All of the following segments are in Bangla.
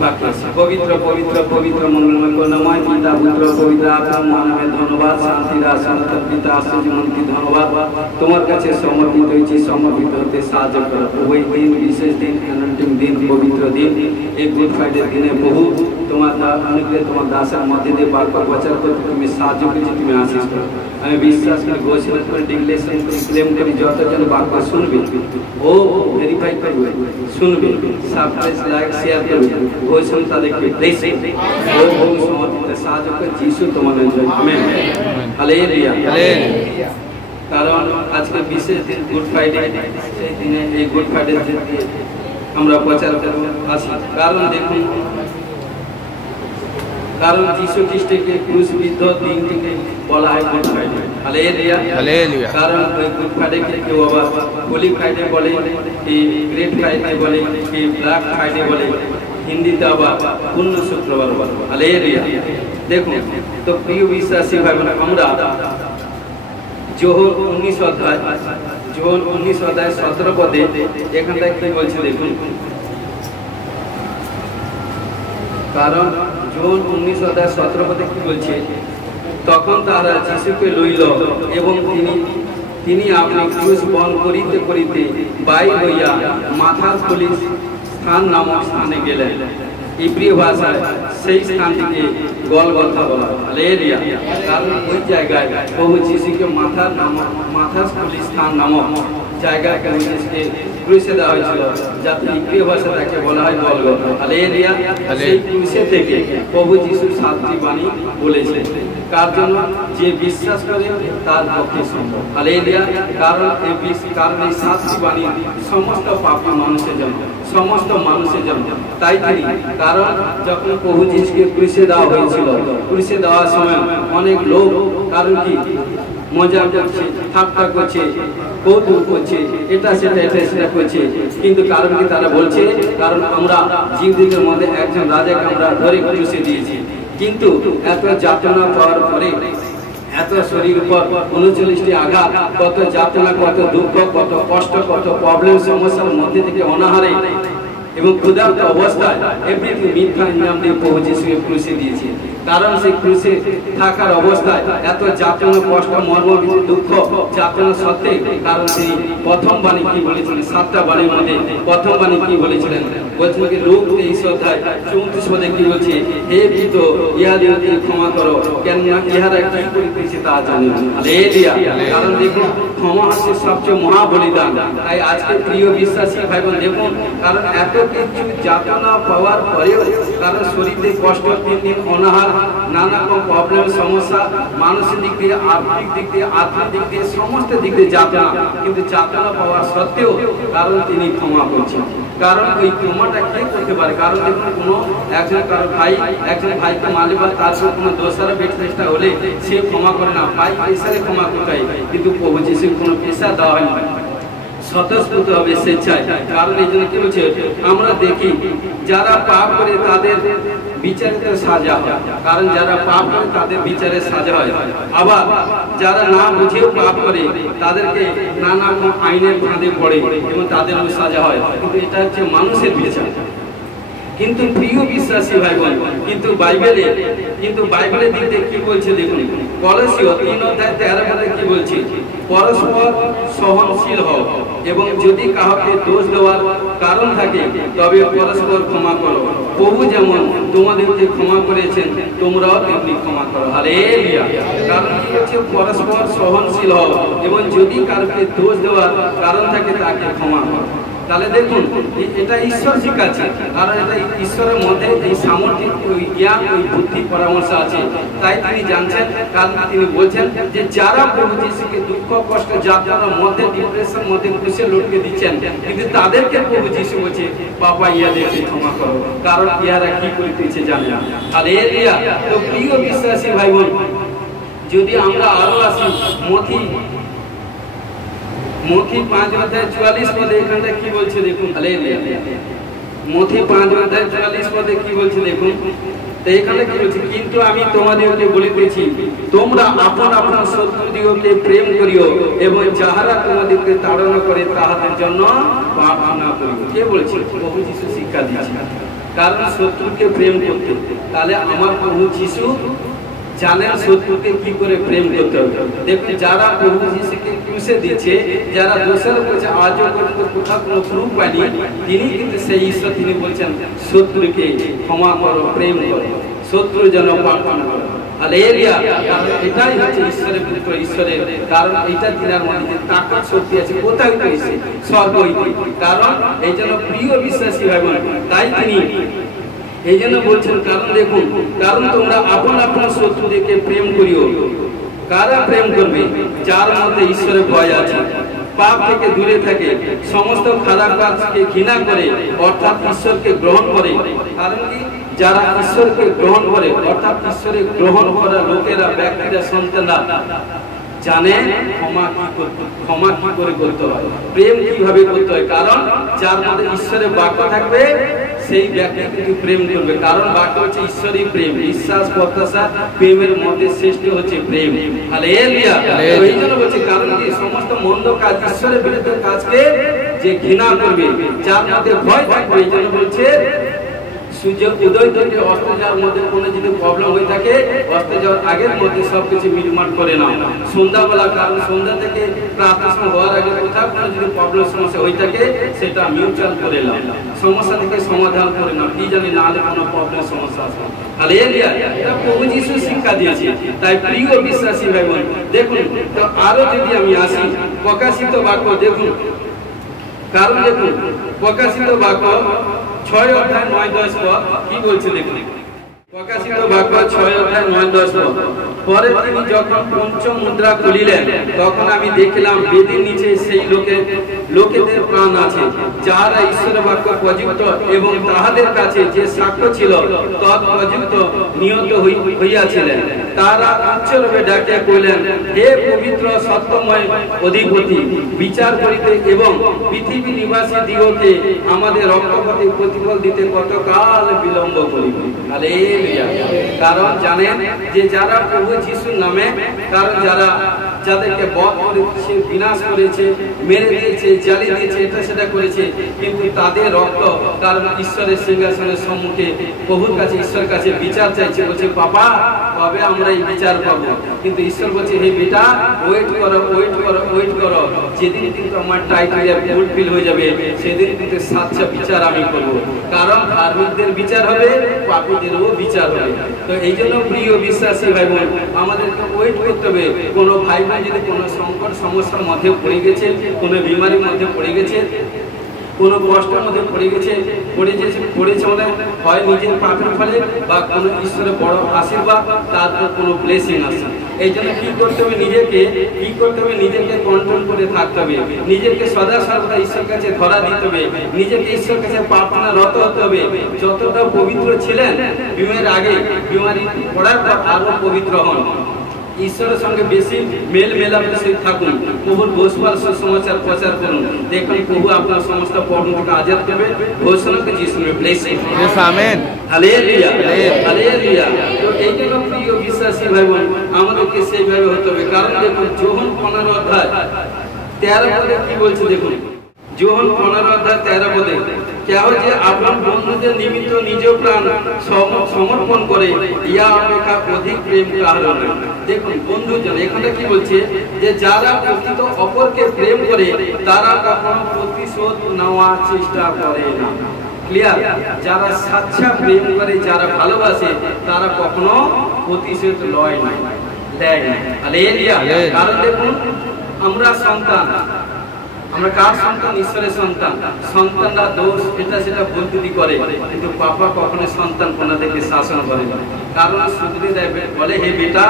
বাকি আছে পবিত্র পবিত্র পবিত্র মঙ্গলময় করুণাময় পিতা পুত্র পবিত্র আত্মা মহানামে ধন্যবাদ শান্তির আসনতর পিতা আশ্চর্যমন্ত্রী ধন্যবাদ তোমার কাছে সমর্পিত হয়েছি সমর্পিত হতে সাহায্য করো ওই দিন বিশেষ দিন অ্যানোইন্টিং দিন পবিত্র দিন এই গুড ফ্রাইডে দিনে বহু তোমার অনুগ্রহে তোমার দাসের মধ্যে দিয়ে বারবার প্রচার করতে তুমি সাহায্য করেছি তুমি আশীষ করো আমি বিশ্বাস করি ঘোষণা করে ডিক্লেরেশন করে ক্লেম করি যতজন বাক্য শুনবে ও ভেরিফাই করবে শুনবে সাবস্ক্রাইব লাইক শেয়ার করবে ঘোষণা তাদেরকে ব্লেস ও বহু সমর্পিত সাহায্য করে যিশু তোমাদের জন্য আমেন হালেলুয়া হালেলুয়া কারণ আজকে বিশেষ দিন গুড ফ্রাইডে সেই দিনে এই গুড ফ্রাইডে আমরা প্রচার করব আসি কারণ দেখুন কারণ যিশু খ্রিস্টকে ক্রুশবিদ্ধ দিনটিকে বলা হয় গুড ফ্রাইডে হালেলুয়া হালেলুয়া কারণ ওই গুড ফ্রাইডেকে কেউ আবার হোলি ফ্রাইডে বলে এই গ্রেট ফ্রাইডে বলে এই ব্ল্যাক ফ্রাইডে বলে হিন্দিতে আবার পূর্ণ শুক্রবার বলে হালেলুয়া দেখুন তো প্রিয় বিশ্বাসী ভাই বোনেরা আমরা যোহর 19 অধ্যায় যোহর 19 অধ্যায় 17 পদে এখানটায় কি বলছে দেখুন কারণ যোহর 19 অধ্যায় 17 পদে কি বলছে তখন তারা যিশুকে লইল এবং তিনি আপনি ক্রুশ বহন করিতে করিতে বাইর হইয়া মাথার খুলি স্থান নামক স্থানে গেলেন ইব্রিয় ভাষায় সেই স্থানটিকে গলগথা বলা হয় হালেলুয়া কারণ ওই জায়গায় প্রভু যিশুকে মাথার খুলি স্থান নামক জায়গায় যিশুকে ক্রুশে দেওয়া হয়েছিল যাতে ইব্রিয় ভাষায় তাকে বলা হয় গলগথা হালেলুয়া সেই ক্রুশে থেকে প্রভু যিশু 7টি বাণী বলেছিলেন কার জন্য যে বিশ্বাস করে তার পক্ষে সম্ভব হালেলুয়া কারণ এই 7টি বাণী সমস্ত পাপী মানুষের জন্য সমস্ত মানুষের জন্য তাই কারণ যখন প্রভু যিশুকে ক্রুশে দেওয়া হয়েছিল ক্রুশে দেওয়ার সময় অনেক লোক কারণ কি মজা করছে ঠাট্টা করছে কৌতুক করছে এটা সেটা করছে কিন্তু কারণ কি তারা বলছে কারণ আমরা জীবদের মধ্যে একজন রাজাকে আমরা ধরে ক্রুশে দিয়েছি কিন্তু এত যাতনা পাওয়ার পরে এত শরীর উপর 39টি আঘাত কত যাতনা কত দুঃখ কত কষ্ট কত প্রবলেম সমস্যার মধ্যে থেকে অনাহারে এবং ক্ষুধার্ত অবস্থায় এভরিথিং মিথ্যা ইনাম দিয়ে প্রভু যিশুকে ক্রুশে দিয়েছে কারণ সেই ক্রুশে থাকার অবস্থায় এত যাতনা কষ্ট মর্ম দুঃখ যাতনা সত্ত্বে কারণ তিনি প্রথম বাণী কি বলেছিলেন 7টা বাণীর মধ্যে প্রথম বাণী কি বলেছিলেন বলছেন কি লোক 23 অধ্যায় 34 পদে কি বলছে হে পিতা ইহাদেরকে ক্ষমা করো কেননা ইহারা কি করিতেছে তা জানে না হালেলুয়া কারণ দেখুন ক্ষমা হচ্ছে সবচেয়ে মহা বলিদান তাই আজকে প্রিয় বিশ্বাসী ভাই বোন দেখুন কারণ এত কিছু যাতনা পাওয়ার পরেও কারণ শরীরে কষ্ট দিন অনাহার নানা রকম প্রবলেম সমস্যা মানসিক দিক দিয়ে আর্থিক দিক দিয়ে আত্মিক দিক দিয়ে সমস্ত দিক দিয়ে যাতনা কিন্তু যাতনা পাওয়া সত্ত্বেও কারণ তিনি ক্ষমা করছেন কারণ ওই ক্ষমাটা কে করতে পারে কারণ দেখুন কোনো একজন কারো একজন ভাইকে মারলে বা তার সাথে কোনো দোষারোপ চেষ্টা হলে সে ক্ষমা করে না ভাই পেশারে ক্ষমা করতে হয় কিন্তু প্রভু যিশুর কোনো পেশা দেওয়া হয় না স্বতঃস্ফূর্ত হবে স্বেচ্ছায় কারণ এই জন্য কি বলছে আমরা দেখি যারা পাপ করে তাদের বিচারে সাজা হয় কারণ যারা পাপ করে তাদের বিচারে সাজা হয় আবার যারা না বুঝেও পাপ করে তাদেরকে নানা আইনের ফাঁদে পড়ে এবং তাদেরও সাজা হয় কিন্তু এটা হচ্ছে মানুষের বিচার কিন্তু প্রিয় বিশ্বাসী ভাই বোন কিন্তু বাইবেলের দিক থেকে কি বলছে দেখুন কলসীয় 3 অধ্যায় 13 পদে কি বলছে পরস্পর সহনশীল হও এবং যদি কাউকে দোষ দেওয়ার কারণ থাকে তবে পরস্পর ক্ষমা করো প্রভু যেমন তোমাদেরকে ক্ষমা করেছেন তোমরাও তেমনি ক্ষমা করো হালেলুয়া কারণ কি হচ্ছে পরস্পর সহনশীল হও এবং যদি কাউকে দোষ দেওয়ার কারণ থাকে তাকে ক্ষমা করো তাহলে দেখুন এটা ঈশ্বর শিখাচ্ছে কারণ এটা ঈশ্বরের মধ্যে এই সামর্থ্য ওই জ্ঞান ওই বুদ্ধি পরামর্শ আছে তাই তিনি জানছেন কারণ তিনি বলছেন যে যারা প্রভু যিশুকে দুঃখ কষ্ট যাতনার মধ্যে ডিপ্রেশন মধ্যে ক্রুশে লটকে দিচ্ছেন কিন্তু তাদেরকে প্রভু যিশু বলছে বাবা ইহাদেরকে ক্ষমা করো কারণ ইহারা কি করিতেছে জানে না হালেলুয়া তো প্রিয় বিশ্বাসী ভাই বোন যদি আমরা আরো আসি মথি 5 অধ্যায় 44 পদে এখানটা কি বলছে দেখুন হালেলুয়া মথি 5 অধ্যায় 44 পদে কি বলছে দেখুন তো এখানে কি বলছে, কিন্তু আমি তোমাদেরকে বলিতেছি তোমরা আপন আপন শত্রুদিগকে প্রেম করিও এবং যাহারা তোমাদেরকে তাড়না করে তাহাদের জন্য প্রার্থনা করিও। কে বলছে? প্রভু যিশু শিক্ষা দিয়েছে। কারণ শত্রুকে প্রেম করতে, তাহলে আমার প্রভু যিশু জানেন শত্রুকে কি করে প্রেম করতে হবে। দেখুন, যারা প্রভু যিশুকে ক্রুশে দিচ্ছে, যারা দোষারোপ করছে, আজও পর্যন্ত কোথাও কোনো প্রুফ পায়নি, তিনি কিন্তু সেই ঈশ্বর, তিনি বলছেন শত্রুকে ক্ষমা করো, প্রেম করো, শত্রু যেন প্রার্থনা করো। হালেলুয়া। এটাই হচ্ছে ঈশ্বরের পুত্র, ঈশ্বরের, কারণ এটা তিনার মধ্যে যে তাকত শক্তি আছে, কোথায় পেয়েছে? স্বর্গ হইতে। কারণ এই জন্য প্রিয় বিশ্বাসী ভাই বোন, তাই তিনি এই জন্য বলছেন, কারণ দেখুন, কারণ তোমরা আপন আপন শত্রুদেরকে প্রেম করিও। কারা প্রেম করবে? যার মধ্যে ঈশ্বরের ভয় আছে, পাপ থেকে দূরে থাকে, সমস্ত খারাপ কাজকে ঘৃণা করে, অর্থাৎ ঈশ্বরকে গ্রহণ করে। কারণ কি? যারা ঈশ্বরকে গ্রহণ করে, অর্থাৎ ঈশ্বরের গ্রহণ করা লোকেরা, ব্যক্তিরা, সন্তানরা জানে ক্ষমা কি করে করতে হয়, প্রেম কিভাবে করতে হয়। কারণ যার মধ্যে ঈশ্বরের বাক্য থাকবে সেই ব্যক্তি কিন্তু প্রেম করবে। কারণ বাক্য হচ্ছে ঈশ্বরই প্রেম, বিশ্বাস, প্রত্যাশা, প্রেমের মধ্যে শ্রেষ্ঠ হচ্ছে প্রেম। হালেলুয়া। এই জন্য বলছে, কারণ কি? সমস্ত মন্দ কাজ, ঈশ্বরের বিরুদ্ধে কাজকে যে ঘৃণা করবে, যার মধ্যে ভয় থাকবে। এই জন্য বলছে সূর্য উদয় থেকে অস্ত যাওয়ার মধ্যে কোনো যদি প্রবলেম হয়ে থাকে, অস্ত যাওয়ার আগের মধ্যে সবকিছু মিটমাট করে নাও সন্ধ্যাবেলা। কারণ সন্ধ্যা থেকে প্রার্থনা হওয়ার আগে কোথাও কোনো যদি প্রবলেম সমস্যা হয়ে থাকে, সেটা মিউচুয়াল করে নাও, সমস্যা থেকে সমাধান করে নাও। কি জানি না হলে কোনো প্রবলেম সমস্যা আসবে। হালেলুয়া। এটা প্রভু যিশু শিক্ষা দিয়েছে। তাই প্রিয় বিশ্বাসী ভাই বোন, দেখুন তো আরো যদি আমি আসি প্রকাশিত বাক্য, দেখুন, কারণ দেখুন প্রকাশিত বাক্য 6 অধ্যায় 9-10 পদ কি বলছে দেখুন। প্রকাশিত বাক্য 6 অধ্যায় 9-10 পদ। পরে তিনি যখন পঞ্চম মুদ্রা খুলিলেন, তখন আমি দেখলাম বেদির নিচে সেই লোকেদের প্রাণ আছে, যাহারা ঈশ্বরের বাক্য প্রযুক্ত এবং তাহাদের কাছে যে সাক্ষ্য ছিল তৎপ্রযুক্ত নিহত হইয়াছিলেন। তারা উচ্চরূপে ডাকিয়া কইলেন, হে পবিত্র সত্যময় অধিপতি, বিচার করিতে এবং পৃথিবী নিবাসী দিগকে আমাদের রক্তপাতে প্রতিফল দিতে কতকাল বিলম্ব করিবে। হালেলুয়া। কারণ জানেন যে যারা প্রভু যিশুর নামে, কারণ যাদেরকে বধ করেছে, বিনাশ করেছে, মেরে দিয়েছে, জ্বালিয়ে দিয়েছে, এটা সেটা করেছে, কিন্তু তাদের রক্ত, কারণ ঈশ্বরের সিংহাসনের সম্মুখে প্রভুর কাছে, ঈশ্বরের কাছে বিচার চাইছে। বলছে, বাবা কবে আমরা এই বিচার পাবো? কিন্তু ঈশ্বর বলছে, হে বেটা, ওয়েট করো, ওয়েট করো, ওয়েট করো। যেদিন কিন্তু আমার টাইটেলিয়া ফুলফিল হয়ে যাবে, সেদিন কিন্তু সাচ্চা বিচার আমি করবো। কারণ ধার্মিকদের বিচার হবে, পাপীদেরও বিচার হবে। তো এই জন্য প্রিয় বিশ্বাসী ভাই বোন, আমাদেরকে ওয়েট করতে হবে। কোনো ভাই বোন যদি কোনো সংকট সমস্যার মধ্যে পড়ে গেছে, কোনো বিমারির মধ্যে পড়ে গেছে, কোনো কষ্টের মধ্যে পড়েছে মানে হয় নিজের পাপের ফলে বা কোনো ঈশ্বরের বড় আশীর্বাদ, তারপর কোনো ব্লেসিং আসে। এই জন্য কি করতে হবে? নিজেকে কন্ট্রোল করে থাকতে হবে, নিজেকে সদা সর্বদা ঈশ্বর কাছে ধরা দিতে হবে, নিজেকে ঈশ্বর কাছে প্রার্থনারত হতে হবে। যতটা পবিত্র ছিলেন বিমারির আগে, বিমারি পড়ার পর আরো পবিত্র হন, ঈশ্বরের সঙ্গে বেশি মেল মেলামেশা থাকুন, প্রভুর গোস্পাল সুসমাচার প্রচার করুন। দেখুন প্রভু আপনার সমস্ত প্রবলেম থেকে আজাদ করবে। ঘোষণা করছি যিশুর ব্লেসিং। আমেন। Hallelujah, hallelujah. তো এই জন্য প্রিয় বিশ্বাসী ভাই বোন, আমাদেরকে সেইভাবে হতে হবে। কারণ দেখুন যোহন 15 অধ্যায় 13 পদে কি বলছে দেখুন। যোহন 15 অধ্যায় 13 পদে, কেহ যে আপন বন্ধুদের নিমিত্ত নিজ প্রাণ সমর্পণ করে, ইয়া অপেক্ষা অধিক প্রেম কাহারও নাই। দেখুন বন্ধুজন, এখানে কি বলছে যে যারা প্রকৃত অপরকে প্রেম করে, তারা কখনো প্রতিশোধ নেওয়ার চেষ্টা করে না। ক্লিয়ার? যারা সাচ্চা প্রেম করে, যারা ভালোবাসে, তারা কখনো প্রতিশোধ লয় না, দেয় না। হালেলুয়া। কারণ দেখুন আমরা সন্তান, আমরা কার সন্তান? ঈশ্বরের সন্তান। সন্তানরা দোষ এটা সেটা ভুলত্রুটি করে, কিন্তু বাবা কখনো সন্তান কোনাদেরকে শাসন করে না। কারণ শুধু বলে, হে বেটা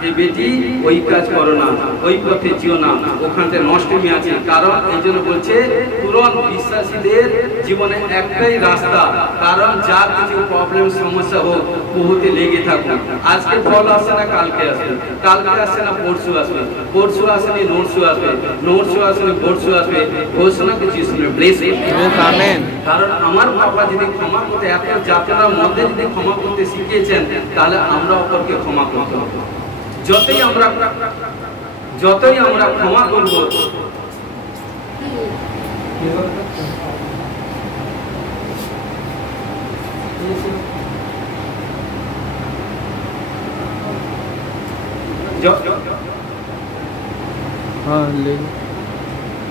যে বেটি ওই কাজ করো না, ওই পথে যেও না, ওখানটা নষ্টমী আছে। কারণ এই জন্য বলছে পুরন বিশ্বাসীদের জীবনে একটাই রাস্তা, কারণ যার কিছু প্রবলেম সমস্যা হোক বহুতে লেগে থাকুক। আজকে ফল আসে না কালকে আসবে, কালকে আসে না পরশু আসবে, পরশু আসেনি নরশু আসবে, নরশু আসেনি পরশু আসবে। ঘোষণা কিছু শুনে ব্লেসিং, আমেন। কারণ আমার বাবা যদি ক্ষমা করতে এত যাত্রার মধ্যে যদি ক্ষমা করতে শিখিয়েছেন, তাহলে আমরা অপরকে ক্ষমা করতে হবে। যতই আমরা ক্ষমা করব,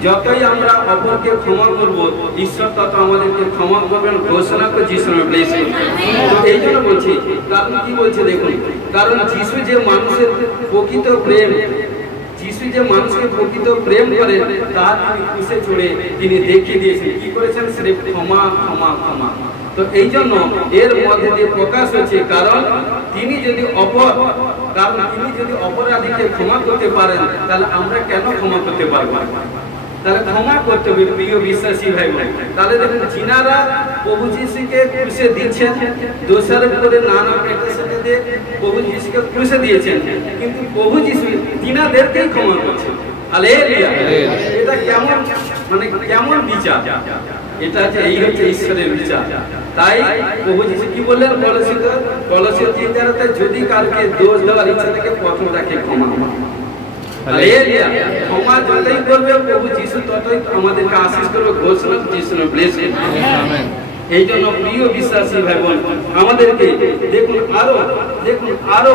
যতই আমরা অপরকে ক্ষমা করব, ঈশ্বর তত আমাদেরকে ক্ষমা করবেন। ঘোষণা করে যিশু ব্লেসিং। তো এই জন্য বলছি, কারণ কি বলছে দেখুন, কারণ যিশু যে মানুষের প্রকৃত প্রেম, যিশু যে মানুষকে প্রকৃত প্রেম করে, তার তিনি ক্রুশে চড়ে তিনি দেখিয়ে দিয়েছেন কি করেছেন, সে ক্ষমা ক্ষমা ক্ষমা। তো এই জন্য এর মধ্যে দিয়ে প্রকাশ হচ্ছে, কারণ তিনি যদি অপরাধীকে ক্ষমা করতে পারেন, তাহলে আমরা কেন ক্ষমা করতে পারবো? তাহলে ক্ষমা করতে হবে প্রিয় বিশ্বাসী ভাই বোন। তাহলে দেখুন, যিনারা প্রভু যিশুকে ক্রুশে দিচ্ছেন, দোষারোপ করে নানা পেটের দিয়ে প্রভু যিশুকে ক্রুশে দিয়েছেন, কিন্তু প্রভু যিশু তিনাদেরকেই ক্ষমা করছেন। হালেলুয়া! এটা কেমন বিচার? এটা এই হচ্ছে ঈশ্বরের বিচার। তাই প্রভু যিশু কি বললেন কলসীয় 3:13-তে, যদি কাউকে দোষ দেওয়ার ইচ্ছা থাকে প্রথম তাকে ক্ষমা। ক্ষমা যতই করবে প্রভু যিশু ততই আমাদেরকে আশীষ করবে। ঘোষণা যিশু ব্লেসিং, আমেন। এই জন্য প্রিয় বিশ্বাসী ভাই বোন, আমাদেরকে দেখুন আরো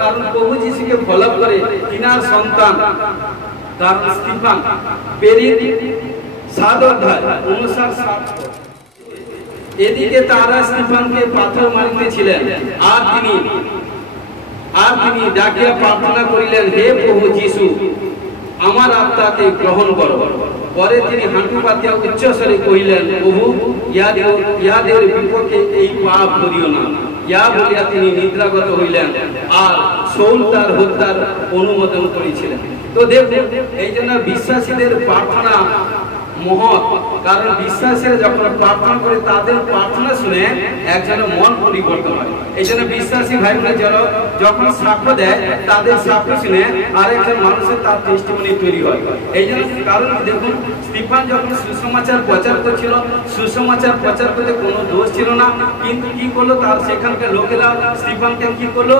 কারণ প্রভু যিশুকে ফলো করে তিনার সন্তান কারণ স্তিফান পেরিয়ে 7 অধ্যায় 59-60, এদিকে তারা স্তিফানকে পাথর মারিতেছিলেন, আর তিনি ডাকিয়া প্রার্থনা করিলেন, হে প্রভু যিশু, আমার আত্মাকে গ্রহণ করো। পরে তিনি হাঁটু পাতিয়া উচ্চস্বরে কহিলেন, প্রভু, ইহাদের বিপক্ষে এই পাপ ধরিও না। ইহা বলিয়া তিনি নিদ্রাগত হইলেন, আর শৌল তার হত্যার অনুমোদন করেছিলেন। তো দেখুন, এই জন্য বিশ্বাসীদের প্রার্থনা মহৎ, কারণ বিশ্বাসীরা যখন প্রার্থনা করে তাদের প্রার্থনা শুনে একজনের মন পরিবর্তন হয়। এই জন্য বিশ্বাসী ভাই বোনেরা যখন সাক্ষ্য দেয়, তাদের সাক্ষ্য শুনে আরেকজন মানুষের তার টেস্টিমনি তৈরি হয়। এই জন্য কারণ দেখুন, স্তিফান যখন সুসমাচার প্রচার করছিল, সুসমাচার প্রচার করতে কোনো দোষ ছিল না, কিন্তু কি করলো, তার সেখানকার লোকেরা স্তিফানকে কি করলো,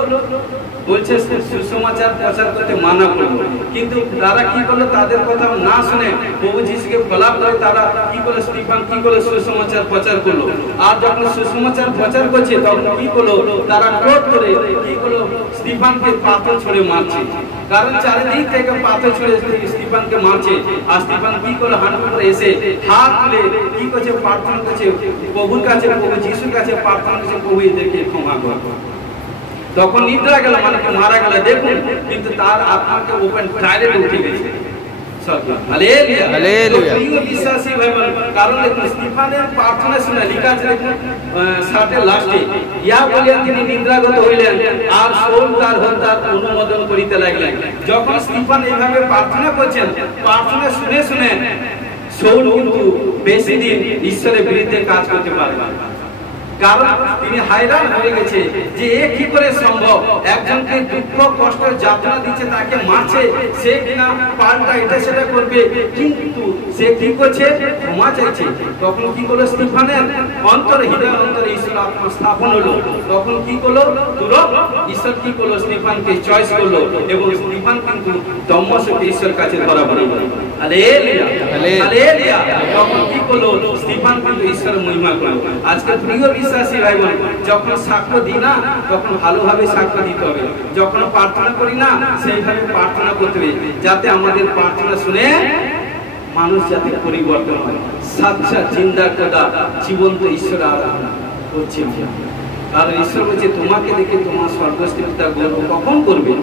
বলছে সুসমাচার প্রচার করতে মানা করলো। কিন্তু তারা কি করলো, তাদের কথা না শুনে প্রভু যিশুকে ফলাপ করে তারা কি করলো, স্তিফান কি করলো, সুসমাচার প্রচার করলো। আর যখন সুসমাচার প্রচার করছে, তখন কি করলো, তারা ক্রোধ করে কি করলো, স্তিফানকে পাথর ছুঁড়ে মারছে। কারণ চারিদিক থেকে পাথর ছুঁড়ে স্তিফানকে মারছে। আর স্তিফান কি করলো, হাঁটু করে এসে হাত তুলে কি করছে, প্রার্থনা করছে প্রভুর কাছে, প্রভু যিশুর কাছে প্রার্থনা করছে, প্রভু এদেরকে ক্ষমা করো। তখন নিদ্রা গেল, মানে মারা গেল দেখুন, কিন্তু তার আত্মাকে ওপেন ডাইরেক্ট উঠে গেছে। Hallelujah, hallelujah. প্রিয় বিশ্বাসী ভাই বোন, কারণ দেখুন স্তিফানের প্রার্থনা শুনে লেখা আছে দেখুন 60-এর লাস্টে, ইয়া বলিয়া তিনি নিদ্রাগত হইলেন, আর শৌল তার হত্যার অনুমোদন করিতে লাগলেন। যখন স্তিফান এইভাবে প্রার্থনা করছেন, প্রার্থনা শুনে শুনে শৌল কিন্তু বেশি দিন ঈশ্বরের বিরুদ্ধে কাজ করতে পারে না। কারণ তিনি হায়রান হয়ে গেছে যে এ কি করে সম্ভব, একজনকে দুঃখ কষ্ট যাতনা দিচ্ছে, তাকে মারছে, সে কিনা পাল্টা এটা সেটা করবে, কিন্তু সে কি করছে, ক্ষমা চাইছে। তখন কি করলো, স্তিফানের অন্তরে, হৃদয় অন্তরে ঈশ্বর আত্মা স্থাপন হলো। তখন কি করলো, তুরন্ত ঈশ্বর কি করলো, স্তিফানকে চয়েস করলো, এবং স্তিফান কিন্তু দম্মসকে ঈশ্বর কাছে ধরা পড়ে গেল। Hallelujah, hallelujah. তখন কি করলো, স্তিফান কিন্তু ঈশ্বর মহিমা করলো। আজকে প্রিয় বিশ্বাসী ভাই বোন, যখন সাক্ষ্য দিই না, তখন ভালোভাবে সাক্ষ্য দিতে হবে। যখন প্রার্থনা করি না, সেইভাবে প্রার্থনা করতে হবে, যাতে আমাদের প্রার্থনা শুনে মানুষ যাতে পরিবর্তন হয়। সাচ্চা জিন্দা খোদা, জীবন্ত ঈশ্বর আরাধনা করছে। কারণ ঈশ্বর বলছে, তোমাকে দেখে তোমার স্বর্গস্থ পিতা গর্ব কখন করবে,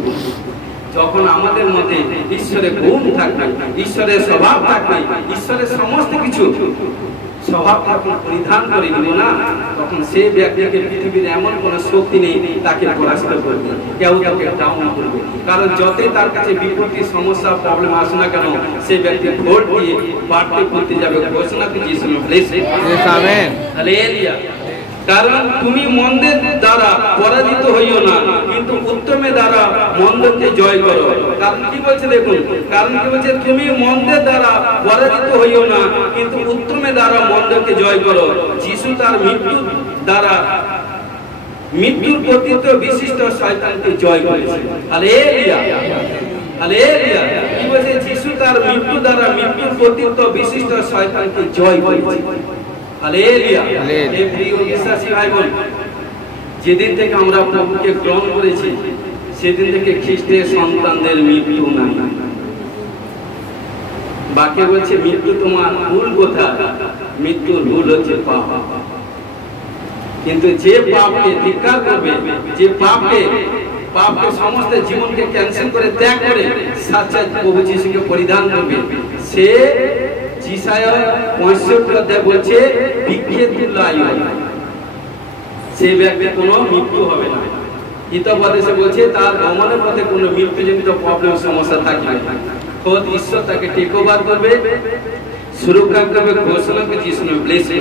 তখন আমাদের মধ্যে ঈশ্বরের গুণ থাকবে, ঈশ্বরের স্বভাব থাকবে, ঈশ্বরের সমস্ত কিছু স্বভাব যখন পরিধান করে নিব না, তখন সে ব্যক্তিকে পৃথিবীর এমন কোনো শক্তি নেই তাকে পরাস্ত করবে, কেউ তাকে ডাউন করবে। কারণ যতই তার কাছে বিপত্তি সমস্যা প্রবলেম আসে না কেন, সেই ব্যক্তি ভোট দিয়ে বাড়তে করতে যাবে। ঘোষণা দিয়েছি আমেন, হালেলুয়া। কারণ তুমি মন্দের দ্বারা পরাজিত হইও না, কিন্তু উত্তমের দ্বারা মন্দকে জয় করো। কারণ কি বলছে দেখুন, কারণ কি বলছে, তুমি মন্দের দ্বারা পরাজিত হইও না, কিন্তু উত্তমের দ্বারা মন্দকে জয় করো। যিশু তার মৃত্যুর দ্বারা মৃত্যুর কর্তৃত্ব বিশিষ্ট শয়তানকে জয় করেছে। Hallelujah, hallelujah. কি বলছে, যিশু তার মৃত্যু দ্বারা মৃত্যুর কর্তৃত্ব বিশিষ্ট শয়তানকে জয় করেছে। হালেলুয়া। হে প্রিয় বিশ্বাসী ভাই বোন, যেদিন থেকে আমরা প্রভুকে গ্রহণ করেছি সেদিন থেকে খ্রিস্টের সন্তানদের মৃত্যু নাই। বাক্যে বলছে মৃত্যু তোমার ভুল কোথায়? মৃত্যুর ভুল হচ্ছে পাপ। কিন্তু যে পাপকে ধিক্কার করবে, যে পাপকে সমস্ত জীবনকে ক্যান্সেল করে ত্যাগ করে সাচ্চা প্রভু যিশুকে পরিধান করবে, সে যিশায়া 65 অধ্যায় বলছে ভিক্ষে তুল্য আয়ু, সেই ব্যক্তির কোনো মৃত্যু হবে না। হিতোপদেশে বলছে তার গমনের পথে কোনো মৃত্যুজনিত প্রবলেম সমস্যা থাকবে না, খোদ ঈশ্বর তাকে টেক ওভার করবে, সুরক্ষা করবে। ঘোষণা করছি শুনে ব্লেসিং,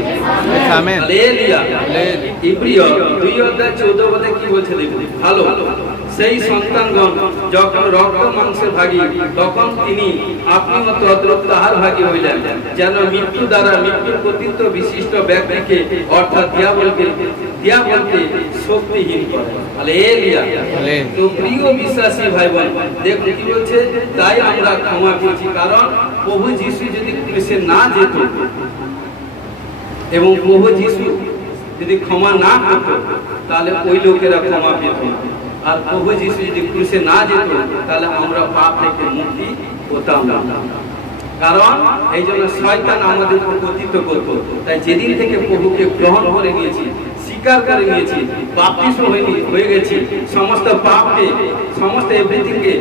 আমেন, হালেলুয়া। ইব্রিয় 2 অধ্যায় 14 পদে কি বলছে দেখুন, ভালো সেই সন্তানগণ যখন রক্ত মাংসের ভাগী, তখন তিনি আপনি তদ্রূপ তাহার ভাগী হইলেন, যেন মৃত্যু দ্বারা মৃত্যুর কর্তৃত্ব বিশিষ্ট ব্যক্তিকে অর্থাৎ দিয়াবলকে শক্তিহীন করে। হালেলুয়া। তো প্রিয় বিশ্বাসী ভাই বোন, দেখুন কি বলছে, তাই আমরা ক্ষমা পেয়েছি। কারণ প্রভু যিশু যদি ক্রুশে না যেত এবং প্রভু যিশু যদি ক্ষমা না করত, তাহলে ওই লোকেরা ক্ষমা পেত না। আর প্রভু যিশু যদি ক্রুশে না যেত, তাহলে আমরা পাপ থেকে মুক্তি পেতাম না। কারণ এই জন্য শয়তান আমাদের উপর কর্তৃত্ব করত। তাই যেদিন থেকে প্রভুকে গ্রহণ করে নিয়েছি, স্বীকার করে নিয়েছি, বাপ্তিস্ম হয়ে গেছি, সমস্ত পাপকে, সমস্ত এভরিথিংকে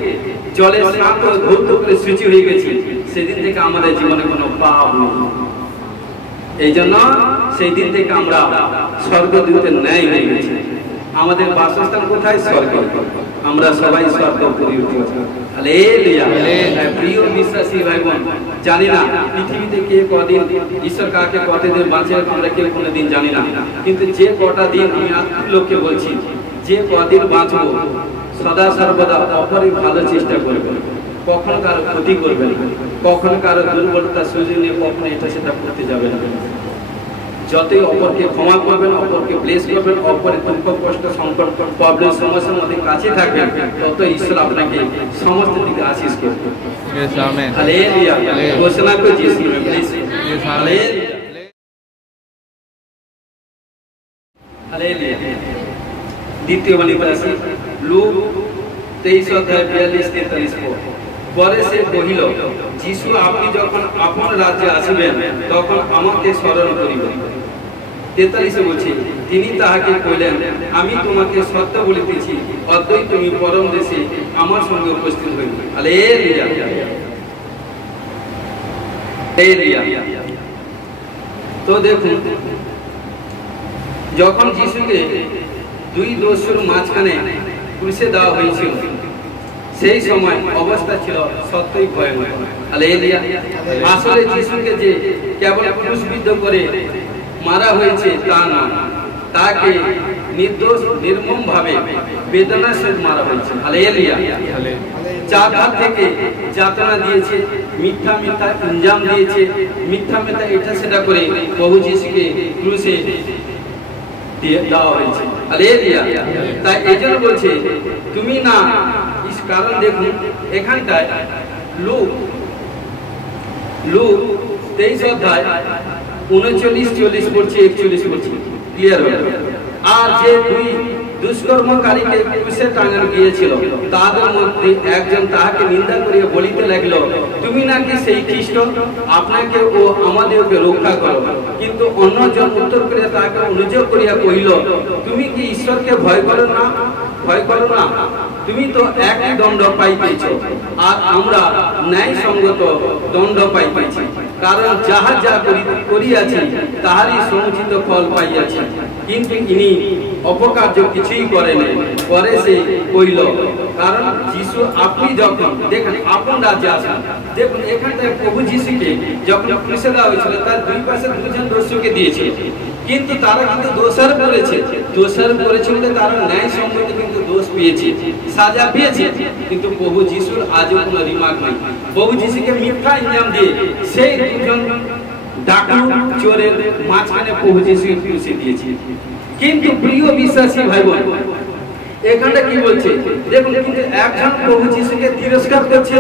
জলে স্নান করে ধৌত করে শুচি হয়ে গেছি, সেদিন থেকে আমাদের জীবনে কোনো পাপ নেই। এই জন্য সেই দিন থেকে আমরা স্বর্গদূতের ন্যায় হয়ে গেছি। আমাদের বাসস্থান কোথায়? স্বর্গ। আমরা সবাই স্বর্গপুরী হয়েছি। হালেলুয়া। প্রিয় বিশ্বাসী ভাই বোন, জানি না পৃথিবীতে কে কদিন, ঈশ্বর কাকে কতদিন বাঁচে আমরা কেউ কোনোদিন জানি না। কিন্তু যে কটা দিন, আমি আত্মীয় লোককে বলছি, যে কদিন বাঁচবো সদা সর্বদা অপরের ভালো চেষ্টা করবে, কখনো কারো ক্ষতি করবে না, কখনো কারো দুর্বলতা সুযোগ নিয়ে কখনো এটা সেটা করতে যাবে না। যতই অপরকে ক্ষমা করবেন, অপরকে ব্লেস করবেন, অপরের দুঃখ কষ্ট সংকট প্রবলেম সমস্যার মধ্যে কাছে থাকবেন, তত ঈশ্বর আপনাকে সমস্ত দিকে আশীষ করবেন। হালেলুয়া। ঘোষণা করছি হালেলুয়া, হালেলুয়া। দ্বিতীয় বাণীতে আসি, লূক 23 অধ্যায় 42-43 পদ। পরে সে কহিল, যিশু আপনি যখন আপন রাজ্যে আসিবেন, তখন আমাকে স্মরণ করিবেন। 43 বলছে, তিনি তাহাকে কইলেন, আমি তোমাকে সত্য বলিতেছি, অদ্বৈ তুমি পরম দেশে আমার সঙ্গে উপস্থিত হইবে। Hallelujah, hallelujah. তো দেখুন, যখন যিশুকে দুই দস্যুর মাঝখানে ক্রুশে দেওয়া হয়েছিল, সেই সময় অবস্থা ছিল সত্যই ভয়ঙ্কর। হালেলুয়া। আসলে যিশুকে যে কেবল ক্রুশবিদ্ধ করে মারা হয়েছে তা না, তাকে নির্দোষ নির্মম ভাবে বেদনা সহিত মারা হয়েছে। হালেলুয়া। চার ধার থেকে যাতনা দিয়েছে, মিথ্যা মিথ্যা ইনজাম দিয়েছে, মিথ্যা মিথ্যা এটা সেটা করে প্রভু যিশুকে ক্রুশে দেওয়া হয়েছে। হালেলুয়া। তাই এই জন্য বলছে তুমি না, কারণ দেখুন এখানটায় লূক 23 অধ্যায় 39, 40 পড়ছে, 41 পড়ছে, ক্লিয়ার হয়ে। আর যে দুই দুষ্কর্মকারীকে ক্রুশে টাঙানো গিয়েছিল। তাদের মধ্যে একজন তাহাকে নিন্দা করিয়া বলিতে লাগিল, তুমি নাকি সেই খ্রিস্ট, আপনাকে ও আমাদেরকে রক্ষা করো। কিন্তু অন্যজন উত্তর করিয়া তাহাকে অনুযোগ করিয়া কহিল, তুমি কি ঈশ্বরকে ভয় করো না? তুমি তো একই দণ্ড পাইতেছ, আর আমরা ন্যায়সঙ্গত দণ্ড পাইতেছি, কারণ যাহা যা করিয়াছি তাহারই সমুচিত ফল পাইয়াছি। কিন্তু ইনি অপকার্য কিছুই করেন, পরে সে কইল, কারণ যিশু আপনি যখন দেখেন আপন রাজ্যে আসেন, দেখুন এখানে প্রভু যিশুকে যখন ক্রুশে দেওয়া হয়েছিল তার দুই পাশে দুজন দোষীকে দিয়েছে, কিন্তু তারা কিন্তু দোষারোপ করেছে বলে তারা ন্যায় সম্মত কিন্তু দোষ পেয়েছে, সাজা পেয়েছে। কিন্তু প্রভু যিশুর আজও কোনো রিমার্ক নেই। প্রভু যিশুকে মিথ্যা ইলজাম দিয়ে সেই দুজন ডাকু চোরের মাঝখানে প্রভু যিশুকে ক্রুশে দিয়েছে। কিন্তু প্রিয় বিশ্বাসী ভাই বোন, এখানে কি বলছে দেখুন, কিন্তু একজন প্রভু যিশুকে তিরস্কার করছে,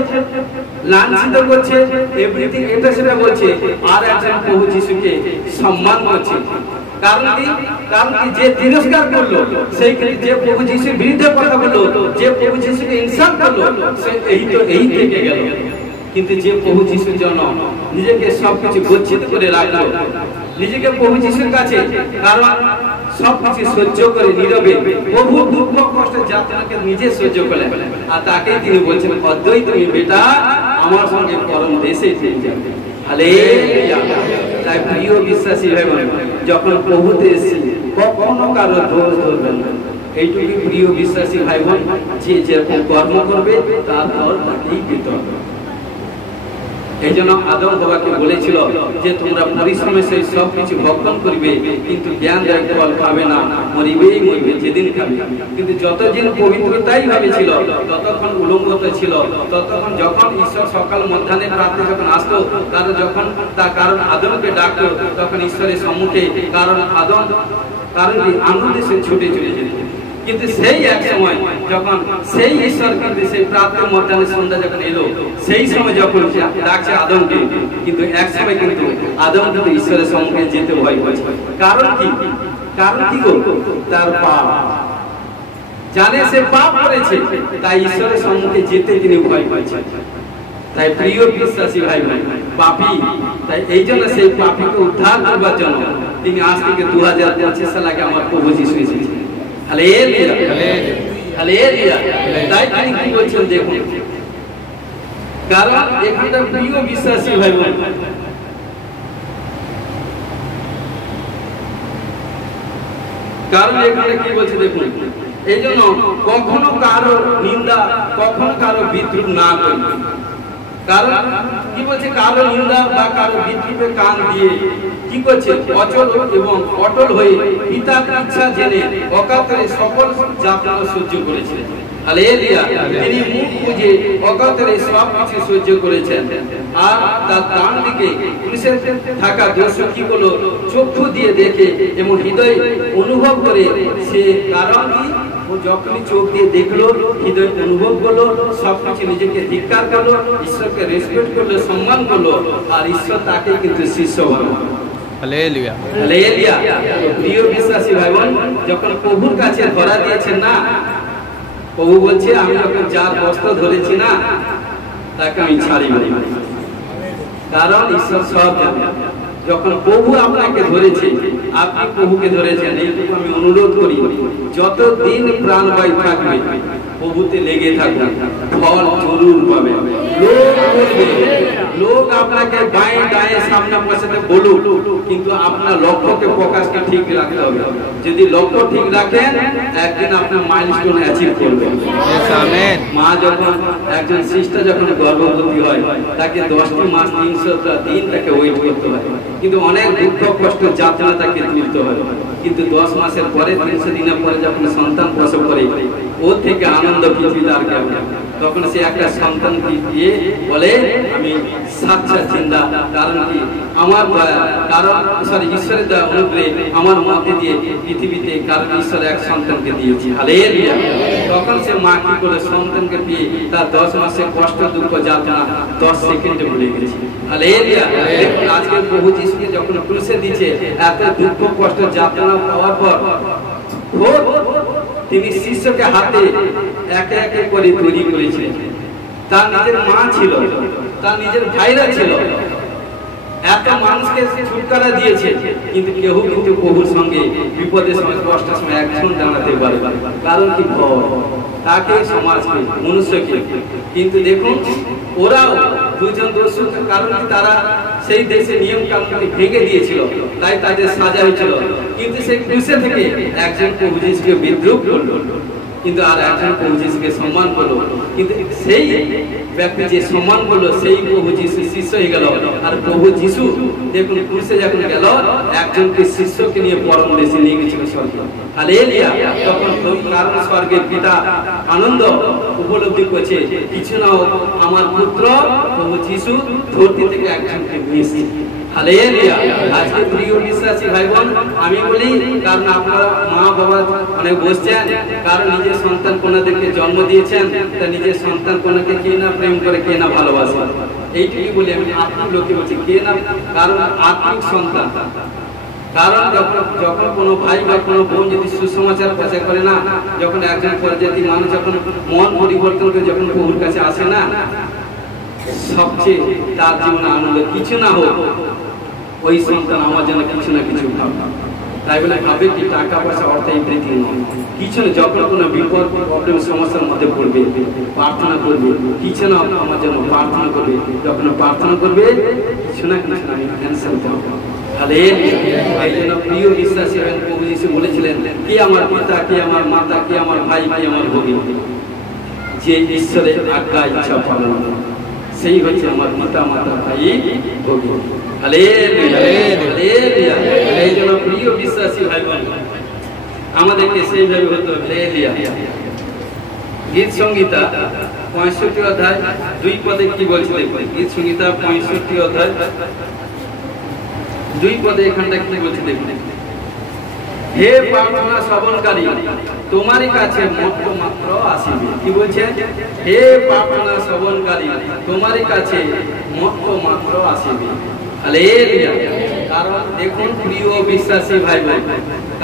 লাঞ্ছিত করছে, এভরিথিং এটা সেটা বলছে, আর একজন প্রভু যিশুকে সম্মান করছে। কারণ কি যে তিরস্কার করলো, সেই যে প্রভু যিশুর বিরুদ্ধে কথা বললো, যে প্রভু যিশুকে ইনসাল্ট করলো, সে এই থেকে গেল। কিন্তু যে প্রভু যিশুর জন্য নিজেকে সবকিছু গচ্ছিত করে রাখলো, নিজেকে প্রভু যিশুর কাছে, কারণ সবকিছু সহ্য করে নীরবে প্রভু দুঃখ কষ্ট যাতনাকে নিজে সহ্য করলেন, আর তাকে তিনি বলছেন, অদ্বৈ তুমি বেটা আমার সঙ্গে পরম দেশে চলে যাবে। হালেলুয়া। তাই প্রিয় বিশ্বাসী ভাই বোন, যখন প্রভুতে এসেছি কখনো কারো দোষ ধরবেন না। এইটুকু প্রিয় বিশ্বাসী ভাই বোন, যে যেরকম কর্ম করবে তার ফল তাকেই পেতে হবে। এই জন্য আদম বাবাকে বলেছিল যে তোমরা পরিশ্রমে সেই সব কিছু ভক্ষণ করিবে, কিন্তু জ্ঞান দেয় ফল পাবে না, মরিবেই মরিবে যেদিন খাবে। কিন্তু যতদিন পবিত্রতাই ভাবে ছিল, ততক্ষণ উলঙ্গত ছিল, ততক্ষণ যখন ঈশ্বর সকাল মধ্যাহ্নে প্রার্থনা যখন আসতো, কারণ আদমকে ডাকতো, তখন ঈশ্বরের সম্মুখে কারণ কি আনন্দে সে ছুটে চলে যেত। কিন্তু সেই এক সময় যখন সেই ঈশ্বর কিন্তু সেই প্রার্থনা মধ্যাহ্নে সন্ধ্যা যখন এলো, সেই সময় যখন ডাকছে আদমকে, কিন্তু এক সময় কিন্তু আদম কিন্তু ঈশ্বরের সম্মুখে যেতে ভয় করছে। কারণ কি গো? তার পাপ, জানে সে পাপ করেছে, তাই ঈশ্বরের সম্মুখে যেতে তিনি ভয় পাচ্ছেন। তাই প্রিয় বিশ্বাসী ভাই বোন, পাপী, তাই এই জন্য সেই পাপীকে উদ্ধার করবার জন্য তিনি আজ থেকে 2025 সাল আগে আমার প্রভু যিশু এসেছেন। Hallelujah, hallelujah. তাই তিনি কি বলছেন দেখুন, কারণ এখানটা প্রিয় বিশ্বাসী ভাই বোন, কারণ এখানে কি বলছে দেখুন, এই জন্য কখনো কারো নিন্দা, কখনো কারো বিদ্রুপ না করবে। কারণ কি বলছে, কারো নিন্দা বা কারো বিদ্রুপে কান দিয়ে কি করছে, অচল এবং অটল হয়ে পিতার ইচ্ছা জেনে অকাতরে সকল যাতনা সহ্য করেছে। হালেলুয়া। তিনি মুখ বুঝে অকাতরে সব কিছু সহ্য করেছেন, আর তার ডান দিকে ক্রুশে থাকা দোষ কি হলো চক্ষু দিয়ে দেখে এবং হৃদয় অনুভব করে সে, কারণ কি ও যখনই চোখ দিয়ে দেখলো, হৃদয় অনুভব করলো, সবকিছু নিজেকে ধিক্কার করলো, ঈশ্বরকে রেসপেক্ট করলো, সম্মান করলো, আর ঈশ্বর তাকে কিন্তু শিষ্য বানালো। Hallelujah, hallelujah. প্রিয় বিশ্বাসী ভাই বোন, যখন প্রভুর কাছে ধরা দিয়েছেন না, প্রভু বলছে আমি যখন যার বস্ত্র ধরেছি না, তাকে আমি ছাড়িব না, কারণ ঈশ্বর সব জানে। যখন প্রভু আপনাকে ধরেছে, আপনি প্রভুকে ধরেছেন, এইটুকু আমি অনুরোধ করি, যতদিন প্রাণবায়ু থাকবে প্রভুতে লেগে থাকবে, ফল জরুর পাবে। লোক আপনাকে বাঁয়ে ডায়ে সামনে পাশে বলুক, কিন্তু আপনার লক্ষ্যকে ফোকাসকে ঠিক রাখতে হবে। যদি লক্ষ্য ঠিক রাখেন, একদিন আপনার মাইলস্টোন অ্যাচিভ করবেন। মা যখন একজন সিস্টার যখন গর্ভবতী হয়, তাকে 10টি মাস 300টা দিন তাকে ওয়েট করতে হয়, কিন্তু অনেক দুঃখ কষ্ট যাতনা তাকে তুলতে হয়। কিন্তু 10 মাসের পরে 300 দিনের পরে যখন সন্তান প্রসব করে, ওর থেকে আনন্দ পৃথিবীতে আর কেউ না। তখন সে একটা সন্তানকে দিয়ে বলে আমি সাচ্চা জিন্দা, কারণ কি আমার ঈশ্বরের দেওয়া অনুগ্রহে আমার মধ্যে দিয়ে পৃথিবীতে, কারণ ঈশ্বর এক সন্তানকে দিয়েছে। হালেলুয়া। তখন সে মা কি করে সন্তানকে পেয়ে তার 10 মাসের কষ্ট দুঃখ যাতনা 10 সেকেন্ডে ভুলে গেছে। হালেলুয়া। আজকে প্রভু যিশুকে যখন ক্রুশে দিয়েছে, এত দুঃখ কষ্ট যাতনা পাওয়ার পর তিনি শিষ্যকে হাতে একে একে করে তৈরি করেছিলেন। তার নিজের মা ছিল, তার নিজের ভাইরা ছিল, এত মানুষকে ছুটকারা দিয়েছে, কিন্তু কেউ কিন্তু প্রভুর সঙ্গে বিপদের সময় কষ্টের সময় একজন জানাতে পারে। কারণ কি? ভয়। তাকে সমাজকে, মনুষ্যকে। কিন্তু দেখুন ওরাও দুজন দস্যু, কারণ তারা সেই দেশে নিয়ম কানুনকে ভেঙে দিয়েছিল, তাই তাদের সাজা হয়েছিল। কিন্তু সেই ক্রুশে থেকে একজন প্রভু যিশুকে বিদ্রুপ করলো, কিন্তু আর একজন প্রভু যিশুকে সম্মান করলো। কিন্তু সেই ব্যক্তি যে সম্মান করলো সেই প্রভু যিশু শিষ্য হয়ে গেল। আর প্রভু যিশু দেখুন ক্রুশে যখন গেল, একজনকে শিষ্যকে নিয়ে পরম দেশে নিয়ে গেছিল স্বর্গে। হালেলুয়া। তখন কারণ স্বর্গের পিতা আনন্দ উপলব্ধি করছে, কিছু না হোক আমার পুত্র প্রভু যিশু ধরতি থেকে একজনকে নিয়েছে। হালেলুয়া। আজকে প্রিয় বিশ্বাসী ভাই বোন, আমি বলি, কারণ আপনারা মা বাবা অনেক বসছেন, কারণ নিজের সন্তান কন্যাদেরকে জন্ম দিয়েছেন, তা নিজের সন্তান কন্যাকে কে না প্রেম করে, কে না ভালোবাসে। এইটুকুই বলি আমি আত্মিক লোকে বলছি, কে না, কারণ আত্মিক সন্তান। কারণ যখন কোনো ভাই বা কোনো বোন যদি সুসমাচার প্রচার করে না, যখন একজন পরজাতি মানুষ যখন মন পরিবর্তন করে যখন প্রভুর কাছে আসে না, সবচেয়ে তার জীবনে আনন্দ। কিছু না হোক ওই সন্তান আমার জন্য কিছু না কিছু ভাববে। তাই বলে ভাবে কি টাকা পয়সা অর্থ বৃদ্ধি নয়, কিছু না। যখন কোনো বিপদ প্রবলেম সমস্যার মধ্যে পড়বে, প্রার্থনা করবে, কিছু না আমার জন্য প্রার্থনা করবে। যখন প্রার্থনা করবে, কিছু না কিছু না ক্যান্সেল করবে। এই জন্য প্রিয় বিশ্বাসী প্রভু যিশু বলেছিলেন, কে আমার পিতা, কে আমার মাতা, কে আমার ভাই, কে আমার ভগিনী, যে ঈশ্বরের আজ্ঞা ইচ্ছা পালন করে, সেই হচ্ছে আমার পিতা, মাতা, ভাই, ভগিনী। এই জন্য প্রিয় বিশ্বাসী ভাই বোন, আমাদেরকে সেইভাবে হতে হবে। গীত সংহিতা 65 অধ্যায় 2 পদে কি বলছে দেখুন। গীত সংহিতা 65 অধ্যায় 2 পদে এখানটা কি বলছে দেখুন। হে প্রার্থনা শ্রবণকারী, তোমারই কাছে মাত্র আসিবে। কি বলছে? হে প্রার্থনা শ্রবণকারী, তোমারই কাছে মাত্র আসিবে। হালেলুয়া। কারণ দেখুন প্রিয় বিশ্বাসী ভাই বোন,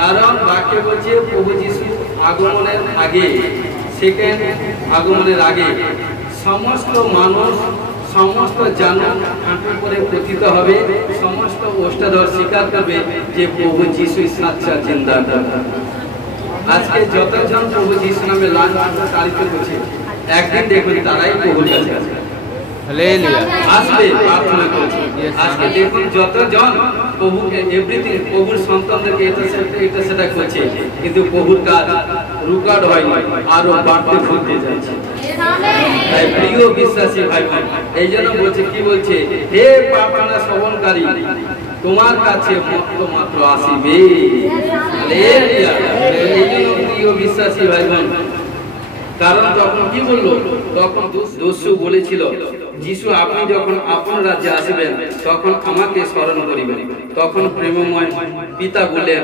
কারণ বাক্যে বলছে প্রভু যিশু আগমনের আগে, সেকেন্ড আগমনের আগে সমস্ত মানুষ, সমস্ত জানব হাঁটু করে পতিত হবে, সমস্ত ওষ্ঠাধর স্বীকার করবে যে প্রভু যিশুই সাচ্চা জিন্দা। আজকে যতজন প্রভু যিশু নামে লাঞ্ছনা তাড়িত করছে, একদিন দেখবেন তারাই প্রভুর কাছে আসবে। আসবে, প্রার্থনা করছে। আজকে দেখুন যতজন প্রভুকে এভরিথিং, প্রভুর সন্তানদেরকে এটা সেটা করছে, কিন্তু প্রভুর কাজ রুকাট হয়নি, আরো বাড়তে ফুটতে যাচ্ছে। তাই প্রিয় বিশ্বাসী ভাই বোন, এই জন্য বলছে, কি বলছে? হে প্রার্থনা শ্রবণকারী, তোমার কাছে মাত্র আসিবে। এই জন্য প্রিয় বিশ্বাসী ভাই বোন, কারণ তখন কি বললো? তখন দস্যু বলেছিল, যিশু আপনি যখন আপন রাজ্যে আসবেন তখন আমাকে স্মরণ করিবেন। তখন প্রেমময় পিতা বললেন,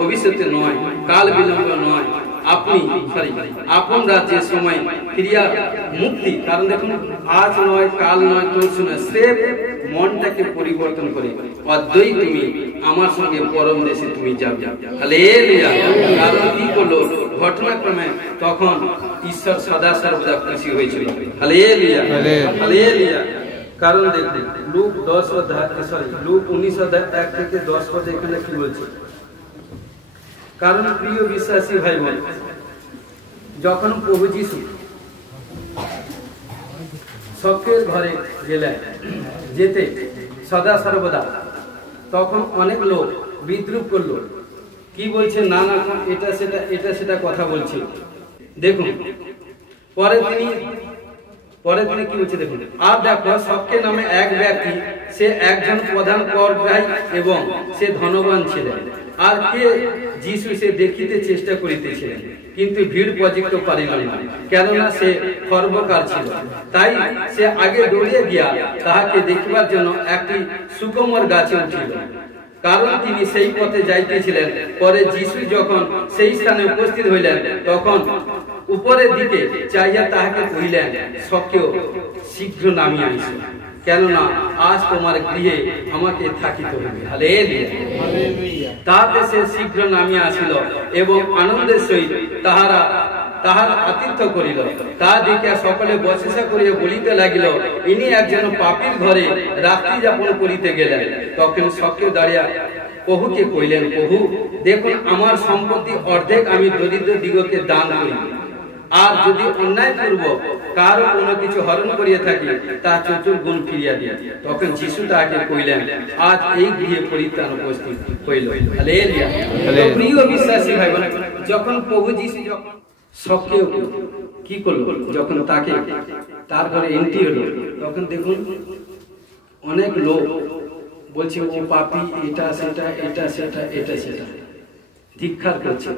ভবিষ্যতে নয়, কাল বিলম্ব নয়, আপনি আপন রাজ্যের সময় ফিরিয়া মুক্তি। কারণ দেখুন, আজ নয়, কাল নয়, তোর শুনে সে মনটাকে পরিবর্তন করে অদ্বৈ তুমি আমার সঙ্গে পরম দেশে তুমি যাবে। হালেলুয়া। কারণ কি করলো? ঘটনাক্রমে তখন ঈশ্বর সদা সর্বদা খুশি হয়েছিল। Hallelujah, hallelujah. কারণ দেখুন লুক 10 অধ্যায়, লুক 19 অধ্যায় 1 থেকে 10 পদ এখানে কি বলছে? কারণ প্রিয় বিশ্বাসী ভাই বোন, যখন প্রভু যিশু সকের ঘরে গেলেন যেতে সদা সর্বদা, তখন অনেক লোক বিদ্রুপ করলো, কি বলছে? না না, এটা সেটা কথা বলছে। দেখুন পরে তিনি কি বলছে দেখুন। আর দেখো, সবকে নামে এক ব্যক্তি, সে একজন প্রধান করগ্রাহী এবং সে ধনবান ছিলেন। আর কে যিশু সে দেখিতে চেষ্টা করিতেছিলেন, কিন্তু ভিড় পর্যন্ত পারিল না, কেননা সে খর্বকার ছিল। তাই সে আগে দৌড়িয়ে গিয়া তাহাকে দেখিবার জন্য একটি সুকোমর গাছে উঠিল, কারণ তিনি সেই পথে যাইতেছিলেন। পরে যিশু যখন সেই স্থানে উপস্থিত হইলেন, তখন উপরের দিকে চাইয়া তাহাকে কহিলেন, সকেও শীঘ্র নামিয়া আইস। কেননা আজ তোমার গৃহে আমাকে থাকিতে হইবে। হালেলুয়া। তাহাতে সে শীঘ্র নামিয়া আসিল এবং আনন্দের সহিত তাহার আতিথ্য করিল। তা দেখিয়া সকলে বচসা করিয়া বলিতে লাগিল, ইনি একজন পাপীর ঘরে রাত্রি যাপন করিতে গেলেন। তখন সকলে দাঁড়িয়া প্রভুকে কইলেন, প্রভু দেখুন, আমার সম্পত্তি অর্ধেক আমি দরিদ্র দিগকে দান করি, আর যদি অন্যায় পূর্বক কারো কোনো কিছু হরণ করিয়া থাকি তা চতুর্গুণ ফিরিয়া দিয়া। তখন যিশু তাহাকে কইলেন, আজ এই গৃহে পরিত্রাণ উপস্থিত হইল। হালেলুয়া। প্রিয় বিশ্বাসী ভাই বোন, যখন প্রভু যিশু যখন সবকে কি করলো, যখন তাকে তার ঘরে এন্ট্রি হলো, তখন দেখুন অনেক লোক বলছে ও পাপী, এটা সেটা এটা সেটা এটা সেটা ধিক্কার করছে,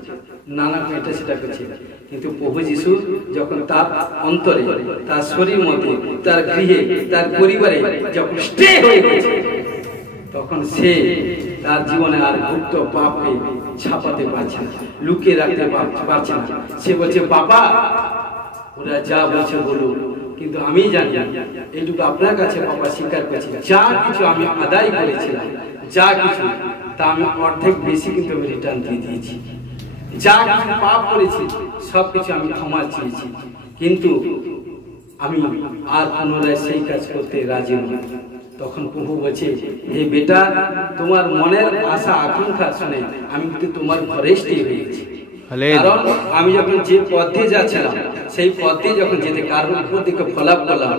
নানা এটা সেটা করছে। কিন্তু প্রভু যিশু যখন তার অন্তরে, তার শরীর মধ্যে, তার গৃহে, তার পরিবারে যখন স্টে হয়ে গেছে, তখন সে তার জীবনে আর গুপ্ত পাপকে ছাপাতে পারছে না, লুকিয়ে রাখতে পারছে না। সে বলছে, বাবা ওরা যা বলছে বলুন, কিন্তু আমি জানি এইটুকু আপনার কাছে বাবা স্বীকার করছি, যা কিছু আমি আদায় করেছিলাম, যা কিছু তা আমি অর্ধেক বেশি কিন্তু আমি রিটার্ন দিয়ে দিয়েছি। যা কিছু পাপ করেছি সবকিছু আমি ক্ষমা চেয়েছি, কিন্তু আমি আর পুনরায় সেই কাজ করতে রাজি নই। তখন প্রভু বলছে, হে বেটা, তোমার মনের আশা আকাঙ্ক্ষা শুনে আমি কিন্তু তোমার ঘরে স্টে হয়েছি। কারণ আমি যখন যে পথে যাচ্ছিলাম সেই পথে যখন যেতে কারণ উপর দিকে ফলাপ করলাম,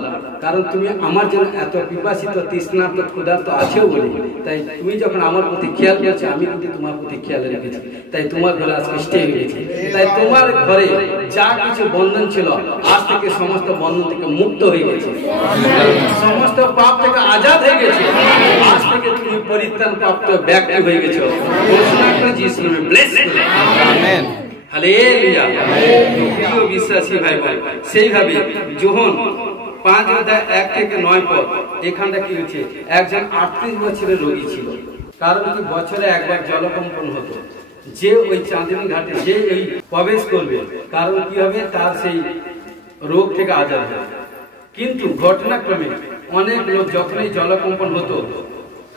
কারণ তুমি আমার জন্য এত পিপাসিত, তৃষ্ণার্ত, ক্ষুধার্ত আছেও বলে, তাই তুমি যখন আমার প্রতি খেয়াল করছো, আমি কিন্তু তোমার প্রতি খেয়াল রেখেছি, তাই তোমার ঘরে আজকে স্টে হয়েছে। তাই তোমার ঘরে যা কিছু বন্ধন ছিল আজ থেকে সমস্ত বন্ধন থেকে মুক্ত হয়ে গেছে, সমস্ত পাপ থেকে আজাদ হয়ে গেছে। আজ থেকে তুমি পরিত্রাণ প্রাপ্ত ব্যক্তি হয়ে গেছো। ঘোষণা করে যিশু নামে ব্লেস করুন। আমেন। হালেলুয়া। প্রিয় বিশ্বাসী ভাই ভাই, সেইভাবে যোহন 5:1-9 পদ এখানটা কি হচ্ছে, একজন 38 বছরের রোগী ছিল। কারণ কি, বছরে একবার জলকম্পন হতো। যে ওই চাঁদনী ঘাটে যে এই প্রবেশ করবে, কারণ কি হবে, তার সেই রোগ থেকে আজাদ হবে। কিন্তু ঘটনাক্রমে অনেক লোক যখনই জলকম্পন হতো,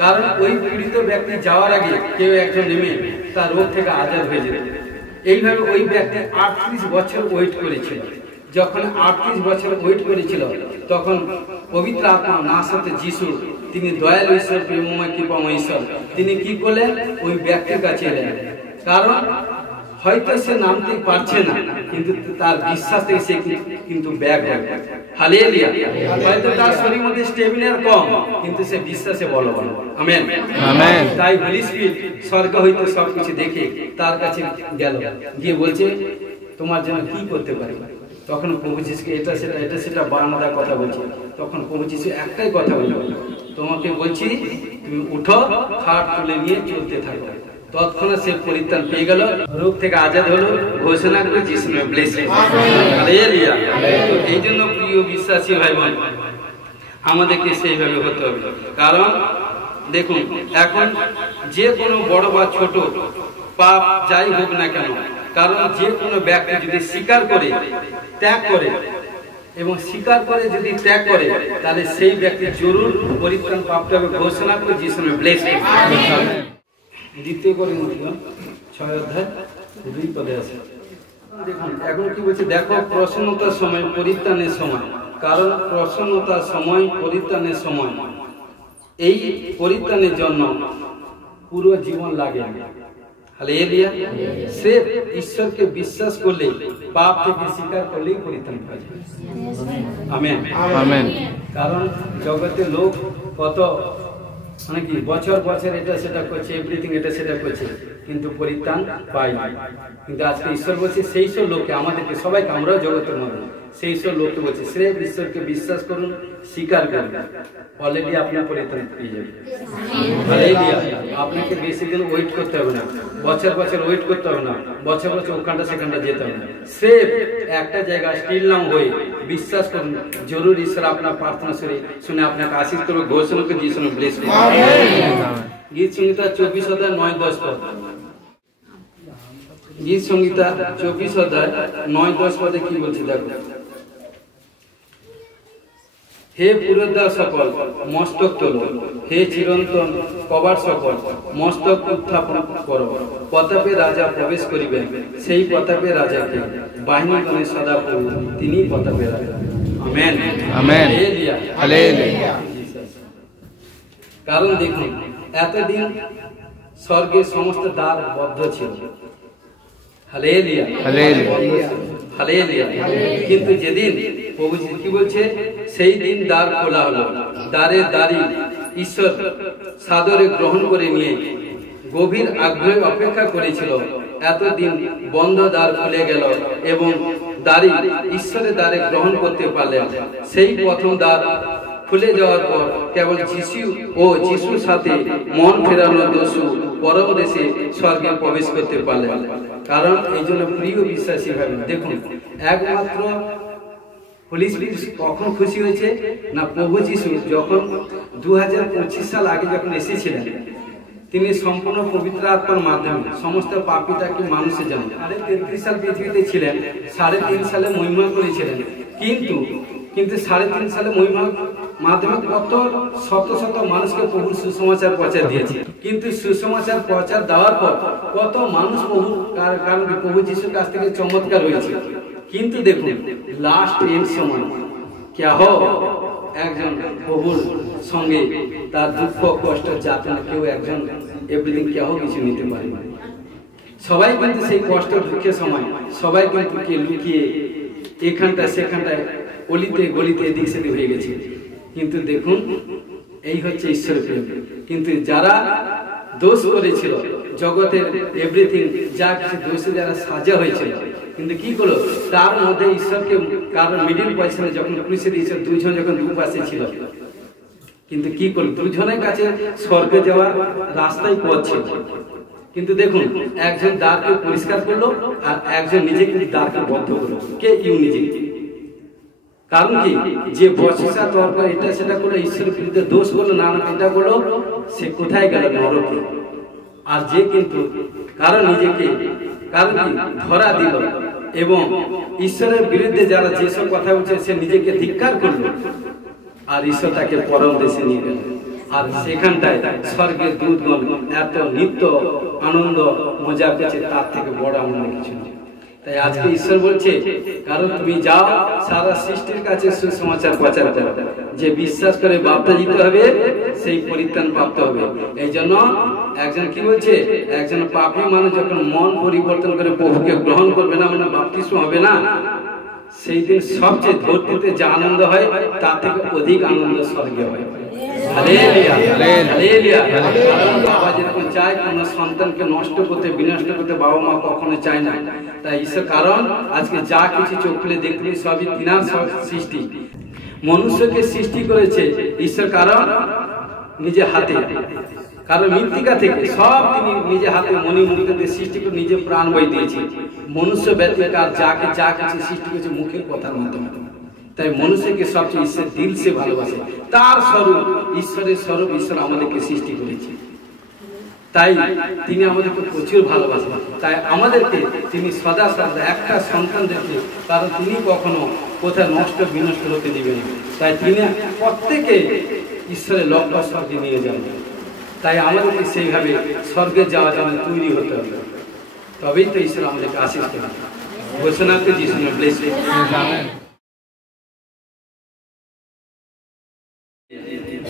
কারণ ওই পীড়িত ব্যক্তি যাওয়ার আগে কেউ একজন নেমে তার রোগ থেকে আজাদ হয়ে যেত। এইভাবে ওই ব্যক্তি 38 বছর ওয়েট করেছিল। যখন 38 বছর ওয়েট করেছিল, তখন পবিত্র আত্মা নাসাতে যিশু, তিনি দয়ালু ঈশ্বর, প্রেমময়, কৃপাময় ঈশ্বর, তিনি কি করলেন, ওই ব্যক্তির কাছে এলেন। কারণ হয়তো সে নামতে পারছে না, কিন্তু তার বিশ্বাস থেকে সে কিন্তু ব্যাগ হবে। হালেলুয়া। হয়তো তার শরীর মধ্যে স্টেমিনার কম, কিন্তু সে বিশ্বাসে বলবান। আমেন। আমেন। তাই হোলি স্পিরিট স্বর্গ হইতে সবকিছু দেখে তার কাছে গেল, গিয়ে বলছে, তোমার জন্য কি করতে পারি? তখন প্রভু যিশুকে এটা সেটা বারণার কথা বলছে। তখন প্রভু যিশু একটাই কথা বলল, তোমাকে বলছি তুমি উঠো, খাট তুলে নিয়ে চলতে থাকো। তৎক্ষণাৎ সে পরিত্রাণ পেয়ে গেল, রোগ থেকে আজাদ হলো। ঘোষণা করে যিশু নামে ব্লেসিং। হালেলুয়া। এই জন্য প্রিয় বিশ্বাসী ভাই বোন, আমাদেরকে সেইভাবে হতে হবে। কারণ দেখুন, এখন যে কোনো বড় বা ছোট পাপ যাই হোক না কেন, কারণ যে কোনো ব্যক্তি যদি স্বীকার করে, ত্যাগ করে, এবং স্বীকার করে যদি ত্যাগ করে, তাহলে সেই ব্যক্তি জরুর পরিত্রাণ প্রাপ্ত হবে। ঘোষণা করে যিশু নামে ব্লেসিং। দ্বিতীয় করিন্থীয় 6:2 পদে আছে। দেখুন এখন কি বলছে, দেখো প্রসন্নতার সময়, পরিত্রাণের সময়। কারণ প্রসন্নতার সময়, পরিত্রাণের সময়, এই পরিত্রাণের জন্য পুরো জীবন লাগে। হালেলুয়া। সে ঈশ্বরকে বিশ্বাস করলে, পাপ থেকে স্বীকার করলেই পরিত্রাণ পাওয়া যায়। আমেন। আমেন। কারণ জগতে লোক কত মানে কি বছর বছর এটা সেটা করছে, এভরিথিং এটা সেটা করছে, কিন্তু পরিত্রাণ পায় না। কিন্তু আজকে ঈশ্বর বলছে, সেই সব লোককে, আমাদেরকে সবাইকে, আমরাও জগতের মধ্যে সেই সব লোককে বলছে, সে ঈশ্বরকে বিশ্বাস করুন, স্বীকার করুন, অলরেডি আপনার পরিত্রাণ পেয়ে যাবে। হালেলুয়া। আপনাকে বেশি দিন ওয়েট করতে হবে না, বছর বছর ওয়েট করতে হবে না, বছর বছর ওখানটা সেখানটা যেতে হবে না। সেফ একটা জায়গায় স্টিল নাম হয়ে বিশ্বাস করুন, জরুর ঈশ্বর আপনার প্রার্থনা শুনে আপনাকে আশীষ করবে। ঘোষণা করে যিশু নামে ব্লেস করুন। গীত সংহিতা 24:9-10 পদ। গীত সংহিতা 24:9-10 পদে কি বলছে দেখো। হে পুরোদ্বার সকল মস্তক তোল, হে চিরন্তন কবার সকল মস্তক উত্থাপন করো। প্রতাপে রাজা প্রবেশ করিবেন, সেই প্রতাপে রাজাকে বাহিনীগণে সদা প্রভু, তিনি প্রতাপে রাজা। Amen amen hallelujah. কারণ দেখুন, এতদিন স্বর্গের সমস্ত দ্বার বদ্ধ ছিল, হালেলুয়া হালেলুয়া হালেলুয়া। কিন্তু যেদিন প্রভু কি বলছে, সেই দিন দ্বার খোলা হলো। দ্বারের দ্বারী ঈশ্বর সাদরে গ্রহণ করে নিয়ে গভীর আগ্রহে অপেক্ষা করেছিল। এতদিন বন্ধ দ্বার খুলে গেল এবং দ্বারী ঈশ্বরের দ্বারে গ্রহণ করতে পারলেন। সেই প্রথম দ্বার খুলে যাওয়ার পর কেবল যিশু ও যিশুর সাথে মন ফেরানো দস্যু পরম দেশে স্বর্গে প্রবেশ করতে পারলেন। কারণ এই জন্য প্রিয় বিশ্বাসী ভাই, দেখুন, একমাত্র হোলি স্পিরিট কখন খুশি হয়েছে না, প্রভু যিশু যখন 2025 সাল আগে যখন এসেছিলেন, তিনি সম্পূর্ণ পবিত্র আত্মার মাধ্যমে সমস্ত পাপীটাকে মানুষের জন্য 33 সাল পৃথিবীতে ছিলেন, 3.5 সালে মহিমা করেছিলেন। কিন্তু 3.5 সালে মহিমার মাধ্যমে কত শত শত মানুষকে প্রভু সুসমাচার প্রচার দিয়েছে। কিন্তু সুসমাচার প্রচার দেওয়ার পর কত মানুষ কারণ প্রভু যিশুর কাছ থেকে চমৎকার হয়েছে। কিন্তু দেখুন, লাস্ট এন্ড সময় কে একজন প্রভুর সঙ্গে তার দুঃখ কষ্ট যাতনা কেউ একজন এভরিথিং কেউ কিছু নিতে পারে না। সবাই কিন্তু সেই কষ্ট দুঃখের সময় সবাই কিন্তু লুকিয়ে এখানটা সেখানটায় অলিতে গলিতে এদিক সেদিক হয়ে গেছে। কিন্তু দেখুন, এই হচ্ছে ঈশ্বর প্রেম। কিন্তু যারা দোষ করেছিল, জগতের এভরিথিং যা কিছু দোষে যারা সাজা হয়েছিল, কিন্তু কি করলো, তার মধ্যে ঈশ্বরকে কারণ মিডিল পজিশনে যখন ক্রুশে দিয়েছিল, দুজন যখন দুপাশে ছিল, কিন্তু কি করলো, দুজনের কাছে স্বর্গে যাওয়ার রাস্তায় পথ ছিল। কিন্তু দেখুন, একজন দ্বারকে পরিষ্কার করলো আর একজন নিজে কিন্তু দ্বারকে বদ্ধ করলো। কে? নিজে। কারণ কি, যে বর্ষা তর্ক এটা সেটা করলো, ঈশ্বরের বিরুদ্ধে দোষ করলো, না এটা করলো, সে কোথায় গেল? নরকে। আর যে কিন্তু কারণ নিজেকে ধরা দিল এবং ঈশ্বরের বিরুদ্ধে যারা যেসব কথা বলছে, সে নিজেকে ধিক্কার করলো আর ঈশ্বর তাকে পরম দেশে নিয়ে গেল। আর সেখানটায় স্বর্গের দূতগণ এত নিত্য আনন্দ মজা পেয়েছে, তার থেকে বড় আনন্দ কিছু নেই। তাই আজকে ঈশ্বর বলছে, কারণ তুমি যাও সারা সৃষ্টির কাছে সুসমাচার প্রচার করো, যে বিশ্বাস করে বাপ্তাজিত হবে সেই পরিত্রাণ প্রাপ্ত হবে। এই জন্য একজন কি বলছে, একজন পাপী মানুষ যখন মন পরিবর্তন করে প্রভুকে গ্রহণ করবে না, মানে বাপ্তিস্ম হবে না, সেই দিন সবচেয়ে ধরতে যে আনন্দ হয়, তার থেকে অধিক আনন্দ স্বর্গে হয়। Hallelujah hallelujah. কারণ বাবা যেরকম চায় কোন সন্তানকে নষ্ট করতে, বিনষ্ট করতে বাবা মা কখনো চায় না। তাই ঈশ্বর কারণ আজকে যা কিছু চোখ খুলে দেখলে সবই তিনার সৃষ্টি। মনুষ্যকে সৃষ্টি করেছে ঈশ্বর কারণ নিজে হাতে, কারণ মৃত্তিকা থেকে সব তিনি নিজে হাতে মণিমুক্তদের সৃষ্টি করে নিজে প্রাণ বই দিয়েছে। মনুষ্য ব্যতীত আর যা কিছু সৃষ্টি করেছে মুখের কথার মাধ্যমে। তাই মনুষ্যকে সবচেয়ে ঈশ্বর দিল সে ভালোবাসে, তার স্বরূপ ঈশ্বরের স্বরূপ ঈশ্বর আমাদেরকে সৃষ্টি করেছে। তাই তিনি আমাদেরকে প্রচুর ভালোবাসেন। তাই আমাদেরকে তিনি সদা সদা একটা সন্তানদেরকে, কারণ তিনি কখনো কোথায় নষ্ট বিনষ্ট হতে দিবেন। তাই তিনি প্রত্যেকে ঈশ্বরের লক্ষ্য স্বর্গে নিয়ে যাবেন। তাই আমাদেরকে সেইভাবে স্বর্গে যাওয়ার জন্য তৈরি হতে হবে, তবেই তো ঈশ্বর আমাদেরকে আশীষ করেন। ঘোষণা করে যিশু নামে ব্লেস ইউ।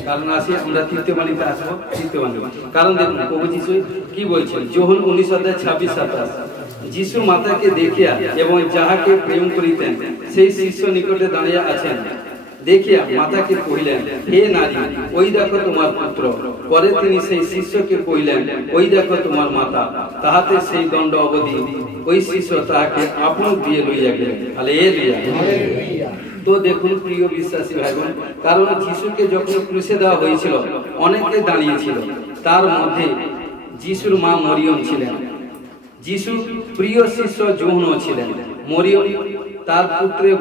কারণ আসি আমরা তৃতীয় বাণীতে আসবো। তৃতীয় বাণী কারণ দেখুন প্রভু যিশু কি বলছেন, যোহন 19:26-27। যিশু মাতাকে দেখিয়া এবং যাহাকে প্রেম করিতেন সেই শিষ্য নিকটে দাঁড়িয়ে আছেন, দেখিয়া মাতাকে কহিলেন, হে নারী, ওই দেখো তোমার পুত্র। পরে তিনি সেই শিষ্যকে কহিলেন, ওই দেখো তোমার মাতা। তাহাতে সেই দণ্ড অবধি ওই শিষ্য তাহাকে আপন দিয়ে লইয়া গেলেন। হালেলুয়া। তো দেখুন প্রিয় বিশ্বাসী ভাই বোন, কারণ যিশুকে যখন ক্রুশে দেওয়া হয়েছিল অনেকে দাঁড়িয়েছিল, তার মধ্যে যিশুর মা মরিয়ম ছিলেন, যিশুর প্রিয় শিষ্য যোহন ছিলেন। মরিয়ম তার পুত্রের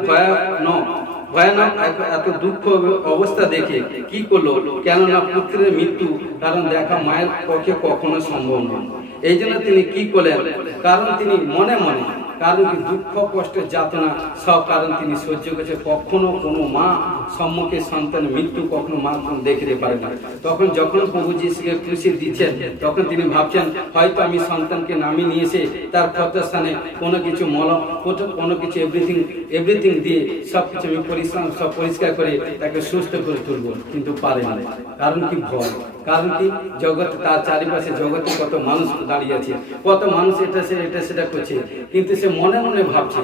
ভয়ানক এত দুঃখ অবস্থা দেখে কি করলো, কেননা পুত্রের মৃত্যু কারণ দেখা মায়ের পক্ষে কখনো সম্ভব নয়। এই জন্য তিনি কি করলেন, কারণ তিনি মনে মনে কারণ কি দুঃখ কষ্ট যাতনা সব কারণ তিনি সহ্য করেছে। কখনো কোনো মা সম্মুখে সন্তান মৃত্যু কখনো মা দেখতে পারে না। তখন যখন প্রভু যিশুকে ক্রুশে দিচ্ছেন তখন তিনি ভাবছেন হয়তো আমি সন্তানকে নামিয়ে নিয়ে এসে তার ক্ষতস্থানে কোনো কিছু মলম কোনো কিছু এভরিথিং দিয়ে সব কিছু আমি সব পরিষ্কার করে তাকে সুস্থ করে তুলব, কিন্তু পারে না। কারণ কি ভয়, কারণ কি জগৎ তার চারিপাশে জগতে কত মানুষ দাঁড়িয়ে আছে, কত মানুষ এটা সেটা করছে, কিন্তু সে মনে মনে ভাবছে।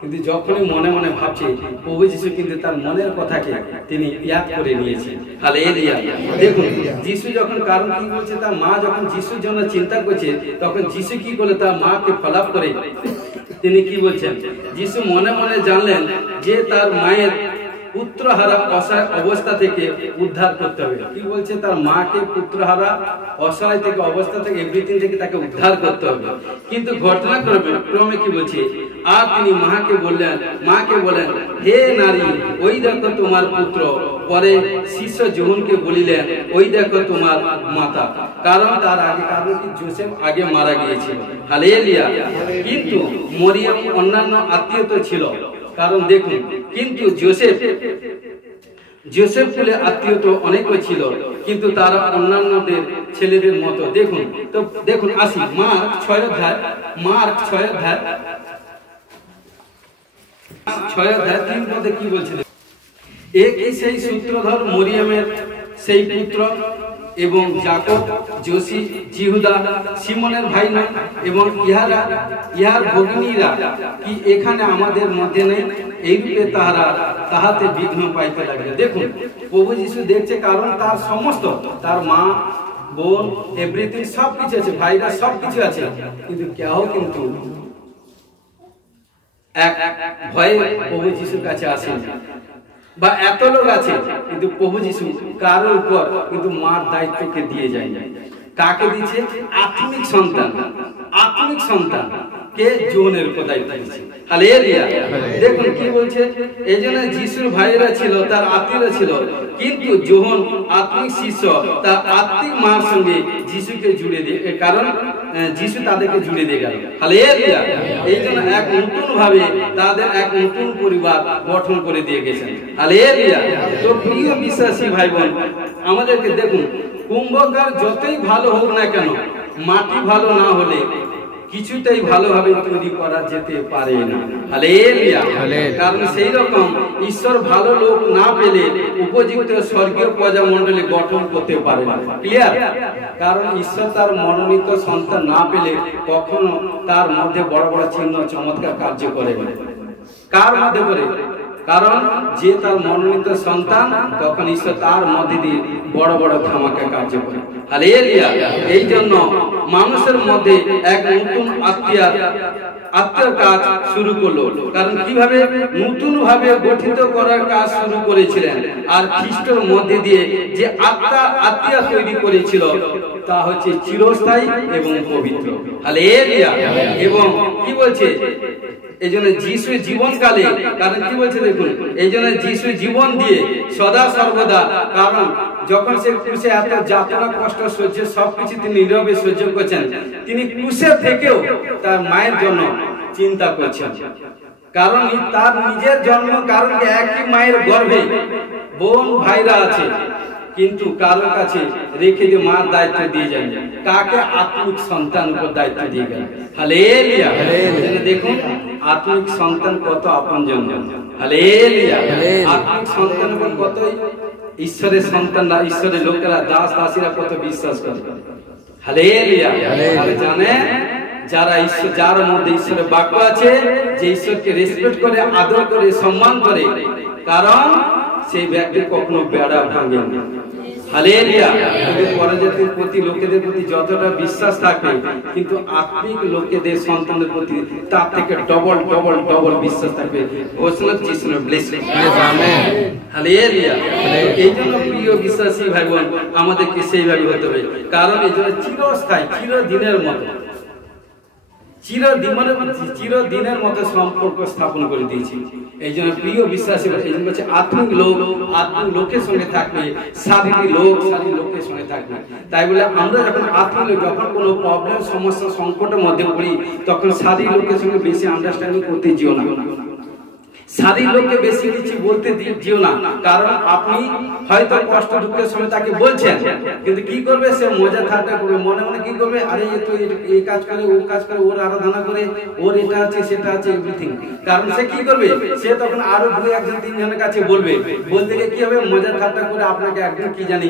কিন্তু যখনই মনে মনে ভাবছে প্রভু যিশু কিন্তু তার মনের কথাকে তিনি ইয়াদ করে নিয়েছেন। হালেলুয়া। দেখুন যিশু যখন, কারণ কি বলছে, তার মা যখন যিশুর জন্য চিন্তা করছে তখন যিশু কি করে তার মাকে ফলাপ করে তিনি কি বলছেন, যিশু মনে মনে জানলেন যে তার মায়ের পুত্রহারা অসহায় অবস্থা থেকে উদ্ধার করতে হবে। কি বলছে, তার মাকে পুত্রহারা অসহায় থেকে অবস্থা থেকে এভরিথিং থেকে তাকে উদ্ধার করতে হবে। কিন্তু ঘটনাক্রমে কি বলছে, আর তিনি মাকে বলেন হে নারী, ওই দেখো তোমার পুত্র। পরে শিষ্য যোহনকে বলিলেন ওই দেখো তোমার মাতা। কারণ তার আগে, কারণ কি যোসেফ আগে মারা গিয়েছিল। হালেলুয়া। কিন্তু মরিয়ম অন্যান্য আত্মীয় তো ছিল, কারণ দেখুন কিন্তু জোসেফ কুলে আত্মীয় তো অনেকই ছিল, কিন্তু তারা অন্যান্যদের ছেলেদের মতো। দেখুন আসি মার্ক 6 অধ্যায় 3 পদে কি বলছিল, একই সেই সূত্রধর মরিয়মের সেই পুত্র এবং যাকব, যোসি, জিহুদা, সিমনের ভাই নয় এবং ইহার ভগিনীরা কি এখানে আমাদের মধ্যে নেই? এইরূপে তাহাতে বিঘ্ন পাইতে লাগবে। দেখুন প্রভু যিশু দেখছে, কারণ তার সমস্ত, তার মা, বোন, এভরিথিং সব কিছু আছে, ভাইরা সব কিছু আছে, কিন্তু কেউ কিন্তু এক ভয়ে প্রভু যিশুর কাছে আসেন। বা এত লোক আছে কিন্তু প্রভু যিশু কারোর উপর কিন্তু মার দায়িত্বকে দিয়ে যায়। কাকে দিচ্ছে? আত্মিক সন্তান কে যোহনের উপর দায়িত্ব দিচ্ছে। হালেলুয়া। দেখুন কি বলছে, এই জন্য যিশুর ভাইয়েরা ছিল, তার আত্মীয়রা ছিল, কিন্তু যোহন আত্মিক শিষ্য তার আত্মিক মার সঙ্গে যিশুকে জুড়ে দিয়ে, কারণ যিশু তাদেরকে জুড়ে দিয়ে গেল। হালেলুয়া। এই জন্য এক নতুন ভাবে তাদের এক নতুন পরিবার গঠন করে দিয়ে গেছেন। হালেলুয়া। তো প্রিয় বিশ্বাসী ভাই বোন, আমাদেরকে দেখুন, কুম্ভকার যতই ভালো হোক না কেন, মাটি ভালো না হলে কিছুতেই ভালোভাবে তৈরি করা যেতে পারে না। হালেলুয়া। কারণ সেই রকম ঈশ্বর ভালো লোক না পেলে উপযুক্ত স্বর্গীয় প্রজামণ্ডলী গঠন করতে পারে না। ক্লিয়ার? কারণ ঈশ্বর তার মনোনীত সন্তান না পেলে কখনো তার মধ্যে বড় বড় চিহ্ন চমৎকার কার্য করে। কার মধ্যে করে? কারণ যে তার মনোনীত সন্তান, তখন ঈশ্বর তার মধ্যে দিয়ে বড় বড় ধামাকা কার্য করে। হালেলুয়া। এই জন্য মানুষের মধ্যে এক নতুন আত্মার কাজ শুরু করলো। কারণ কিভাবে নতুন ভাবে গঠিত করার কাজ শুরু করেছিলেন, আর খ্রিস্টের মধ্যে দিয়ে যে আত্মা তৈরি করেছিল তা হচ্ছে চিরস্থায়ী এবং পবিত্র। হালেলুয়া। এবং কি বলছে, এই জন্য যিশু জীবনকালে, কারণ কি বলছে দেখুন, এই জন্য যিশু জীবন দিয়ে সদা সর্বদা, কারণ যখন সে ক্রুশে এত যাতনা কষ্ট সহ্য সবকিছু তিনি নীরবে সহ্য করছেন, তিনি ক্রুশে থেকেও তার মায়ের জন্য চিন্তা করছেন। কারণ তার নিজের জন্ম, কারণ একই মায়ের গর্ভে বোন ভাইরা আছে, কিন্তু কারোর কাছে রেখে দিয়ে মার দায়িত্ব দিয়ে যান, কাকে? আত্মিক সন্তান উপর দায়িত্ব দিয়ে গেলেন। হালেলুয়া। দেখুন আত্মিক সন্তান কত আপনজন। হালেলুয়া। আত্মিক সন্তান উপর কত ঈশ্বরের সন্তানরা, ঈশ্বরের লোকেরা, দাস দাসীরা কত বিশ্বাস করে। হালেলুয়া। জানে যারা ঈশ্বর, যার মধ্যে ঈশ্বরের বাক্য আছে, যে ঈশ্বরকে রেসপেক্ট করে, আদর করে, সম্মান করে, কারণ সেই ব্যক্তি কখনো বেড়া ভাঙে না। হালেলুয়া। পরজাতির প্রতি, লোকেদের প্রতি যতটা বিশ্বাস থাকে, কিন্তু আত্মিক লোকেদের সন্তানের প্রতি তার থেকে ডবল বিশ্বাস থাকবে। হালেলুয়া। এই জন্য প্রিয় বিশ্বাসী ভাই বোন, আমাদেরকে সেইভাবে হতে হবে। কারণ এই জন্য চিরস্থায়ী, চিরদিনের মতো, চিরদিনের মতো সম্পর্ক স্থাপন করে দিয়েছি। এই জন্য প্রিয় বিশ্বাসী, এই জন্য বলছে আত্মিক লোকের সঙ্গে থাকবে, শারীরিক লোকের সঙ্গে থাকবে। তাই বলে আমরা যখন আত্মিক লোক, যখন কোনো প্রবলেম, সমস্যা, সংকটের মধ্যে পড়ি, তখন শারীরিক লোকের সঙ্গে বেশি আন্ডারস্ট্যান্ডিং করতে যেও না, শারীরিক লোককে বেশি কিছু বলতে যেও না। কারণ আপনি হয়তো কষ্ট দুঃখের সময় তাকে বলছেন, কিন্তু কি করবে সে মজা ঠাট্টা করবে, মনে মনে কি করবে, আরে এ তো এই কাজ করে, ও কাজ করে, ওর আরাধনা করে, ওর এটা আছে সেটা আছে এভরিথিং। কারণ সে কি করবে, সে তখন আরো 2-1-3 জনের কাছে বলতে গিয়ে কি হবে, মজা ঠাট্টা করে আপনাকে একদম কি জানি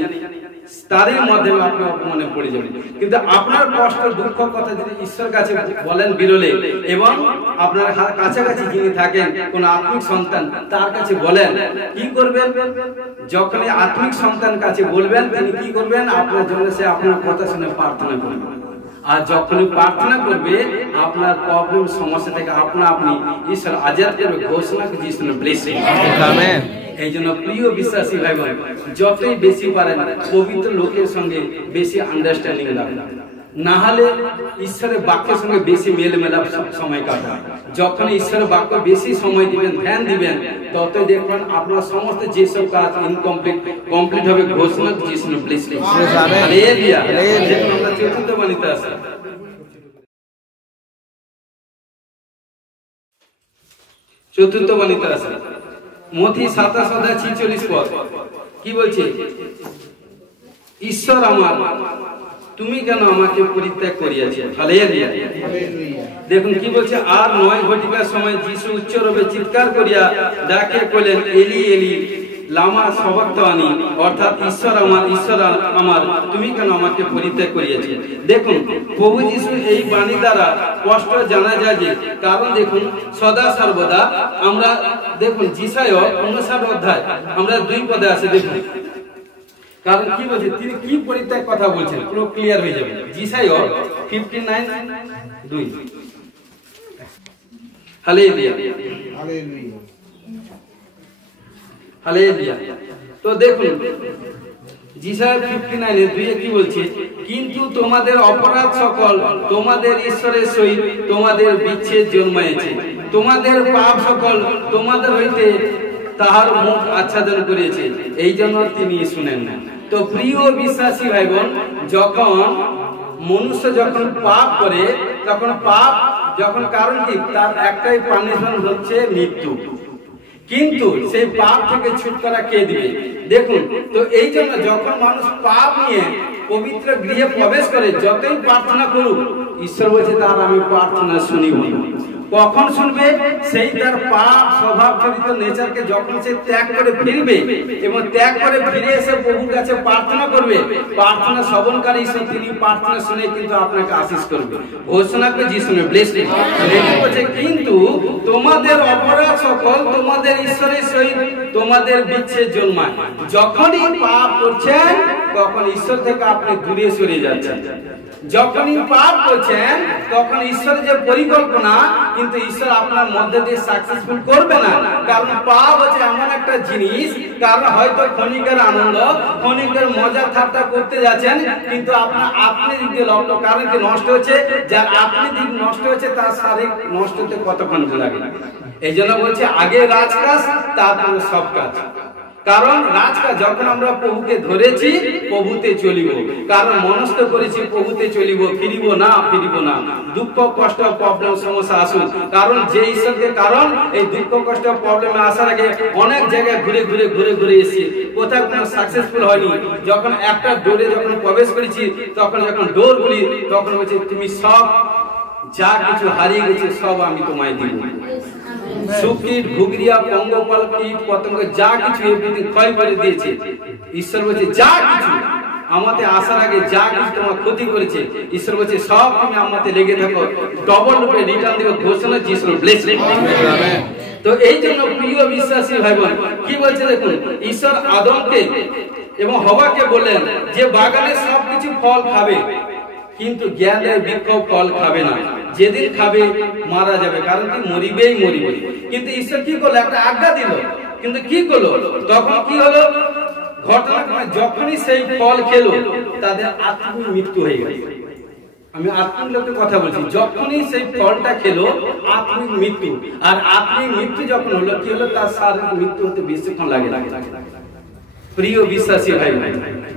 তারই মাধ্যমে আপনি অপমানে পড়ে যাবেন। কিন্তু আপনার কষ্ট দুঃখ কথা যদি ঈশ্বর কাছে বলেন বিরলে, এবং আপনার কাছাকাছি যিনি থাকেন কোন আত্মিক সন্তান তার কাছে বলেন, কি করবেন, যখন আত্মিক সন্তান কাছে বলবেন তিনি কি করবেন, আপনার জন্য সে আপনার কথা শুনে প্রার্থনা করবেন। আর যখন প্রার্থনা করবে আপনার প্রবলেম সমস্যা থেকে আপনি ঈশ্বর আজাদ করবে, ঘোষণা করবে ঈশ্বর ব্লেসিং। আমেন। এই জন্য প্রিয় বিশ্বাসী ভাই বোন, যতই বেশি পারেন পবিত্র লোকের সঙ্গে বেশি আন্ডারস্ট্যান্ডিং রাখুন, না হলে ঈশ্বরের বাক্যের সঙ্গে বেশি মেলমেলা সময় কাটান। যখন ঈশ্বরের বাক্য বেশি সময় দিবেন, ধ্যান দিবেন, ততই দেখবেন আপনার সমস্ত যেসব কাজ কমপ্লিট হবে। ঘোষণা যিশু ব্লেসিং। হালেলুয়া। দেখুন আমরা চতুর্থ বাণীতে আসি, মথি 27:46 কি বলছে, ঈশ্বর আমার, তুমি কেন আমাকে পরিত্যাগ করিয়াছ। হালেলুয়া। দেখুন কি বলছে, আর 9 ঘটিকার সময় যিশু উচ্চরূপে চিৎকার করিয়া ডাকে কইলেন, এলি এলি লামা সবাক্তানি, অর্থাৎ ঈশ্বর আমার তুমি কেন আমাকে পরিত্যাগ করিয়াছ। দেখুন প্রভু যিশু এই বাণী দ্বারা স্পষ্ট জানা যায় যে, কারণ দেখুন সদা সর্বদা আমরা দেখুন যিশায় 59 অধ্যায় আমরা 2 পদে আছে, দেখুন কারণ কি বলছে, তিনি কি পরিত্যাগ কথা বলছেন পুরো ক্লিয়ার হয়ে যাবে। যিশায় 59:2। Hallelujah, hallelujah, hallelujah. তো দেখুন যিশায় 59:2 কি বলছে, কিন্তু তোমাদের অপরাধ সকল তোমাদের ঈশ্বরের সহিত তোমাদের বিচ্ছেদ জন্মাইছে, তোমাদের পাপ সকল তোমাদের হইতে তাহার মুখ আচ্ছাদন করেছে, এই জন্য তিনি শুনেন না। তো প্রিয় বিশ্বাসী ভাই বোন, যখন মনুষ্য যখন পাপ করে, তখন পাপ যখন কারণ কি, তার একটাই পানিশমেন্ট হচ্ছে মৃত্যু। কিন্তু সেই পাপ থেকে ছুটকারা কে দিবে? দেখুন, তো এই জন্য যখন মানুষ পাপ নিয়ে পবিত্র গৃহে প্রবেশ করে, যতই প্রার্থনা করুক, ঈশ্বর বলছে তার আমি প্রার্থনা শুনিব। কখন শুনবে? সেই তার পাপ স্বভাব চরিত্র নেচারকে যখন সে ত্যাগ করে ফিরবে, এবং ত্যাগ করে ফিরে এসে প্রভুর কাছে প্রার্থনা করবে, প্রার্থনা শ্রবণকারী ঈশ্বর তিনি প্রার্থনা শুনে কিন্তু আপনাকে আশীষ করবে। ঘোষণা করে যিশু ব্লেসিং বলছে, কিন্তু তোমাদের অপরাধ সকল তোমাদের ঈশ্বরের সহিত তোমাদের বিচ্ছেদ জন্মায়। যখনই পাপ করছেন তখন ঈশ্বর থেকে আপনি দূরে সরে যাচ্ছেন। যখনই পাপ করছেন তখন ঈশ্বরের যে পরিকল্পনা, কিন্তু ঈশ্বর আপনার মধ্যে দিয়ে সাকসেসফুল করবে না। কারণ পাপ হচ্ছে এমন একটা জিনিস, কারণ হয়তো ক্ষণিকের আনন্দ, ক্ষণিকের মজা ঠাট্টা করতে যাচ্ছেন, কিন্তু আপনার আপনি দিক দিয়ে লক্ষ্য, কারণ কি নষ্ট হচ্ছে, যার আপনি দিক নষ্ট হচ্ছে তার শারীরিক নষ্ট হতে কতক্ষণ লাগে। এই জন্য বলছে আগে রাজকাজ, তারপরে সব কাজ। কারণ রাজকাজ যখন আমরা প্রভুকে ধরেছি, প্রভুতে চলিব, কারণ মনস্থ করেছি প্রভুতে চলিব, ফিরিব না। দুঃখ কষ্ট প্রবলেম সমস্যা আসুন, কারণ যে ঈশ্বরকে, কারণ এই দুঃখ কষ্ট প্রবলেমে আসার আগে অনেক জায়গায় ঘুরে এসেছি, কোথাও কোনো সাকসেসফুল হয়নি। যখন একটা ডোরে যখন প্রবেশ করেছি, তখন যখন ডোর বলি, তখন বলছে তুমি সব যা কিছু হারিয়ে গেছে সব আমি তোমায় দিব। সুকীট, ঘুগরিয়া, পঙ্গপাল, কীট পতঙ্গ যা কিছু ক্ষয় করে দিয়েছে, ঈশ্বর বলছে যা কিছু আমাতে আসার আগে যা কিছু তোমার ক্ষতি করেছে, ঈশ্বর বলছে সব তুমি আমাতে লেগে থাকো, ডবল রূপে রিটার্ন দেব। ঘোষণা যিশু ব্লেসিং। তো এই জন্য প্রিয় বিশ্বাসী ভাই বোন কি বলছে দেখুন, ঈশ্বর আদমকে এবং হওয়াকে বললেন যে বাগানের সবকিছু ফল খাবে, কিন্তু জ্ঞানের বৃক্ষ ফল খাবে না, যেদিন খাবে মারা যাবে, কারণ কি মরিবে। কিন্তু ঈশ্বর কি করলো, একটা আজ্ঞা দিল, কিন্তু কি করলো, তখন কি হলো ঘটনা, যখনই সেই ফল খেলো তাদের আত্মিক মৃত্যু হয়ে গেল। আমি আত্মিক লোকের কথা বলছি, যখনই সেই ফলটা খেলো আত্মিক মৃত্যু, আর আত্মিক মৃত্যু যখন হলো কি হলো, তার শারীরিক মৃত্যু হতে বেশিক্ষণ লাগে। প্রিয় বিশ্বাসী ভাই,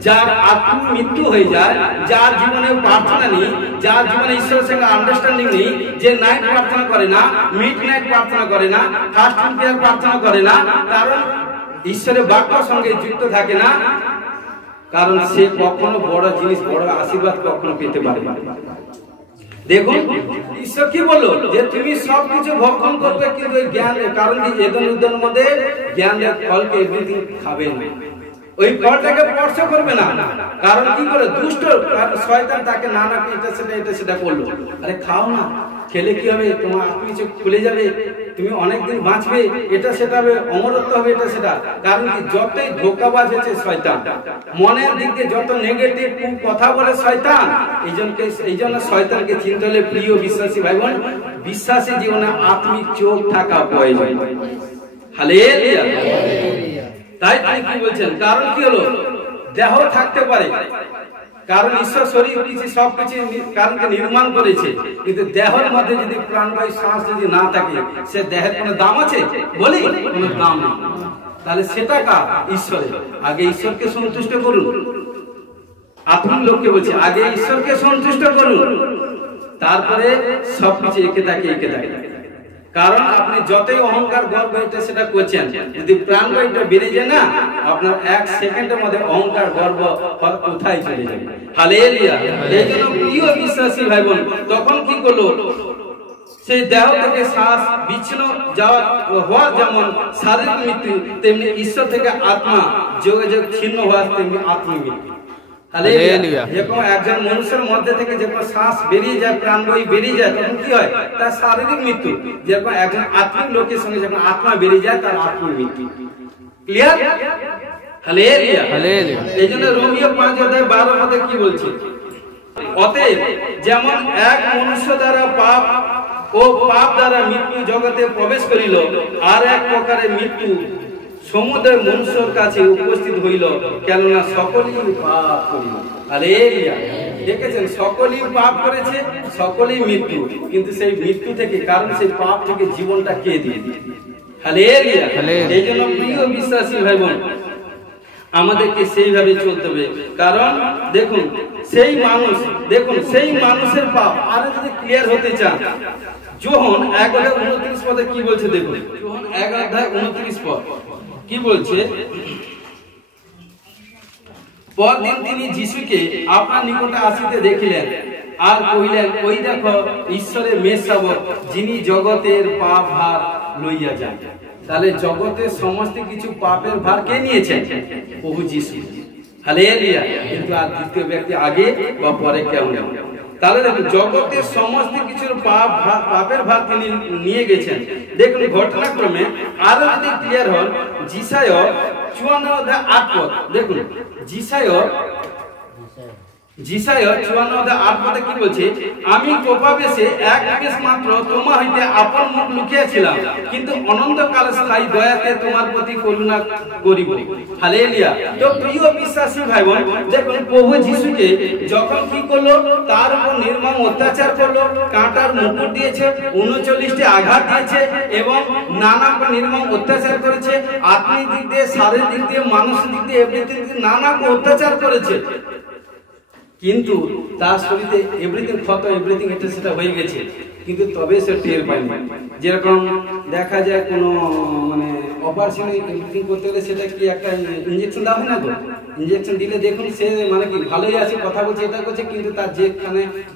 যার আত্মিক মৃত্যু হয়ে যায়, যার জীবনে প্রার্থনা নেই, যার জীবনে ঈশ্বরের সঙ্গে আন্ডারস্ট্যান্ডিং নেই, যে নাইট প্রার্থনা করে না, মিড নাইট প্রার্থনা করে না, ফাস্টিং প্রেয়ার প্রার্থনা করে না, কারণ ঈশ্বরের বাক্যের সঙ্গে যুক্ত থাকে না, কারণ সে কখনো বড় জিনিস, বড় আশীর্বাদ কখনো পেতে পারে না। দেখুন ঈশ্বর কি বললো, যে তুমি সবকিছু ভক্ষণ করবে, কিন্তু ওই জ্ঞান, কারণ কি এদন উদ্যানের মধ্যে জ্ঞানের ফলকে এভরিথিং খাবে না, ওই ফলটাকে স্পর্শ করবে না। কারণ কি করে, দুষ্ট শয়তান তাকে নানা এটা সেটা করলো। আরে খাও না, খেলে কি হবে, তোমার কিছু খুলে যাবে, তুমি অনেকদিন বাঁচবে, এটা সেটা হবে, অমরত্ব হবে, এটা সেটা। কারণ কি, যতই ধোঁকাবাজ হচ্ছে শয়তান, মনের দিক দিয়ে যত নেগেটিভ কথা বলে শয়তান, এই জন্য শয়তানকে চিনতে হলে প্রিয় বিশ্বাসী ভাই বোন, বিশ্বাসী জীবনে আত্মিক চোখ থাকা প্রয়োজন। হালেলুয়া। তাই কি বলছেন, কারণ কি হলো, দেহ থাকতে পারে, কারণ ঈশ্বর শরীর দিয়েছে, সবকিছু কারণকে নির্মাণ করেছে, কিন্তু দেহের মধ্যে যদি প্রাণবায়ু শ্বাস যদি না থাকে, সে দেহের কোনো দাম আছে? বলি কোনো দাম নেই। তাহলে সেটা কার? ঈশ্বরের। আগে ঈশ্বরকে সন্তুষ্ট করুন। আত্মিক লোককে বলছি, আগে ঈশ্বরকে সন্তুষ্ট করুন, তারপরে সবকিছু একে থাকে। কারণ আপনি যতই অহংকার গর্ব এটা সেটা করছেন, যদি প্রাণবায়ুটা বেড়ে যায় না, আপনার এক সেকেন্ডের মধ্যে অহংকার গর্ব কোথায় চলে যাবে। হালেলুয়া। এই জন্য প্রিয় বিশ্বাসী ভাই বোন, তখন কি করলো, সেই দেহ থেকে শ্বাস বিচ্ছিন্ন হওয়ার যেমন শারীরিক মৃত্যু, তেমনি ঈশ্বর থেকে আত্মা যোগাযোগ ছিন্ন হওয়ার তেমনি আত্মিক মৃত্যু। যখন একজন মানুষের মধ্যে থেকে যখন শ্বাস বেরিয়ে যায়, প্রাণবায়ু বেরিয়ে যায়, তখন কি হয়, তার শারীরিক মৃত্যু। যখন একজন আত্মিক লোকের সঙ্গে যখন আত্মা বেরিয়ে যায়, তার আত্মিক মৃত্যু। ক্লিয়ার? হালেলুয়া। এই জন্য রোমিও 5:12 কি বলছে, অতএব যেমন এক মনুষ্য দ্বারা পাপ ও পাপ দ্বারা মৃত্যু জগতে প্রবেশ করিল, আর এক প্রকারের মৃত্যু সমুদয় মনুষ্যর কাছে উপস্থিত হইল, কেননা সকলেই পাপ করিল। হালেলুয়া। দেখেছেন, সকলেই পাপ করেছে, সকলেই মৃত্যু, কিন্তু সেই মৃত্যু থেকে, কারণ সেই পাপ থেকে জীবনটা কে দিয়ে দিয়েছে। হালেলুয়া। এই জন্য প্রিয় বিশ্বাসী ভাই বোন, আমাদেরকে সেইভাবে চলতে হবে। কারণ দেখুন, সেই মানুষের পাপ আরো যদি ক্লিয়ার হতে চান, যোহন 1:29 কি বলছে, দেখুন যোহন 1:29 কি বলছে, পরদিন তিনি যিশুকে আপনার নিকটে আসিতে দেখিলেন, আর কহিলেন, ওই দেখো ঈশ্বরের মেষ শাবক, যিনি জগতের পাপ ভার লইয়া যান। তাহলে জগতের সমস্ত কিছু পাপের ভার কে নিয়েছেন? প্রভু যিশু। হালেলুয়া। কিন্তু আর দ্বিতীয় ব্যক্তি আগে বা পরে কেউ নেই। তাহলে দেখুন, জগতের সমস্ত কিছুর পাপের ভার তিনি নিয়ে গেছেন। দেখুন ঘটনাক্রমে আরো যদি ক্লিয়ার হন, যিশায় 54:8 দেখুন, যিশায় 54:8 কি বলছে, আমি কোপাবেশে এক নিমেষ মাত্র তোমার হইতে আপন মুখ লুকিয়েছিলাম, কিন্তু অনন্তকাল স্থায়ী দয়াতে তোমার প্রতি করুণা করিব। হালেলুয়া। তো প্রিয় বিশ্বাসী ভাই বোন, দেখুন প্রভু যিশুকে যখন কি করলো, তার উপর নির্মম অত্যাচার করলো, কাঁটার মুকুট দিয়েছে, 39টি আঘাত দিয়েছে, এবং নানা নির্মম অত্যাচার করেছে, আত্মিক দিক দিয়ে, শারীরিক দিক দিয়ে, মানসিক দিক দিয়ে, এভরিথিং নানা অত্যাচার করেছে, কিন্তু তার শরীরে এভরিথিং ক্ষত, এভরিথিং এটা সেটা হয়ে গেছে, কিন্তু তবে সে টের পায়নি। যেরকম দেখা যায় কোনো মানে অপারেশন এভরিথিং করতে হলে সেটা কি একটা ইঞ্জেকশন দেওয়া হয় না তো, ইঞ্জেকশন দিলে দেখুন সে মানে কি ভালোই আছে, কথা বলছে, এটা করছে, কিন্তু তার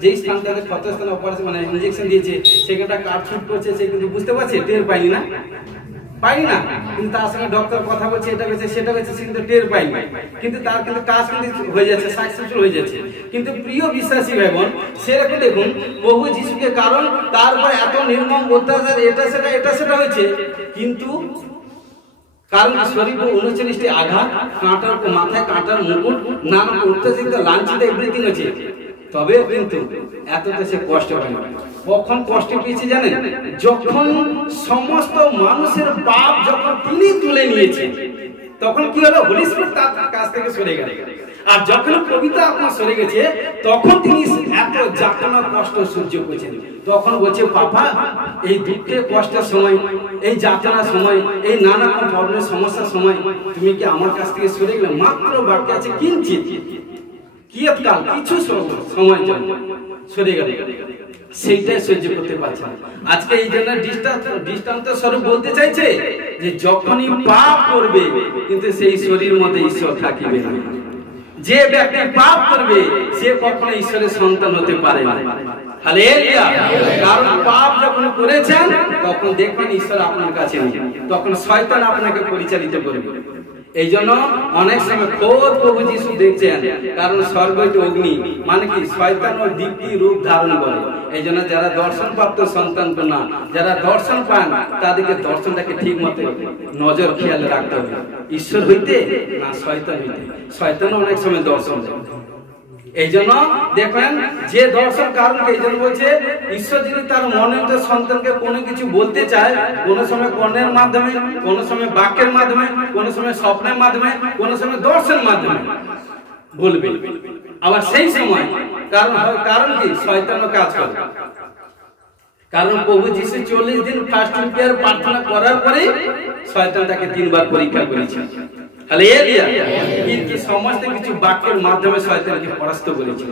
যেই স্থানটাতে ক্ষত স্থানে অপারেশন মানে ইঞ্জেকশন দিয়েছে, সেখানটা কাটছুট করছে, সে কিন্তু বুঝতে পারছে, টের পায়নি না, কিন্তু তার সঙ্গে ডক্টর কথা বলছে, এটা হয়েছে সেটা হয়েছে, সে কিন্তু টের পায়নি, কিন্তু তার কিন্তু কাজ কিন্তু হয়ে যাচ্ছে, সাকসেসফুল হয়ে যাচ্ছে। কিন্তু প্রিয় বিশ্বাসী ভাই বোন, সেরকম দেখুন প্রভু যিশুকে, কারণ তারপর এত নির্মম অত্যাচার, এটা সেটা হয়েছে, কিন্তু কারণ শরীরে 39টি আঘাত, কাঁটার মাথায় কাঁটার মুকুট, নানা অত্যাচারিত, লাঞ্ছিত, এভরিথিং আছে, তবে কিন্তু এতটা সে কষ্ট হয় না। কখন কষ্ট পেয়েছে জানেন? যখন সমস্ত মানুষের পাপ যখন তিনি তুলে নিয়েছেন, তখন কি হলো, হোলি স্পিরিট তার কাছ থেকে সরে গেল। আর যখন পবিত্র আত্মা সরে গেছে তখন তিনি এত যাতনা কষ্ট সহ্য করেছেন। তখন বলছে পাপা, এই দুঃখে কষ্টের সময়, এই যাতনার সময়, এই নানা রকম প্রবলেমের সমস্যার সময় তুমি কি আমার কাছ থেকে সরে গেলে? মাত্র বাকি আছে কিঞ্চিত, কিয়ৎকাল, কিছু সময় জন্য সরে গেলে, সেইটাই সহ্য করতে পারছে না। আজকে এই জন্য দৃষ্টান্ত স্বরূপ বলতে চাইছে যে যখনই পাপ করবে কিন্তু সেই শরীর মধ্যে ঈশ্বর থাকিবে না। যে ব্যক্তি পাপ করবে সে কখনো ঈশ্বরের সন্তান হতে পারে না। হালেলুয়া। কারণ পাপ যখন করেছেন তখন দেখবেন ঈশ্বর আপনার কাছে নেই, তখন শয়তান আপনাকে পরিচালিত করবে। এই জন্য অনেক সময় খোদ প্রভু যিশু দেখছেন, কারণ স্বর্গ হইতে অগ্নি, মানে কি শয়তান ও দীপ্তি রূপ ধারণ করে। এই জন্য যারা দর্শন প্রাপ্ত সন্তান না, যারা দর্শন পান তাদেরকে দর্শনটাকে ঠিক মতো নজর খেয়াল রাখতে হবে, ঈশ্বর হইতে না শয়তান হইতে। শয়তান অনেক সময় দর্শন দেয়। এই জন্য দেখবেন যে দর্শন, কারণ এই জন্য বলছে ঈশ্বর যদি তার মনের সন্তানকে কোনো কিছু বলতে চায়, কোনো সময় কর্ণের মাধ্যমে, কোনো সময় বাক্যের মাধ্যমে, কোনো সময় স্বপ্নের মাধ্যমে, কোনো সময় দর্শনের মাধ্যমে বলবে। আবার সেই সময় কারণ কি শয়তানও কাজ করে। কারণ প্রভু যিশু 40 দিন ফাস্টিং প্রেয়ার প্রার্থনা করার পরে শয়তান তাকে 3 বার পরীক্ষা করেছে। হালেলুয়া। কিন্তু সমস্ত কিছু বাক্যের মাধ্যমে শয়তানকে পরাস্ত করেছে।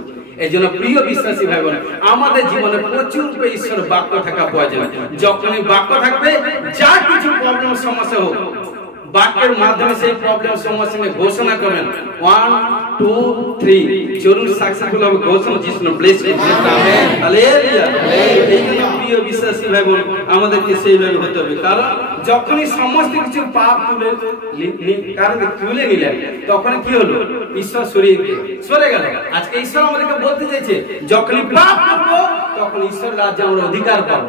এই জন্য প্রিয় বিশ্বাসী ভাই বোন, আমাদের জীবনে প্রচুর ঈশ্বর বাক্য থাকা প্রয়োজন। যখনই বাক্য থাকবে, যা কিছু প্রবলেম সমস্যা হোক, বাক্যের মাধ্যমে সেই প্রবলেম সমস্যা ঘোষণা করবেন 1 2 3 জরুর সাকসেসফুল হবে ঘোষণা। যিশু ব্লেস করুন। আমেন। হালেলুয়া। এই জন্য প্রিয় বিশ্বাসী ভাই বোন, আমাদেরকে সেইভাবে হতে হবে। কারণ যখনই সমস্ত কিছু পাপ তুলে নিলেন তখন কি হলো? ঈশ্বর সরে গেল। আজকে ঈশ্বর আমাদেরকে বলতে চাইছে যখনই পাপ করবো তখন ঈশ্বর রাজ্যে আমরা অধিকার পাবো।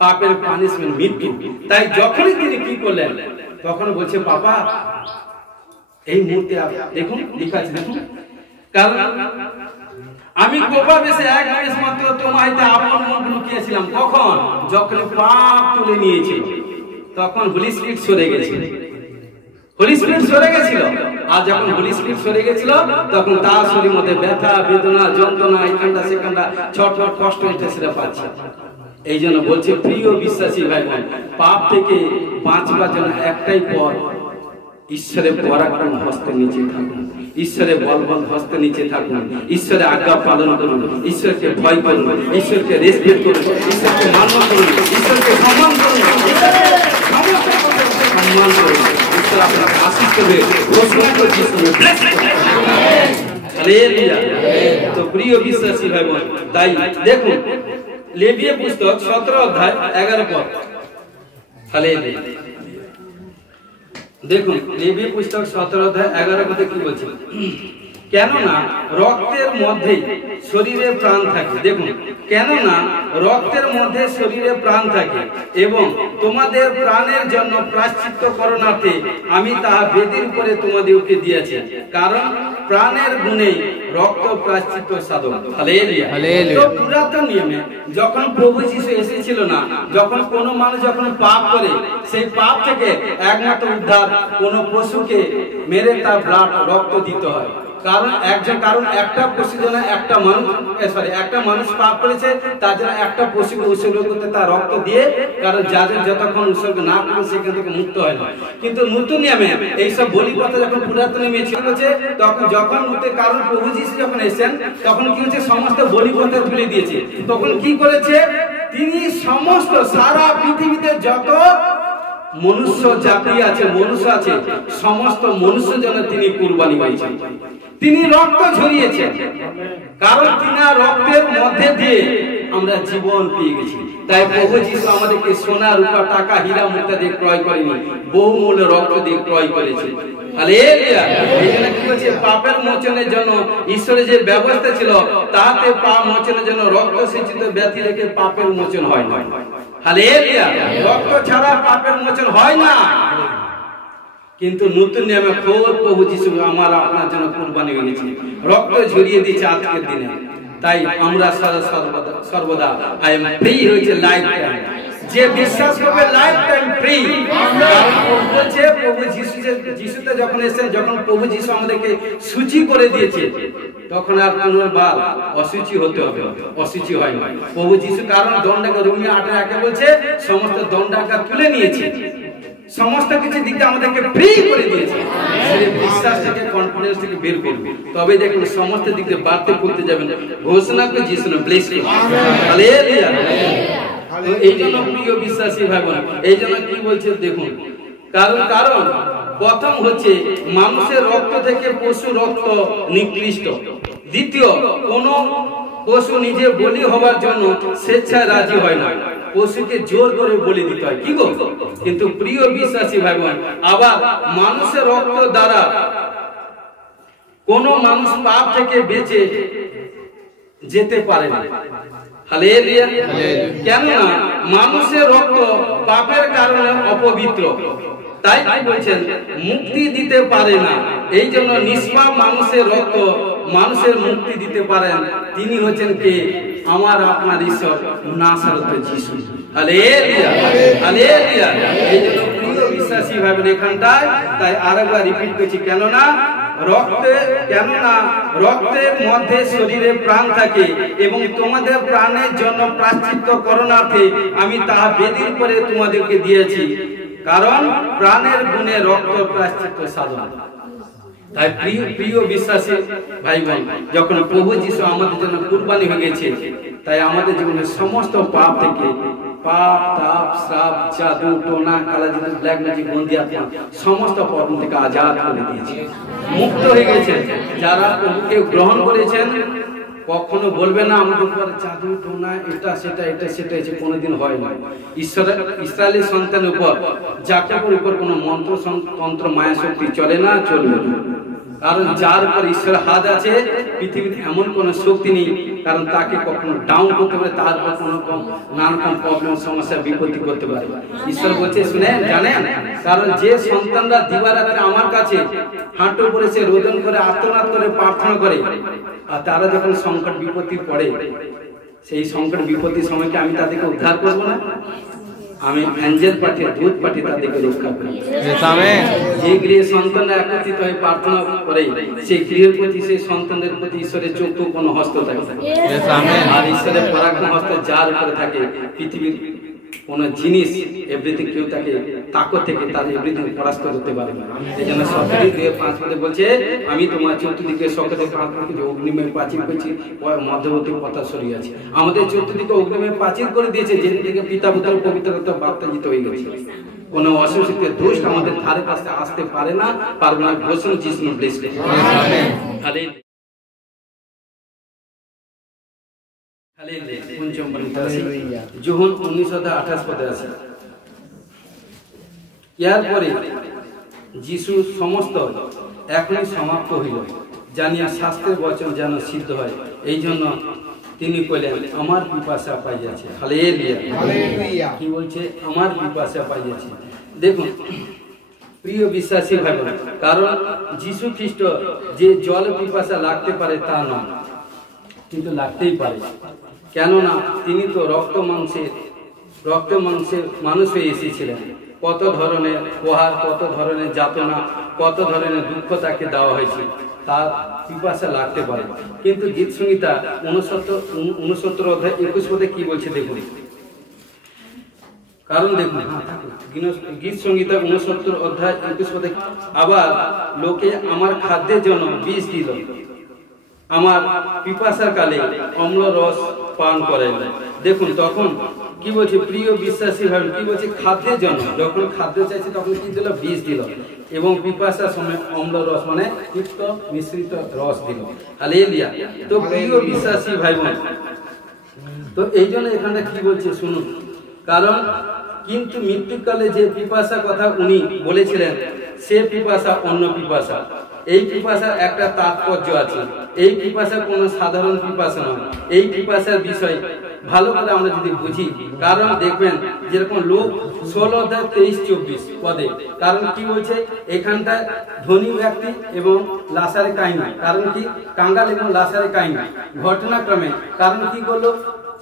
পাপের পানিশমেন্ট মৃত্যু। তাই যখনই তিনি কি করলেন তখন বলছে পাপা, এই মুহূর্তে দেখুন লেখা আছে, দেখুন, কারণ আমি কোপা বেশে 1 মাস মাত্র তোমার হইতে আপন মন লুকিয়েছিলাম। কখন? যখন পাপ তুলে নিয়েছিল তখন হোলি স্পিরিট সরে গেছিল। হোলি স্পিরিট সরে গেছিল। আর যখন হোলি স্পিরিট সরে গেছিল তখন তার শরীরের মধ্যে ব্যথা, বেদনা, যন্ত্রণা, এখানটা সেখানটা ছটফট কষ্ট হচ্ছে, সেটা পাচ্ছে। এই জন্য বলছে প্রিয় বিশ্বাসী ভাই বোন, পাপ থেকে বাঁচবার জন্য একটাই পথ, ঈশ্বরের পরাক্রম হস্তের নিচে থাকুন, ঈশ্বরের বলবৎ হস্তের নিচে থাকুন, ঈশ্বরের আজ্ঞা পালন করুন, ঈশ্বরকে ভয় করুন, ঈশ্বরকে রেসপেক্ট করুন, ঈশ্বরকে মান্য করুন, ঈশ্বরকে সম্মান করুন, সম্মান করুন। ঈশ্বর আপনাকে আশীষ করবে, ঘোষণা করছে হালেলুয়া। তো প্রিয় বিশ্বাসী ভাই বোন, তাই দেখুন লেবীয় পুস্তক 17 অধ্যায় 11 পদ। হালেলুয়া। দেখুন লেবীয় পুস্তক 17 অধ্যায় 11 পদে কি বলছে? কেননা রক্তের মধ্যে শরীরে প্রাণ থাকে। দেখুন, কেননা রক্তের মধ্যে শরীরে প্রাণ থাকে এবং তোমাদের প্রাণের জন্য প্রায়শ্চিত্ত করণার্থে আমি তাহা বেদির উপরে তোমাদেরকে দিয়েছি, কারণ প্রাণের গুণে রক্ত প্রায়শ্চিত্ত সাধন। হালেলুয়া। হালেলুয়া। পুরাতন নিয়মে যখন প্রভু যীশু এসেছিল না, যখন কোনো মানুষ যখন পাপ করে সেই পাপ থেকে একমাত্র উদ্ধার কোনো পশুকে মেরে তার ব্লাড রক্ত দিতে হয়। কারণ একটা পশু যেন একটা মানুষ পাপ করেছে তার জন্য একটা পশুকে উৎসর্গ করতে তার রক্ত দিয়ে, কারণ যাদের যতক্ষণ উৎসর্গ না করে সেখান থেকে মুক্ত হয় না। কিন্তু নতুন নিয়মে এইসব বলি কথা যখন পুরাতন নিয়মে ছিল তখন যখন কারণ প্রভু যীশু যখন এসেছেন তখন কি হচ্ছে? সমস্ত বলি কথা তুলে দিয়েছে। তখন কি করেছে? তিনি সমস্ত সারা পৃথিবীতে যত মনুষ্য জাতি আছে, মনুষ্য আছে, সমস্ত মনুষ্য জন্য তিনি কুরবানি হয়েছেন, তিনি রক্ত ঝরিয়েছেন। কারণ তিনি রক্তের মধ্যে দিয়ে আমরা জীবন পেয়ে গেছি। তাই প্রভু যীশু আমাদেরকে সোনা, রূপা, টাকা, হীরা, মুক্তা দিয়ে ক্রয় করেনি, বহুমূল্য রক্ত দিয়ে ক্রয় করেছে। হালেলুয়া। এই জন্য কি বলছে? পাপের মোচনের জন্য ঈশ্বরের যে ব্যবস্থা ছিল তাতে পাপ মোচনের জন্য রক্ত সিঞ্চিত ব্যথি রেখে পাপের মোচন হয় না। হালেলুয়া। রক্ত ছাড়া পাপের মোচন হয় না। কিন্তু নতুন নিয়মে খোদ প্রভু যীশু আমার আপনার জন্য কুরবানি হয়েছে, রক্ত ঝরিয়ে দিয়েছে আজকের দিনে। তাই আমরা সর্বদা আই এম ফ্রি হয়েছে লাইফ টাইম। যে বিশ্বাস করবে লাইফ টাইম ফ্রি। বলছে প্রভু যিশুতে যখন এসেছেন, যখন প্রভু যিশু আমাদেরকে সূচি করে দিয়েছে, তখন আর পুনর্বার অসুচি হতে হবে, অসুচি হয় না প্রভু যিশু। কারণ দণ্ডাজ্ঞা রোমিও 8:1 বলছে সমস্ত দণ্ডাজ্ঞা তুলে নিয়েছে, সমস্ত কিছু দিকে আমাদেরকে ফ্রি করে দিয়েছে। সেই বিশ্বাস থেকে, কনফিডেন্স থেকে বের করবে, তবে দেখুন সমস্ত দিক দিয়ে বাড়তে করতে যাবেন। ঘোষণা করে যিশু ব্লেস করুন, হালেলুয়া। এই জন্য প্রিয় বিশ্বাসী ভাই বোন, এই জন্য কি বলছে দেখুন, কারণ প্রথম হচ্ছে মানুষের রক্ত থেকে পশু রক্ত নিকৃষ্ট। দ্বিতীয়, কোন পশু নিজে বলি হবার জন্য স্বেচ্ছায় রাজি হয় না, পশুকে জোর করে বলি দিতে হয়, কি গো? কিন্তু প্রিয় বিশ্বাসী ভাই বোন, আবার মানুষের রক্ত দ্বারা কোন মানুষ পাপ থেকে বেঁচে যেতে পারে না। হালেলুয়া। কেননা মানুষের রক্ত পাপের কারণে অপবিত্র, তাই কি বলছেন, মুক্তি দিতে পারে না। এই জন্য নিষ্পাপ মানুষের রক্ত মানুষের মুক্তি দিতে পারেন, তিনি হচ্ছেন কে? আমার আপনার ঈশ্বর নাসরতের যিশু। Hallelujah, hallelujah. এই জন্য প্রিয় বিশ্বাসী ভাবেন এখানটায়, তাই আরেকবার রিপিট করছি, কেননা রক্তের মধ্যে শরীরে প্রাণ থাকে, এবং তোমাদের প্রাণের জন্য প্রায়শ্চিত্ত করণার্থে আমি তাহা বেদির করে তোমাদেরকে দিয়েছি, কারণ প্রাণের গুণে রক্ত প্রায়শ্চিত্ত সাধন। তাই প্রিয় বিশ্বাসী ভাই বোন, যখন প্রভু যিশু আমাদের জন্য কুরবানি হয়ে গেছে, তাই আমাদের জীবনের সমস্ত পাপ থেকে, পাপ, তাপ, শ্রাপ, জাদু, টোনা, কালাজাদু, ব্ল্যাক ম্যাজিক, বন্দি আত্মা, সমস্ত পাপ থেকে আজাদ করে দিয়েছে, মুক্ত হয়ে গেছে। যারা প্রভুকে গ্রহণ করেছেন, কখনো বলবে না আমাদের উপর জাদু, টোনা, এটা সেটা এসে কোনোদিন হয় না। ইসরায়েলি সন্তানের উপর, যাকবের উপর কোনো মন্ত্র তন্ত্র মায়া শক্তি চলে না, চলবে না। কারণ যার উপর ঈশ্বরের হাত আছে, পৃথিবীতে এমন কোন শক্তি নেই কারণ তাকে কখনো ডাউন করতে পারে, তার উপর কোনো নানা রকম প্রবলেম, সমস্যা, বিপত্তি করতে পারে। ঈশ্বর বলছে, শুনেন, জানেন, কারণ যে সন্তানরা দিবারাত্রে আমার কাছে হাঁটু পড়েছে, রোদন করে, আর্তনাদ করে প্রার্থনা করে, আর তারা যখন সংকট বিপত্তি পড়ে, সেই সংকট বিপত্তির সময়কে আমি তাদেরকে উদ্ধার করবো না? আমি অ্যাঞ্জেল পাঠিয়ে, দূত পাঠিয়ে তাদেরকে রক্ষা করি। যে গৃহে সন্তানরা একত্রিত হয়ে প্রার্থনা করে, সেই গৃহের প্রতি, সেই সন্তানদের প্রতি ঈশ্বরের চক্ষু কোন হস্ত থাকে, আর ঈশ্বরের পরাক্রম হস্ত যার উপরে থাকে, পৃথিবীর কোন জিনিস, এভরিথিং, কেউ তাকে তাকত থেকে তার এভরিথিং পরাস্ত করতে পারে না। এই জন্য সফরি 2:5 বলছে, আমি তোমার চতুর্দিকে সকলে অগ্নিময় প্রাচীর করেছি, মধ্যবর্তী পথা সরিয়ে আছে। আমাদের চতুর্দিকে অগ্নিময় প্রাচীর করে দিয়েছে, যেদিন থেকে পিতা পুত্র পবিত্রতা বার্তাজিত হয়ে গেছে। কোন অসুস্থ দোষ আমাদের ধারে কাছে আসতে পারে না, পারবে না। ঘোষণা যিশু ব্লেস করুন। আমেন। যোহন 19:28 আছে। এরপরে যিশু সমস্ত এখনই সমাপ্ত হইল, জানিয়া শাস্ত্রের বচন যেন সিদ্ধ হয়, এই জন্য তিনি কইলেন, আমার পিপাসা পাইয়াছে। হালেলুয়া। কি বলছে? আমার পিপাসা পাইয়াছে। দেখুন প্রিয় বিশ্বাসী ভাই, কারণ যিশু খ্রিস্ট যে জল পিপাসা লাগতে পারে তা নয়, কিন্তু লাগতেই পারে। কেননা তিনি তো রক্ত মাংসে মানুষ হয়ে এসেছিলেন। কত ধরনের প্রহার, কত ধরনের যাতনা, কত ধরনের দুঃখ তাকে দেওয়া হয়েছে, তার পিপাসা লাগতে পারে। কিন্তু গীত সংহিতা 69:21 কি বলছে দেখুন। কারণ দেখুন, গীত সংহিতা 69:21, আবার লোকে আমার খাদ্যের জন্য বিষ দিল, আমার পিপাসার কালে অম্ল রস পান করাইল। দেখুন তখন কি বলছে প্রিয় বিশ্বাসী ভাই, কি বলছে? খাদ্যের জন্য, যখন খাদ্য চাইছে তখন কি দিল? বিষ দিল, এবং পিপাসার সময় অম্ল রস মানে তিক্ত মিশ্রিত রস দিল। হালেলুয়া। তো প্রিয় বিশ্বাসী ভাই বোন, তো এই জন্য এখানে কি বলছে শুনুন। কারণ কিন্তু মৃত্যুকালে যে পিপাসা কথা উনি বলেছিলেন, সে পিপাসা অন্য পিপাসা। এই পিপাসার একটা তাৎপর্য আছে। এই পিপাসা কোনো সাধারণ পিপাসা নয়। এই পিপাসার বিষয় ভালো করে আমরা যদি বুঝি, কারণ দেখবেন যেরকম লোক 16:23-24 পদে, কারণ কি বলছে এখানটা? ধনী ব্যক্তি এবং লাসারে কাহিনী। কারণ কি? কাঙ্গাল এবং লাসারে কাহিনী ঘটনাক্রমে। কারণ কি করলো?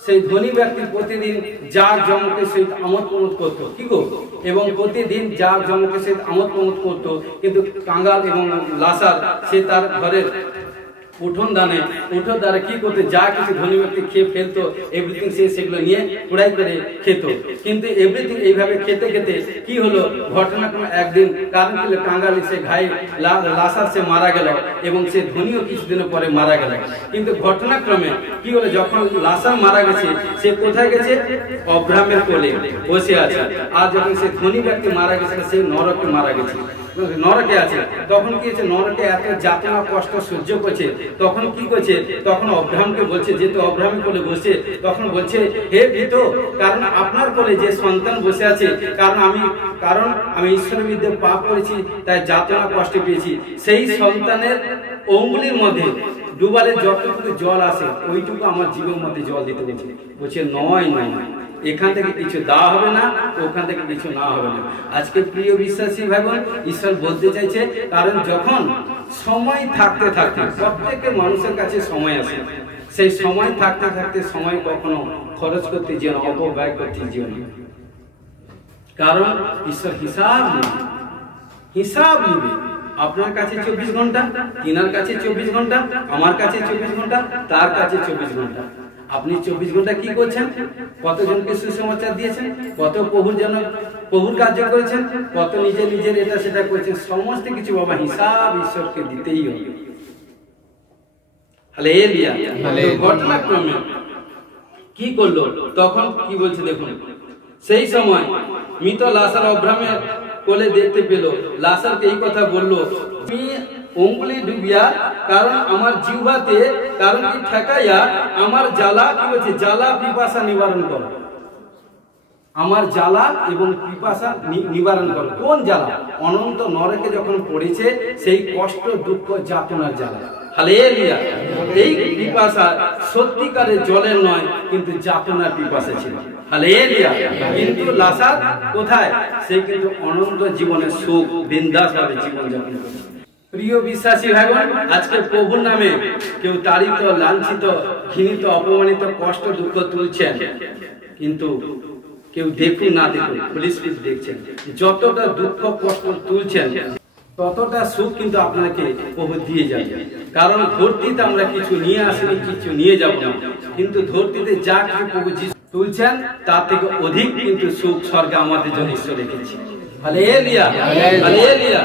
সেই ধনী ব্যক্তি প্রতিদিন যার জমকের সহিত আমোদ প্রমোদ করতো, কি গো, এবং প্রতিদিন যার জমকের সহিত আমোদ প্রমোদ করতো। কিন্তু কাঙ্গাল এবং লাসার সে তার ঘরের উঠোন দ্বারা কি করতে, যা কিছু ধনী ব্যক্তি খেয়ে ফেলতো এভরিথিং সে সেগুলো নিয়ে কুড়াই করে খেত। কিন্তু এভরিথিং এইভাবে খেতে খেতে কি হলো, ঘটনাক্রমে একদিন কারণ কাঙ্গাল সে ঘায়ে লাসার সে মারা গেল এবং সে ধনীও কিছুদিনের পরে মারা গেল। কিন্তু ঘটনাক্রমে কি হলো, যখন লাসার মারা গেছে সে কোথায় গেছে, অব্রাহামের কোলে বসে আছে। আর যখন সে ধনী ব্যক্তি মারা গেছে সে নরকে মারা গেছে, নরকে আছে। তখন কি হচ্ছে, নরকে এত যাতনা কষ্ট সহ্য করছে। তখন কি করছে, তখন অব্রাহামকে বলছে, যেহেতু অব্রাহামের কোলে বসে, তখন বলছে, হে ভীত, কারণ আপনার কোলে যে সন্তান বসে আছে, কারণ আমি ঈশ্বরের বিরুদ্ধে পাপ করেছি, তাই যাতনা কষ্ট পেয়েছি। সেই সন্তানের অঙ্গুলির মধ্যে ডুবালে যতটুকু জল আসে ওইটুকু আমার জীবের মধ্যে জল দিতে বলছে। বলছে নয়, এখান থেকে কিছু দেওয়া হবে না, ওখান থেকে কিছু না হবে না। আজকে প্রিয় বিশ্বাসী ভাই বোন, ঈশ্বর বলতে চাইছে, কারণ যখন সময় থাকতে থাকতে প্রত্যেকের মানুষের কাছে সময় আসে, সেই সময় থাকতে থাকতে সময় কখনো খরচ করতে যেন অপব্যয় করতে যেন, কারণ ঈশ্বর হিসাব নেবে। আপনার কাছে 24 ঘন্টা, তিনার কাছে 24 ঘন্টা, আমার কাছে 24 ঘন্টা, তার কাছে 24 ঘন্টা। আপনি 24 ঘন্টা কি করছেন, কতজনকে সুসমাচার দিয়েছেন, কত প্রভুর কার্য করেছেন, কত নিজের এটা সেটা করেছেন, সমস্ত কিছু বাবা হিসাব ঈশ্বরকে দিতেই হবে। হালেলুয়া। ঘটনাক্রমে কি করলো, তখন কি বলছে দেখুন, সেই সময় মৃত লাসার অব্রাহামের কোলে দেখতে পেল। লাসারকে এই কথা বললো, তুমি অঙ্গুলি ডুবিয়া, কারণ আমার জিহ্বাতে কারণ কি ঠেকাইয়া আমার জ্বালা, কি বলছে, জ্বালা পিপাসা নিবারণ করো। আমার জ্বালা এবং পিপাসা নিবারণ করো। কোন জ্বালা? অনন্ত নরকে যখন পড়েছে সেই কষ্ট, দুঃখ, যাতনার জ্বালা। হালেলুয়া। এই পিপাসা সত্যিকারের জলের নয়, কিন্তু যাতনার পিপাসা ছিল। হালেলুয়া। কিন্তু লাসার কোথায়, সে কিন্তু অনন্ত জীবনের সুখ বিন্দাস ভাবে জীবন যাপন করছে। প্রিয় বিশ্বাসী ভাই বোন, আজকে প্রভুর নামে কেউ তাড়িত, লাঞ্ছিত, ঘৃণিত, অপমানিত, কষ্ট, দুঃখ তুলছেন, কিন্তু কেউ দেখুন না দেখুন, পুলিশ দেখছেন, যতটা দুঃখ কষ্ট তুলছেন ততটা সুখ কিন্তু আপনাকে প্রভু দিয়ে যাবে। কারণ ধরতিতে আমরা কিছু নিয়ে আসিনি, কিছু নিয়ে যাব না, কিন্তু ধরতিতে যা কিছু প্রভু যিশু তুলছেন তার থেকে অধিক কিন্তু সুখ স্বর্গে আমাদের জন্য ঈশ্বর রেখেছে। Hallelujah, hallelujah.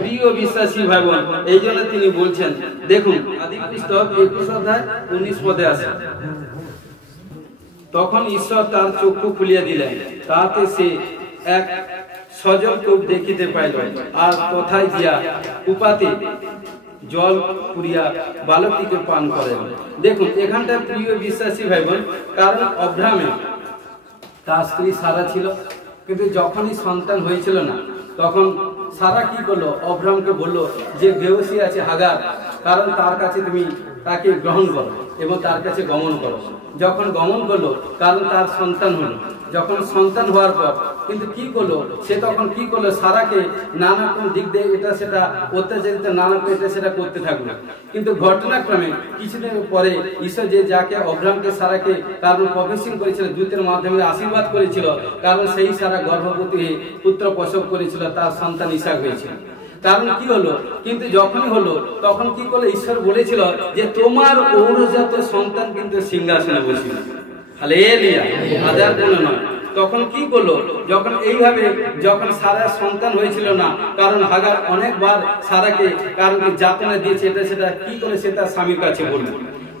প্রিয় বিশ্বাসী ভাই বোন, এই জন্য তিনি বলছেন, দেখুন আদি পুস্তক 21 অধ্যায় 19 পদে আছে, তখন ঈশ্বর তার চক্ষু খুলিয়া দিলেন, তাতে সে এক সজল কূপ দেখিতে পাইল, আর কোথায় গিয়া কূপাতে জল পুরিয়া বালকটিকে পান করেন। দেখুন এখানটা প্রিয় বিশ্বাসী ভাই বোন, কারণ অব্রাহামে তার স্ত্রী সারা ছিল, কিন্তু যখনই সন্তান হয়েছিল না, তখন সারা কি করলো, অব্রাহামকে বললো যে বেহুশী আছে হাগার, কারণ তার কাছে তুমি তাকে গ্রহণ করো এবং তার কাছে গমন করো। যখন গমন করলো, কারণ তার সন্তান হলো, যখন সন্তান হওয়ার পর কিন্তু কি করলো, সে তখন কি করলো, সারাকে নানা কোন দিক দিয়ে এটা সেটা অত্যাচারিত, নানা এটা সেটা করতে থাকলো। কিন্তু ঘটনাক্রমে কিছুদিন পরে ঈশ্বর যে যাকে অব্রাহামকে সারাকে কারণ প্রফেসিং করেছিল, দূতের মাধ্যমে আশীর্বাদ করেছিল, কারণ সেই সারা গর্ভবতী হয়ে পুত্র প্রসব করেছিল, তার সন্তান ইসাক হয়েছিল। কারণ কি হলো, কিন্তু যখনই হলো তখন কি করলো, ঈশ্বর বলেছিল যে তোমার ঔরজাত সন্তান কিন্তু সিংহাসনে বসিল। হালেলুয়া। হাজার কোনো নয়। তখন কি করলো, যখন এইভাবে যখন সারা সন্তান হয়েছিল না, কারণ হাগার অনেকবার সারাকে কারণ যাতনা দিয়েছে, এটা সেটা কি করে সে তার স্বামীর কাছে বললো।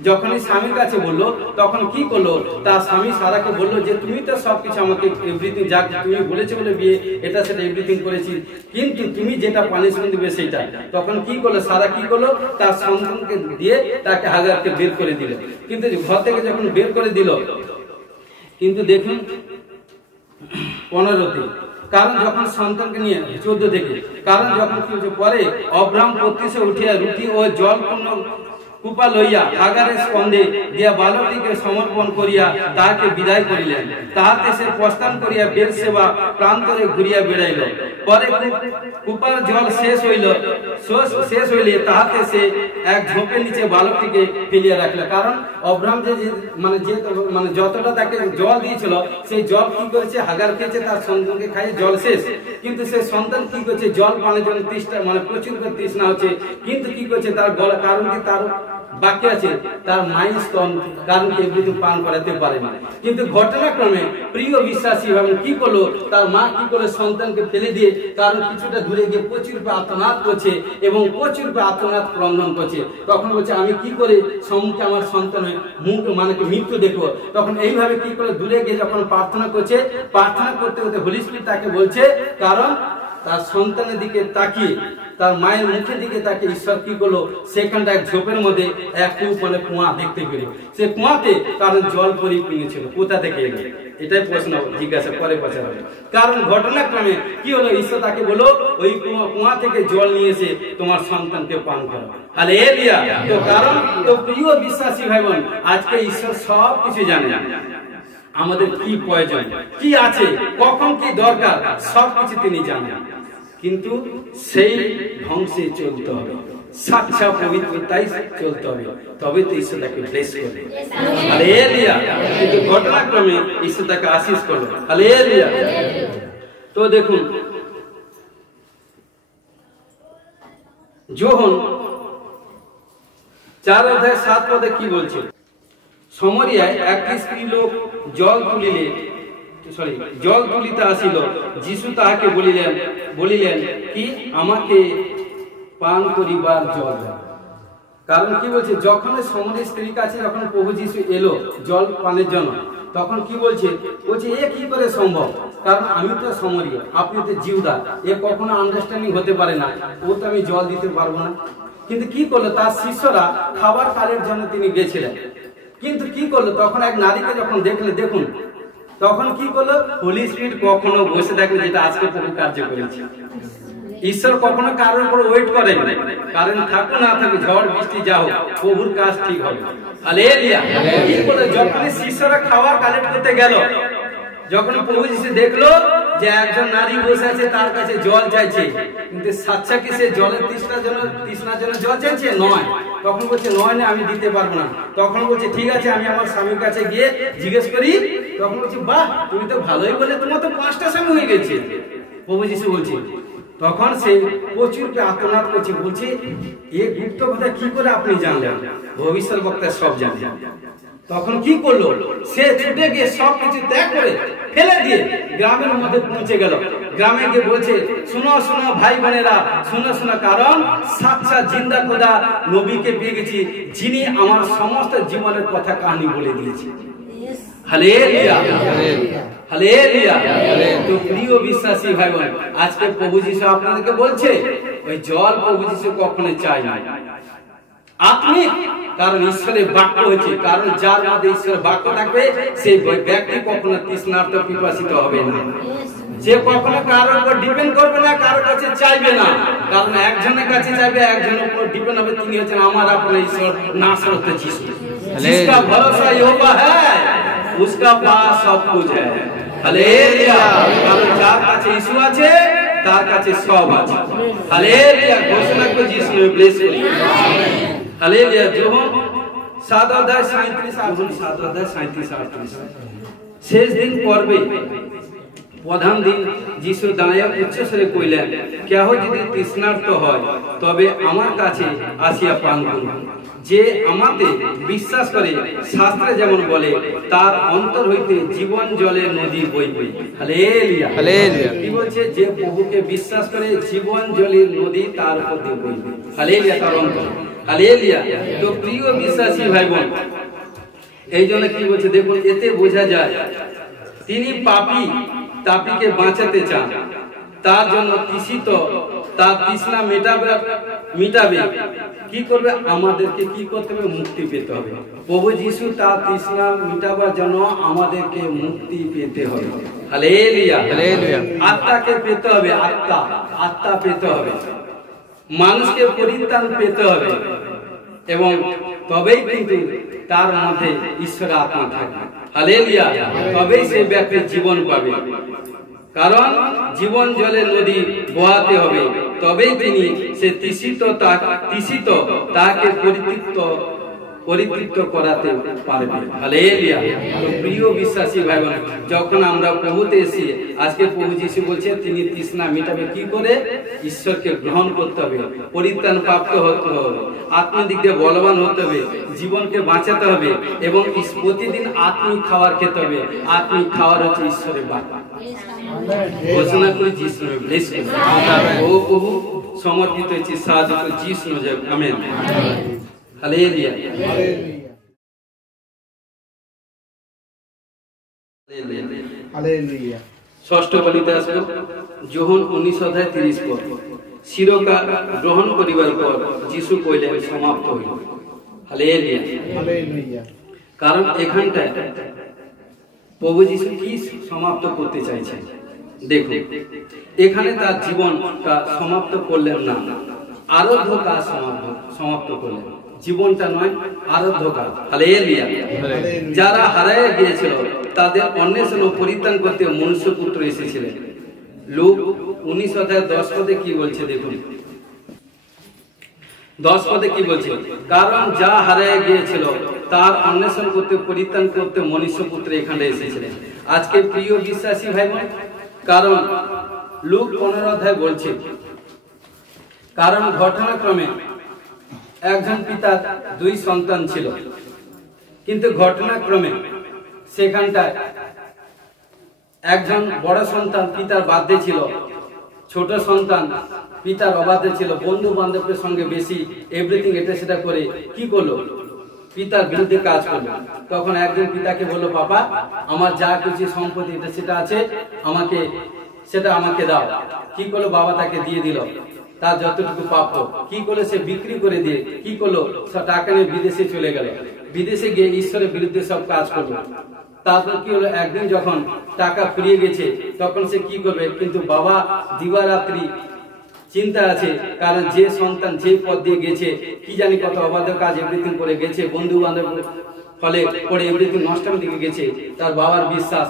যখনই স্বামীর কাছে বললো, তখন কি করলো, তার স্বামী সারাকে বললো যে তুমি তো সবকিছু আমাকে এভরিথিং যা তুমি বলেছো বলে বিয়ে এটা সেটা এভরিথিং করেছি, কিন্তু তুমি যেটা পানিশমেন্ট দিবে সেটা। তখন কি করলো, সারা কি করলো, তার সন্তানকে দিয়ে তাকে হাগারকে বের করে দিল। কিন্তু ঘর থেকে যখন বের করে দিল, কিন্তু দেখুন 15তে, কারণ যখন সন্তানকে নিয়ে 14 থেকে, কারণ যখন কি হচ্ছে, পরে অব্রাহাম প্রত্যুষে উঠিয়া রুটি ও জল কুপা লইয়া হাগারের স্কন্ধে দিয়া বালকটিকে সমর্পণ করিয়া তাহাকে বিদায় করিলেন। তাহাতে সে প্রস্থান করিয়া বেরসেবা প্রান্তরে ঘুরিয়া বেড়াইল। পরে কুপার জল শেষ হইলে তাহাতে সে এক ঝোপের নিচে বালকটিকে ফেলিয়া রাখল। কারণ অব্রাহাম মানে যতটা তাকে জল দিয়েছিল সেই জল কি করেছে, হাগার খেয়েছে, তার সন্তানকে খাইয়ে জল শেষ। কিন্তু সে সন্তান কি করছে, জল পানের জন্য তৃষ্ণা মানে প্রচুর তৃষ্ণা হচ্ছে, কিন্তু কি করছে তার গলা, কারণ কি তার বাকি আছে তার মায়ের স্তন, কারণ কেউ কিন্তু পান করাতে পারে না। কিন্তু ঘটনাক্রমে প্রিয় বিশ্বাসী ভাবে কি করলো, তার মা কি করে সন্তানকে ফেলে দিয়ে কারণ কিছুটা দূরে গিয়ে প্রচুর আর্তনাদ করছে এবং প্রচুর আর্তনাদ ক্রন্দন করছে। তখন বলছে আমি কি করে সম্মুখে আমার সন্তানের মুখ মানে মৃত্যু দেখবো। তখন এইভাবে কি করে দূরে গিয়ে যখন প্রার্থনা করছে, প্রার্থনা করতে করতে হোলি স্পিরিট তাকে বলছে, কারণ তার সন্তানের দিকে তাকিয়ে, তার মায়ের মুখের দিকে তাকে ঈশ্বর কি করলো, সেখানটা এক ঝোপের মধ্যে এক মানে কুয়া দেখতে পেল। সে কুয়াতে কারণ জল পরিপূর্ণ ছিল, কোথা থেকে এলো, এটাই প্রশ্ন জিজ্ঞাসা পরে বছর হবে। কারণ ঘটনাক্রমে কি হলো, ঈশ্বর তাকে বলো ওই কুয়া থেকে জল নিয়ে এসে তোমার সন্তানকে পান করো। হালেলুয়া। তো কারণ তো প্রিয় বিশ্বাসী ভাই বোন, আজকে ঈশ্বর সব কিছু জানে, আমাদের কি প্রয়োজন, কি আছে, কখন কি দরকার, সবকিছু তিনি জানেন। কিন্তু সেই ধ্বংসে চলতে হবে, সাচ্চা পবিত্রতাই চলতে হবে, তবে তো ঈশ্বর তাকে ব্লেস করবে। হালেলুয়া। কিন্তু ঘটনাক্রমে ঈশ্বর তাকে আশীষ করবে। হালেলুয়া। তো দেখুন যোহন 4:7 কি বলছে, সমরিয়ায় একটি স্ত্রী লোক জল তুলিতে আসিল। যিশু তাহাকে বলিলেন কি, আমাকে পান করিবার জল দাও। কারণ কি বলছে, যখন সমরিয়া স্ত্রীর কাছে যখন প্রভু যিশু এলো জল পানের জন্য, তখন কি বলছে এ কি করে সম্ভব, কারণ আমি তো সমরিয়া, আপনি তো জিউদা, এ কখনো আন্ডারস্ট্যান্ডিং হতে পারে না, ও তো আমি জল দিতে পারবো না। কিন্তু কি করলো, তার শিষ্যরা খাবার কালের জন্য তিনি গেছিলেন। কিন্তু কি করলো, তখন এক নারীকে যখন দেখুন, তখন কি করলো, হোলি স্পিরিট কখনো বসে থাকলে, যেটা আজকে প্রভু কার্য করেছে। ঈশ্বর কখনো কারোর উপর ওয়েট করেন, কারণ থাকো না থাকে, ঝড় বৃষ্টি যা হোক, প্রভুর কাজ ঠিক হবে। হালেলুয়া। কি বলে, যখন শিষ্যরা খাবার কালেক্ট করতে গেল, যখন প্রভু যিশু দেখলো যে একজন নারী বসে আছে, তার কাছে জল চাইছে, কিন্তু সাচ্চা কি সে জলের তৃষ্ণার জন্য জল চাইছে? নয়। তখন বলছে নয় না, আমি দিতে পারবো না। তখন বলছে ঠিক আছে, আমি আমার স্বামীর কাছে গিয়ে জিজ্ঞেস করি। তখন বলছে বাহ, তুমি তো ভালোই বলে, তোমার তো 5টা স্বামী হয়ে গেছে। প্রভু যিশু বলছে, তখন সে প্রচুর আর্তনাদ করছে, বলছে এ গুপ্ত কথা কি করে আপনি জানলেন? ভবিষ্যৎ বক্তা সব জানে। তখন কি করলো, সে ছুটে গিয়ে সবকিছু ত্যাগ করে ফেলে দিয়ে গ্রামের মধ্যে পৌঁছে গেল। গ্রামে গিয়ে বলছে, শুনো ভাই বোনেরা, শুনো, কারণ সাচ্চা জিন্দা খোদা নবীকে পেয়ে গেছি, যিনি আমার সমস্ত জীবনের কথা কাহিনী বলে দিয়েছে। হালেলুয়া। হালেলুয়া। তো প্রিয় বিশ্বাসী ভাই বোন, আজকে প্রভু যিশু আপনাদেরকে বলছে, ওই জল প্রভু যিশু কখনো চাই না, আপনি, কারণ ঈশ্বরের বাক্য হয়েছে, কারণ যার মধ্যে ঈশ্বরের বাক্য থাকবে সেই ব্যক্তি কখনো তৃষ্ণার্ত পিপাসিত হবে না। যে কখনো কারোর উপর ডিপেন্ড করবে না, কারোর কাছে চাইবে না, কারণ একজনের কাছে চাইবে, একজনের উপর ডিপেন্ড হবে, তিনি হচ্ছেন আমার আপনার ঈশ্বর নাসরত যিশু। जिसका भरोसा यहोवा है उसका पास सब कुछ है। हालेलुया। কারণ যার কাছে যিশু আছে তার কাছে সব আছে। হালেলুয়া। ঘোষণা করে যিশু ব্লেস করি। হালেলুয়া। যোহন 7:37 শেষ দিন পর্বে প্রধান দিন যিশু দাঁড়াইয়া উচ্চস্বরে কইলেন, কেহ যদি তৃষ্ণার্ত হয় তবে আমার কাছে আসিয়া পান করুন। যে আমাতে বিশ্বাস করে, শাস্ত্রে যেমন বলে, তার অন্তর হইতে জীবন জলের নদী বইবে। হালেলুয়া। হালেলুয়া। কি বলছে, যে প্রভুকে বিশ্বাস করে জীবন জলের নদী তার উপর দিয়ে বইবে। হালেলুয়া। তার অন্তর। হালেলুয়া। তো প্রিয় বিশ্বাসী ভাই বোন, এই জন্য কি বলছে দেখুন, এতে বোঝা যায় তিনি তাপিকে বাঁচাতে চান, তার জন্য তৃষিত তার তৃষ্ণা মিটাবে। কি করবে, আমাদেরকে কি করতে হবে, মুক্তি পেতে হবে। প্রভু যিশু তার তৃষ্ণা মিটাবার জন্য আমাদেরকে মুক্তি পেতে হবে। হালেলুয়া। হালেলুয়া। আত্মাকে পেতে হবে, আত্মা পেতে হবে, মানুষকে পরিত্রাণ পেতে হবে। এবং তবেই কিন্তু তার মধ্যে ঈশ্বরের আত্মা থাকবে। হালেলুয়া। তবেই সেই ব্যক্তি জীবন পাবে। কারণ জীবন জলে নদী বহাতে হবে, তবেই তিনি সে তৃষিত তাকে পরিতৃপ্ত করাতে পারবে। হালেলুয়া। তো প্রিয় বিশ্বাসী ভাই বোন, যখন আমরা প্রভুতে এসে আজকে প্রভু যিশু বলছে তিনি তৃষ্ণা মিটাবে কি করে? ঈশ্বরকে গ্রহণ করতে হবে, পরিত্রাণ প্রাপ্ত হতে হবে, আত্মদিক দিয়ে বলবান হতে হবে, জীবনকে বাঁচাতে হবে এবং প্রতিদিন আত্মিক খাবার খেতে হবে। আত্মিক খাবার হচ্ছে ঈশ্বরের বাক্য। ঘোষণা করে যিশু ব্লেস করুন। ও প্রভু সমর্পিত হয়েছে, সাহায্য করে যিশু যাবে। আমেন। হালেলুয়া। হালেলুয়া। ষষ্ঠ বলিতে আসবো যোহন 19:30 পদ। শিরকা গ্রহণ করিবার পর যিশু কইলেন সমাপ্ত হইল। হালেলুয়া। হালেলুয়া। কারণ এখানটায় প্রভু যিশু কি সমাপ্ত করতে চাইছেন দেখুন। এখানে তার জীবনটা সমাপ্ত করলেন না, আরাধ্য কাজ সমাপ্ত করলেন। জীবনটা নয়, আরাধ্য কাজ। হালেলুয়া। যারা হারায় গিয়েছিল তাদের অন্বেষণ ও পরিত্রাণ করতে মনুষ্যপুত্র এসেছিলেন। লূক 19:10 পদে কি বলছে দেখুন। 10 পদে কি বলছে? কারণ যা হারায় গিয়েছিল তার অন্বেষণ করতে পরিত্রাণ করতে মনুষ্যপুত্র এখানে এসেছিলেন। আজকে প্রিয় বিশ্বাসী ভাই বোন, কারণ লূক 15 বলছে, কারণ ঘটনাক্রমে একজন পিতার 2 সন্তান ছিল, কিন্তু ঘটনাক্রমে সেখানটায় একজন বড় সন্তান পিতার বাধ্যে ছিল, ছোট সন্তান পিতার অবাধ্যে ছিল। বন্ধু বান্ধবের সঙ্গে বেশি এভরিথিং এটা সেটা করে কি করলো? পিতার বিরুদ্ধে কাজ করলো। তখন একজন পিতাকে বললো, বাবা আমার যা কিছু সম্পত্তি এটা সেটা আছে, সেটা আমাকে দাও। কি করলো? বাবা তাকে দিয়ে দিল তার যতটুকু প্রাপ্য। কি করলো? সে বিক্রি করে দিয়ে কি করলো? সব টাকা নিয়ে বিদেশে চলে গেল। বিদেশে গিয়ে ঈশ্বরের বিরুদ্ধে সব কাজ করলো। তারপর কি হলো? একদিন যখন টাকা ফুরিয়ে গেছে তখন সে কি করবে? কিন্তু বাবা দিবারাত্রি চিন্তা আছে, কারণ যে সন্তান যে পথ দিয়ে গেছে, কি জানি কত অবাধ্য কাজ এভরিথিং করে গেছে, বন্ধু বান্ধব ফলে পরে এভরিথিং নষ্টের দিকে গেছে। তার বাবার বিশ্বাস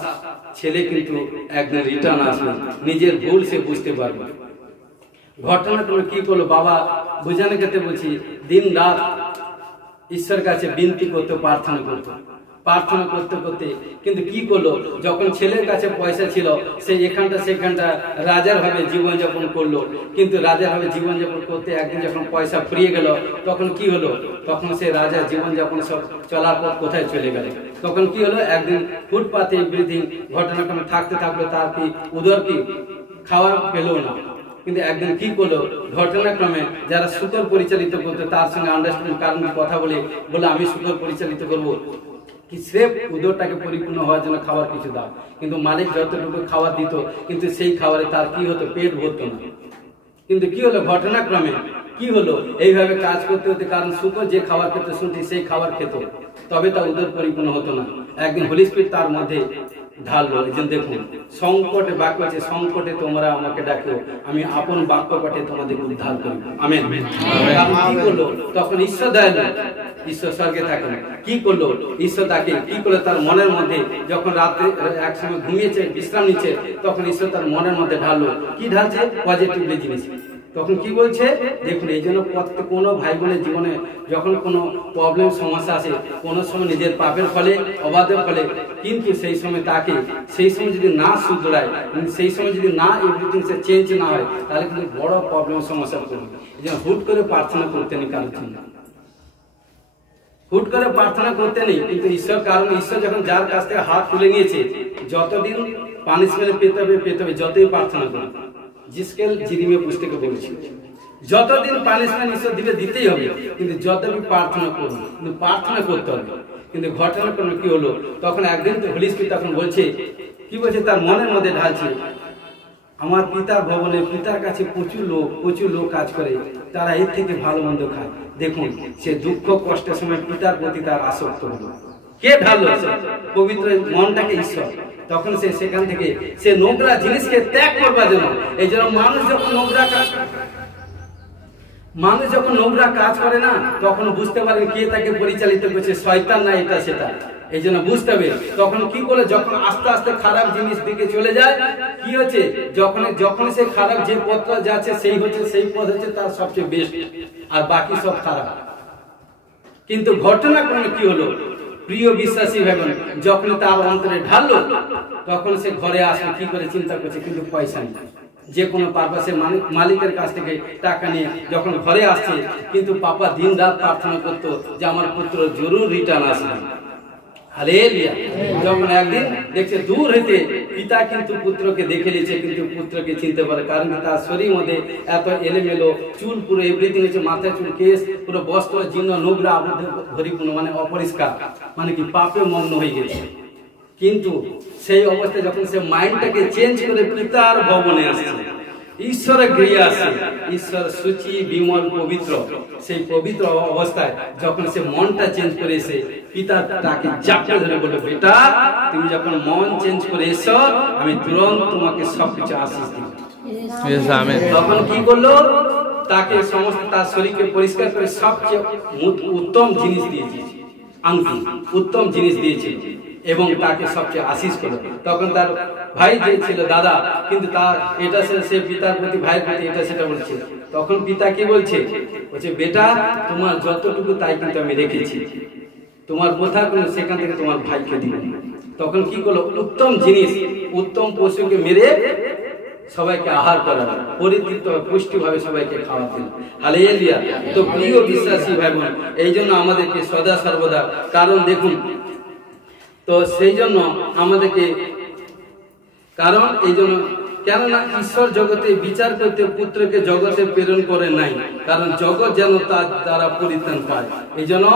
ছেলে কিন্তু একদিন রিটার্ন আসবে, নিজের ভুল সে বুঝতে পারবে। ঘটনা তুমি কি করলো? বাবা বুঝানো ক্ষেত্রে বলছি, দিন রাত ঈশ্বর কাছে বিনতি করতে, প্রার্থনা করতে কিন্তু কি করলো? যখন ছেলের কাছে পয়সা ছিল সে এখানটা সেখানটা রাজার ভাবে জীবনযাপন করলো। কিন্তু রাজার ভাবে জীবনযাপন করতে একদিন যখন পয়সা ফুরিয়ে গেল তখন কি হলো? তখন সে রাজার জীবনযাপন সব চলার পর কোথায় চলে গেল? তখন কি হলো? একদিন ফুটপাতে ব্রিদিং ঘটনাক্রমে থাকতে থাকলো, তার কি উদর কি খাওয়া পেল না। কিন্তু একদিন কি করলো? ঘটনাক্রমে যারা শুকর পরিচালিত করতো তার সঙ্গে আন্ডারস্ট্যান্ডিং কারণ কথা বলে আমি শুকর পরিচালিত করবো, কি স্রেফ উদরটাকে পরিপূর্ণ হওয়ার জন্য খাবার কিছু দাও। কিন্তু মালিক যতটুকু খাবার দিত কিন্তু সেই খাবারে তার কি হতো? পেট ভরতো না। কিন্তু কি হলো? ঘটনাক্রমে কি হলো? এইভাবে কাজ করতে হতে, কারণ শুকর যে খাবার খেতে শুনতে সেই খাবার খেত, তবে তার উদর পরিপূর্ণ হতো না। একদিন হোলি স্পিরিট তার মধ্যে ঢাললো। দেখুন সংকটে বাক্য আছে, সংকটে তোমরা আমাকে ডাকো, আমি আপন বাক্য পাঠে তোমাদের উদ্ধার করব। আমেন। কি করলো? তখন ঈশ্বর দয়ালু, ঈশ্বর স্বর্গে থাকেন। কি করলো? ঈশ্বর তাকে কি করলো? তার মনের মধ্যে যখন রাতে এক সময় ঘুমিয়েছে, বিশ্রাম নিচ্ছে, তখন ঈশ্বর তার মনের মধ্যে ঢাললো। কি ঢালছে? পজিটিভলি জিনিস। তখন কি বলছে দেখুন, এই জন্য কোনো ভাই বোনের জীবনে যখন কোনো প্রবলেম সমস্যা আসে, কোনো সময় নিজের পাপের ফলে, অবাধের ফলে, কিন্তু সেই সময় তাকে সেই সময় যদি না শুধরায়, সেই সময় যদি না এভরিথিং সে চেঞ্জ না হয়, তাহলে কিন্তু বড় প্রবলেম সমস্যা করবে। এই জন্য হুট করে প্রার্থনা করতে নেই কারোর জন্য, হুট করে প্রার্থনা করতে নেই। কিন্তু ঈশ্বর, কারণ ঈশ্বর যখন যার কাছ থেকে হাত তুলে নিয়েছে, যতদিন পানিশমেন্ট পেতে হবে যতই প্রার্থনা করবে। জিসকেল জিরিমে পুস্তকে বলেছি, যতদিন পানিশমেন্ট ঈশ্বর দিতেই হবে, কিন্তু যতদিন প্রার্থনা করবে, কিন্তু প্রার্থনা করতে হবে। কিন্তু ঘটনা কোনো কি হলো? তখন একদিন তো হোলি স্পিরিট তখন বলছে, কি বলছে? তার মনের মধ্যে ঢালছে, আমার পিতার ভবনে, পিতার কাছে প্রচুর লোক কাজ করে, তারা এর থেকে ভালো মন্দ খায়। দেখুন সে দুঃখ কষ্টের সময় পিতার প্রতি তার আসক্ত হলো। কে ঢাললো? পবিত্র মনটাকে ঈশ্বর। তখন সে সেখান থেকে সে নোংরা জিনিসকে ত্যাগ করবার জন্য, এই জন্য মানুষ যখন মানুষ যখন নোংরা কাজ করে না, তখন বুঝতে পারে কে তাকে পরিচালিত করছে, শয়তান না এটা সেটা। এই জন্য বুঝতে হবে। তখন কি করে, যখন আস্তে আস্তে খারাপ জিনিস দিকে চলে যায়, কি হচ্ছে, যখন সে খারাপ যে পথটা যাচ্ছে সেই পথ হচ্ছে তার সবচেয়ে বেস্ট, আর বাকি সব খারাপ। কিন্তু ঘটনাক্রমে কি হলো, প্রিয় বিশ্বাসী ভাই বোন, যখন তার অন্তরে ঢাললো, তখন সে ঘরে আসলে কি করে চিন্তা করছে, কিন্তু পয়সা নেই। যে কোনো পারপাসে মালিকের কাছ থেকে টাকা নিয়ে যখন ঘরে আসছে, কিন্তু পাপা দিন রাত প্রার্থনা করতো যে আমার পুত্র জরুর রিটার্ন আসবে। হালেলুয়া। যখন একদিন দেখছে দূর হইতে পিতা কিন্তু পুত্রকে দেখে নিয়েছে, কিন্তু পুত্রকে চিনতে পারে, কারণ তার শরীর মধ্যে এত এলোমেলো চুল, পুরো এভরিথিং হচ্ছে, মাথায় চুল, কেস পুরো বস্ত্র জীর্ণ, নোংরা, আবদ্ধ, পরিপূর্ণ, মানে অপরিষ্কার, মানে কি পাপে মগ্ন হয়ে গেছে। কিন্তু সেই অবস্থায় যখন সে মাইন্ডটাকে চেঞ্জ করে পিতার ভবনে আসছে, ঈশ্বরের গৃহে আসছে, ঈশ্বর সূচি, বিমল, পবিত্র, সেই পবিত্র অবস্থায় যখন সে মনটা চেঞ্জ করে এসে পিতা তাকে জাপটে ধরে বলল, বেটা তুমি যখন মন চেঞ্জ করে এসো, আমি তুরন্ত তোমাকে সবকিছু আশীষ দিব। তখন কি করলো, তাকে সমস্ত তার শরীরকে পরিষ্কার করে সবচেয়ে উত্তম জিনিস দিয়েছে, আংটি, উত্তম জিনিস দিয়েছে, এবং তাকে সবচেয়ে আশীষ করলো। তখন তার ভাই যে ছিল দাদা, কিন্তু তার এটা সে পিতার প্রতি, ভাইয়ের প্রতি এটা সেটা বলছে। তখন পিতা কি বলছে, বেটা তোমার যতটুকু তাই কিন্তু আমি রেখেছি, তোমার বোঝা কোনো সেখান থেকে তোমার ভাইকে দিব। তখন কি করলো, উত্তম জিনিস, উত্তম পশুকে মেরে সবাইকে আহার করানো, পরিতৃপ্ত পুষ্টিভাবে সবাইকে খাওয়াতেন। হালেলুয়া। তো প্রিয় বিশ্বাসী ভাই বোন, এই জন্য আমাদেরকে সদা সর্বদা, কারণ দেখুন, তো সেই জন্য আমাদেরকে, কারণ এই জন্য, কেননা ঈশ্বর জগতে বিচার করতে পুত্রকে জগতে প্রেরণ করে নাই, কারণ জগৎ যেন তার দ্বারা পরিত্রাণ পায়। এই জন্য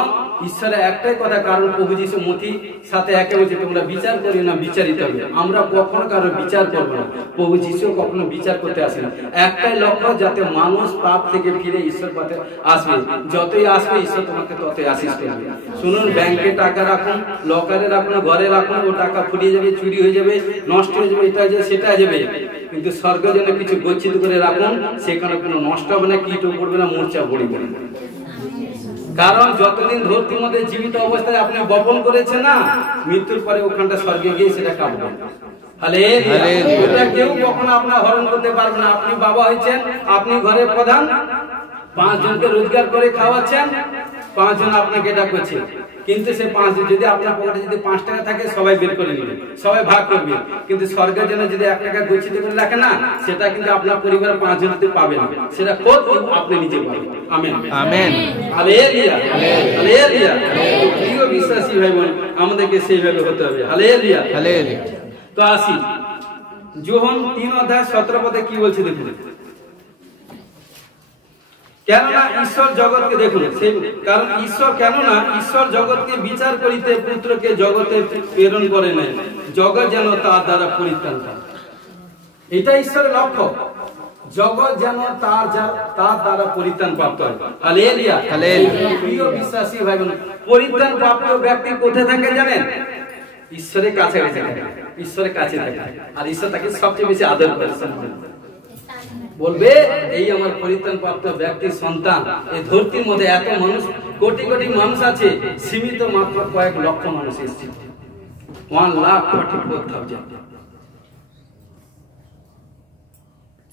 ঈশ্বরের একটাই কথা, কারণ প্রভু যীশু মতি সাথে একে বলছে, তোমরা বিচার করি না, বিচারিত হবে। আমরা কখনো কারো বিচার করবো না, প্রভু যীশু কখনো বিচার করতে আসে না। একটাই লক্ষ্য, যাতে মানুষ পাপ থেকে ফিরে ঈশ্বর পথে আসবে। যতই আসবে ঈশ্বর তোমাকে ততই আশীষ করবে। শুনুন, ব্যাংকে টাকা রাখুন, লকারে রাখুন, ঘরে রাখুন, ও টাকা ফুরিয়ে যাবে, চুরি হয়ে যাবে, নষ্ট হয়ে যাবে, এটা হয়ে যাবে, সেটা যাবে। কিন্তু স্বর্গ যেন কিছু গচ্ছিত করে রাখুন, সেখানে কোনো নষ্ট হবে না, কীটও পড়বে না, মূর্ছা পড়বে না। কারণ যতদিন ধরতির মধ্যে জীবিত অবস্থায় আপনি বপন করেছেন না, মৃত্যুর পরে ওখানটা স্বর্গে গিয়ে সেটা কাটবে। কেউ কখনো আপনার হরণ করতে পারবে না। আপনি বাবা হয়েছেন, আপনি ঘরের প্রধান, 5 জনকে রোজগার করে খাওয়াচ্ছেন, 5 জন আপনাকে এটা করছে, কিন্তু সে 5 যদি আপনার পকেটে যদি 5 টাকা থাকে, সবাই বের করে নেবে, সবাই ভাগ করবে। কিন্তু স্বর্গের জন্য যদি 1 টাকা গচ্ছিত করে রাখে না, সেটা কিন্তু আপনার পরিবারের 5 জনতে পাবে না, সেটা খোদ আপনি নিজে পাবেন। Amen, amen, hallelujah, hallelujah. প্রিয় বিশ্বাসী ভাই বোন, আমাদেরকে সেইভাবে হতে হবে। Hallelujah, hallelujah. তো আসি, যোহন 3:17 কি বলছে দেখুন, কেননা ঈশ্বর জগৎকে, দেখুন কারণ ঈশ্বর, কেননা ঈশ্বর জগৎকে বিচার করিতে পুত্রকে জগতে প্রেরণ করে নাই, জগৎ যেন তার দ্বারা পরিত্রাণ পায়। এটা ঈশ্বরের লক্ষ্য, জগৎ যেন তার দ্বারা পরিত্রাণ প্রাপ্ত হয়। Hallelujah, hallelujah. প্রিয় বিশ্বাসী ভাই বোন, পরিত্রাণ প্রাপ্ত ব্যক্তি কোথায় থাকে জানেন? ঈশ্বরের কাছে থাকে, ঈশ্বরের কাছে থাকে, আর ঈশ্বর তাকে সবচেয়ে বেশি আদর করে। বলবে, এই আমার পরিত্রাণ প্রাপ্ত ব্যক্তির সন্তান। এই ধরতির মধ্যে এত মানুষ, কোটি কোটি মানুষ আছে, সীমিত মাত্র কয়েক লক্ষ মানুষ এসেছে, 1,44,000।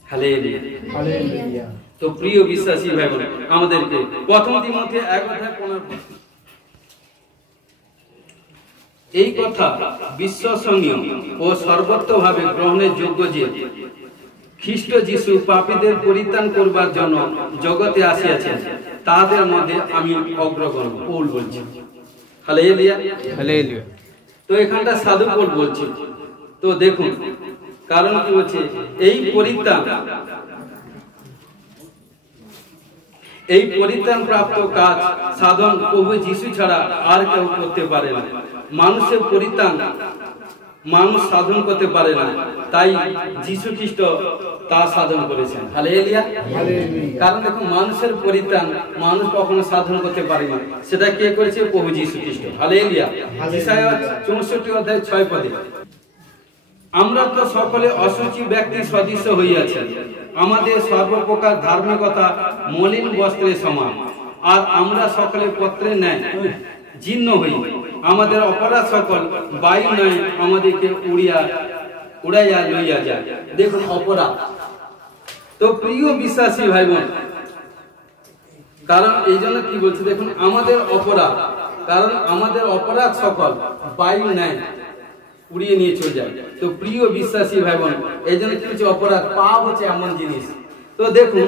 Hallelujah, hallelujah. তো প্রিয় বিশ্বাসী ভাই বোন, আমাদেরকে প্রথম তিমথী 1:15 এই কথা বিশ্বসনীয় ও সর্বত্রভাবে গ্রহণের যোগ্য যে খ্রিস্ট যীশু পাপীদের পরিত্রাণ করবার জন্য জগতে আসিয়াছেন, তাদের মধ্যে আমি অগ্রগণ্য। পৌল বলছি। Hallelujah, hallelujah. তো এখানটা সাধু পৌল বলছে। তো দেখুন, কারণ কি বলছে, এই পরিত্রাণ প্রাপ্ত কাজ সাধন প্রভু যীশু ছাড়া আর কেউ করতে পারে না। মানুষের পরিত্রাণ মানুষ সাধন করতে পারে না, তাই যীশু খ্রিস্ট তা সাধন করেছেন। হালেলুয়া, কারণ দেখুন, মানুষের পরিত্রাণ মানুষ কখনো সাধন করতে পারে না, সেটা কে করেছে? প্রভু যীশু খ্রিস্ট। হালেলুয়া। ঈশায়া 64:6 আমরা তো সকলে অসুচি ব্যক্তি সদৃশ হইয়াছি, আমাদের সর্বপ্রকার ধার্মিকতা মলিন বস্ত্রের সমান, আর আমরা সকলে পত্রে ন্যায় জীর্ণ হই, আমাদের অপরাধ সকল বায়ু নয় আমাদেরকে উড়াইয়া লইয়া যায়। দেখুন অপরাধ। তো প্রিয় বিশ্বাসী ভাই বোন, কারণ এই জন্য কি বলছে দেখুন, আমাদের অপরাধ, কারণ আমাদের অপরাধ সকল বায়ু নেয় উড়িয়ে নিয়ে চলে যায়। তো প্রিয় বিশ্বাসী ভাই বোন, এই জন্য কি হচ্ছে, অপরাধ পাপ হচ্ছে এমন জিনিস। তো দেখুন,